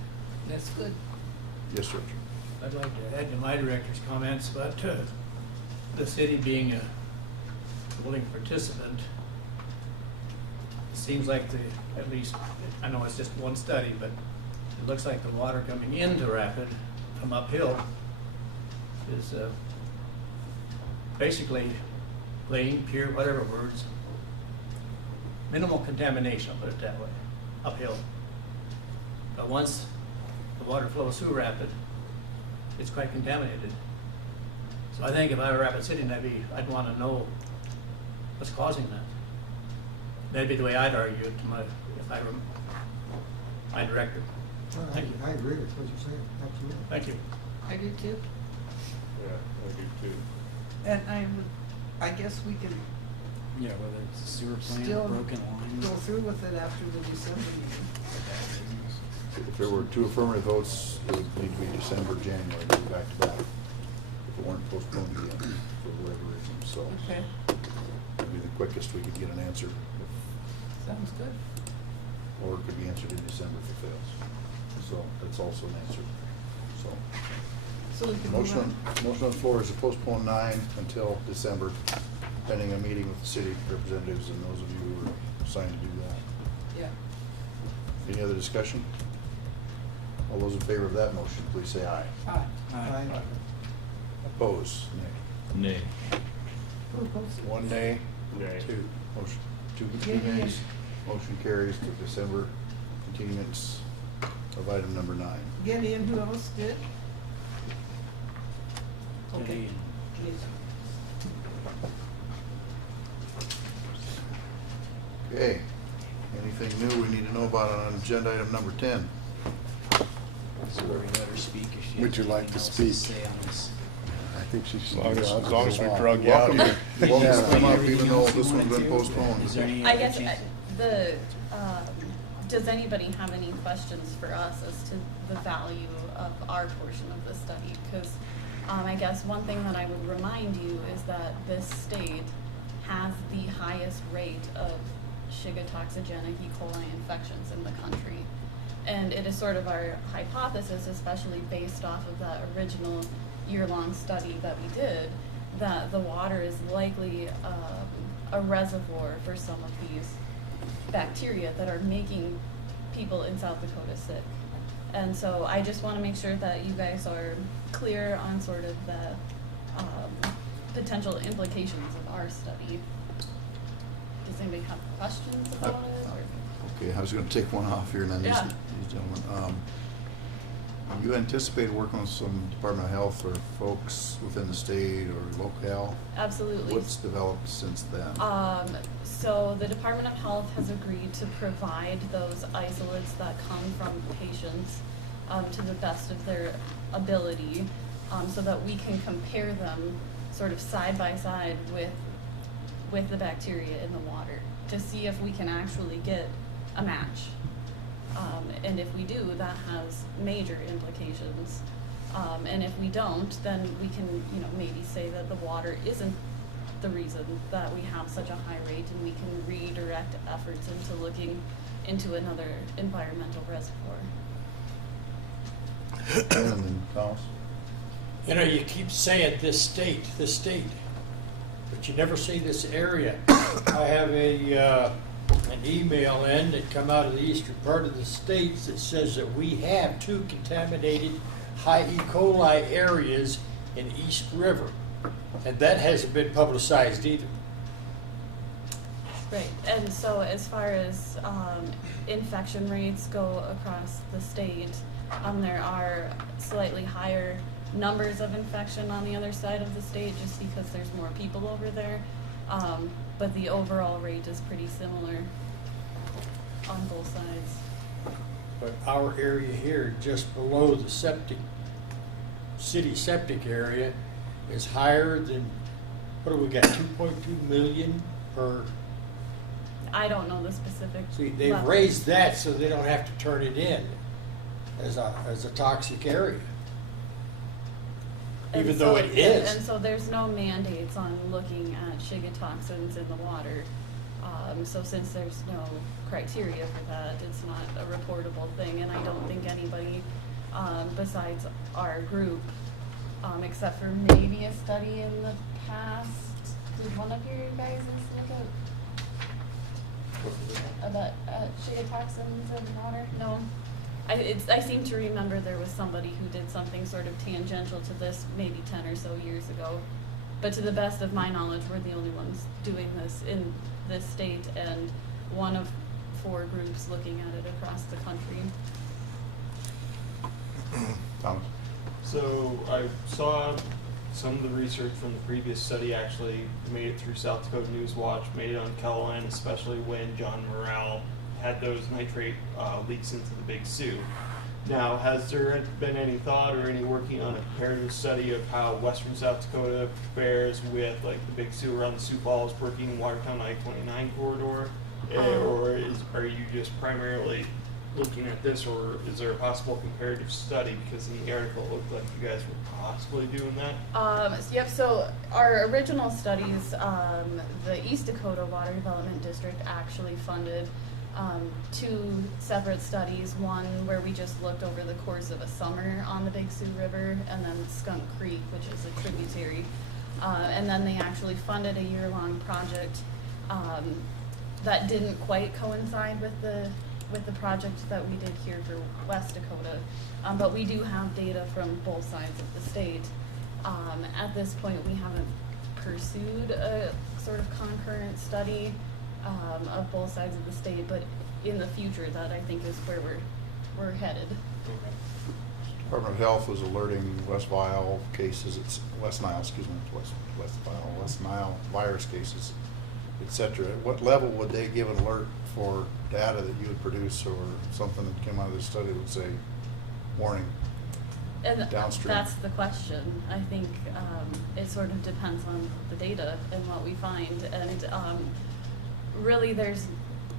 that's good. Yes, sir. I'd like to add to my director's comments about the city being a willing participant. It seems like at least, I know it's just one study, but it looks like the water coming into Rapid from uphill is basically clean, pure, whatever words. Minimal contamination, I'll put it that way, uphill. But once the water flows through Rapid, it's quite contaminated. So I think if I were Rapid City, I'd want to know what's causing that. That'd be the way I'd argue it if I were my director. Well, Thank you. I agree with what you're saying, absolutely. Thank you. I do too. Yeah, I do too. And I guess we can Yeah, whether it's a sewer plant, still broken go lines. through with it after the December meeting. If there were 2 affirmative votes, it would need to be December, January, back to back. If it weren't postponed again, for whatever reason, so. Okay, That'd be the quickest we could get an answer, sounds good. or it could be answered in December if it fails. So that's also an answer, so. So we can move Motion on. on the floor is to postpone 9 until December, pending a meeting with the city representatives and those of you who are assigned to do that. Yeah. Any other discussion? All those in favor of that motion, please say aye. Aye. Aye. Oppose? Nay. Nay. Who opposed it? 1 nay, Nay. 2. Motion, 2 Yeah, yeah, yeah. nays. Motion carries to December continuance of item number 9. Getty and who else did? Jenny and Okay, anything new we need to know about on agenda item number 10? So we let her speak if she Would has you like anything to else speak? say on this. I think she should. As long as we drug you out Welcome here. welcome to come up, Anything even though else you this one's wanted been to? postponed. Is there any I other guess changes? does anybody have any questions for us as to the value of our portion of the study? Because I guess one thing that I would remind you is that this state has the highest rate of Shiga toxigenic E. coli infections in the country. And it is sort of our hypothesis, especially based off of that original year-long study that we did, that the water is likely a reservoir for some of these bacteria that are making people in South Dakota sick. And so I just want to make sure that you guys are clear on sort of the potential implications of our study. Does anybody have questions about it? Or? Okay, I was going to take one off here, and then Yeah. these gentlemen. You anticipate working with some Department of Health or folks within the state or locale? Absolutely. What's developed since then? So the Department of Health has agreed to provide those isolates that come from patients to the best of their ability, so that we can compare them sort of side by side with the bacteria in the water to see if we can actually get a match. And if we do, that has major implications. And if we don't, then we can, maybe say that the water isn't the reason that we have such a high rate, and we can redirect efforts into looking into another environmental reservoir. And then, Thomas? You keep saying this state, but you never say this area. I have an email in that come out of the eastern part of the states that says that we have 2 contaminated high E. coli areas in East River, and that hasn't been publicized either. Right, and so as far as infection rates go across the state, there are slightly higher numbers of infection on the other side of the state just because there's more people over there. But the overall rate is pretty similar on both sides. But our area here, just below the city septic area, is higher than, what do we got, 2.2 million per? I don't know the specific See, they've level. raised that so they don't have to turn it in as a toxic area. And Even so though it is. And so there's no mandates on looking at Shiga toxins in the water. So since there's no criteria for that, it's not a reportable thing, and I don't think anybody besides our group, except for maybe a study in the past, did one of you guys look at about Shiga toxins in water? No? I seem to remember there was somebody who did something sort of tangential to this maybe 10 or so years ago. But to the best of my knowledge, we're the only ones doing this in this state, and one of 4 groups looking at it across the country. Thomas? So I saw some of the research from the previous study actually made it through South Dakota News Watch, made it on Keloland, especially when John Morrell had those nitrate leaks into the Big Sioux. Now, has there been any thought or any working on a comparative study of how western South Dakota fares with like the Big Sioux around the Sioux Falls, Working, Watertown, I-29 corridor? Or are you just primarily looking at this, or is there a possible comparative study? Because in the article it looked like you guys were possibly doing that. Yep, so our original studies, the East Dakota Water Development District actually funded 2 separate studies, one where we just looked over the course of a summer on the Big Sioux River, and then Skunk Creek, which is a tributary. And then they actually funded a year-long project that didn't quite coincide with the project that we did here for West Dakota. But we do have data from both sides of the state. At this point, we haven't pursued a sort of concurrent study of both sides of the state, but in the future, that I think is where we're we're headed. Department of Health was alerting West Nile cases, it's West Nile, excuse me, West Nile virus cases, et cetera. At what level would they give an alert for data that you would produce or something that came out of this study that would say, warning, And downstream? that's the question. I think it sort of depends on the data and what we find. And really there's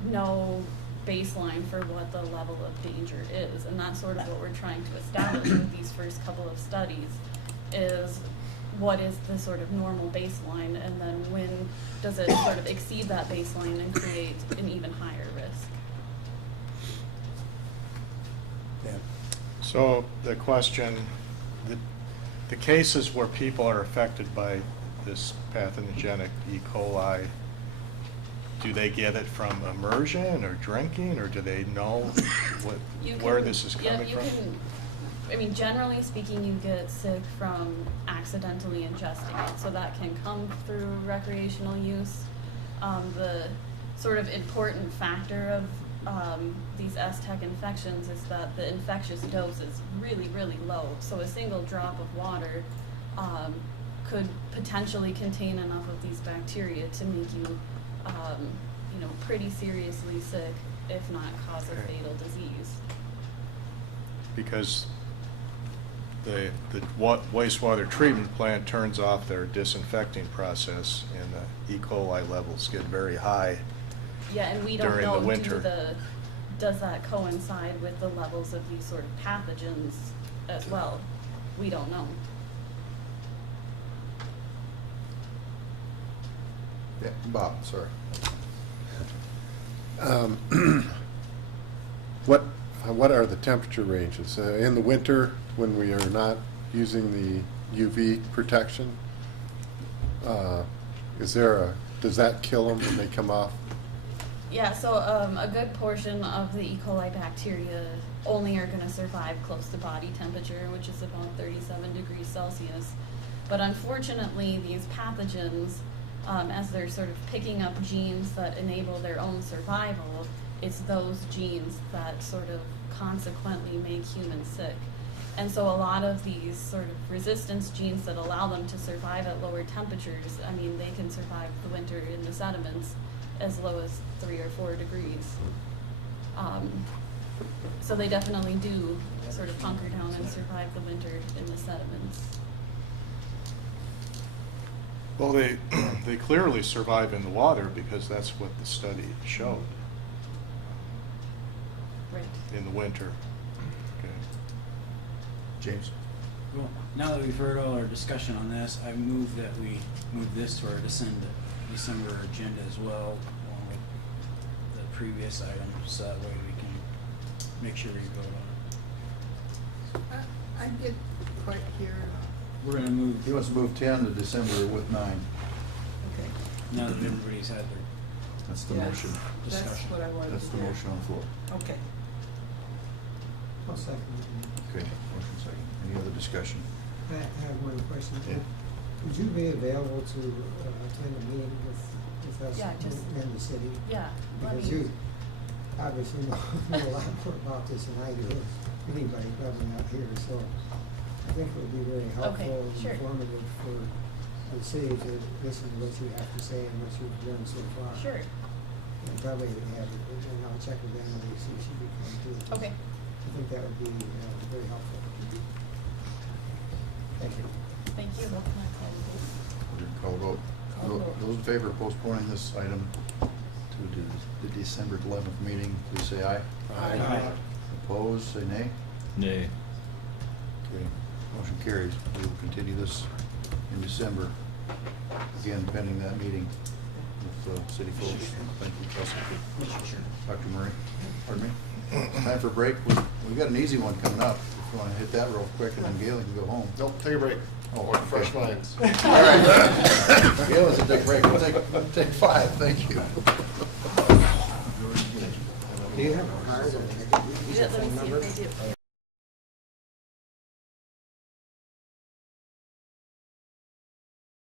no baseline for what the level of danger is. And that's sort of what we're trying to establish with these first couple of studies is what is the sort of normal baseline, and then when does it sort of exceed that baseline and create an even higher risk. So the question, the cases where people are affected by this pathogenic E. coli, do they get it from immersion or drinking, or do they know where this is coming from? I mean, generally speaking, you get sick from accidentally ingesting it, so that can come through recreational use. The sort of important factor of these S-Tech infections is that the infectious dose is really, really low. So a single drop of water could potentially contain enough of these bacteria to make you, pretty seriously sick, if not cause a fatal disease. Because the wastewater treatment plant turns off their disinfecting process, and the E. coli levels get very high. Yeah, and we don't during know, the winter. does that coincide with the levels of these sort of pathogens as well? We don't know. Yeah, Bob, sorry. What are the temperature ranges? In the winter, when we are not using the UV protection, does that kill them when they come off? Yeah, so a good portion of the E. coli bacteria only are going to survive close to body temperature, which is about 37 degrees Celsius. But unfortunately, these pathogens, as they're sort of picking up genes that enable their own survival, it's those genes that sort of consequently make humans sick. And so a lot of these sort of resistance genes that allow them to survive at lower temperatures, I mean, they can survive the winter in the sediments as low as 3 or 4 degrees. So they definitely do sort of hunker down and survive the winter in the sediments. Well, they clearly survive in the water because that's what the study showed. Right. In the winter. Okay. James? Well, now that we've heard all our discussion on this, I move that we move this to our December agenda as well, along with the previous items, so that way we can make sure we vote on it. I did quite hear. We're gonna move. He wants to move 10 to December with 9. Okay. Now that everybody's had their That's the Yes, motion. discussion. That's what I wanted That's to the hear. motion on the floor. Okay. I'll second it. Okay, motion second. Any other discussion? I have one question. Yeah. Would you be available to attend a meeting with us Yeah, just- in the city? Yeah. Because you obviously know a lot more about this than I do, anybody probably not here, so I think it would be very helpful and sure. informative for the city to listen to what you have to say and what you've done so far. Sure. And probably have it, and I'll check with Emily, see if she can come too. Okay. I think that would be very helpful. Thank you. Thank you. Call vote. Call vote. Those in favor of postponing this item to the December 11th meeting, please say aye. Aye. Opposed, say nay. Nay. Okay, motion carries. We will continue this in December, again pending that meeting with city folks. Thank you, Kelsey. Dr. Murray, pardon me. Time for a break. We've got an easy one coming up. If you want to hit that real quick, and then Gail can go home. Nope, take a break. Oh, Or fresh minds. All right. Gail wants to take a break. We'll take 5. Thank you. Do you have a card? Let me see if they do.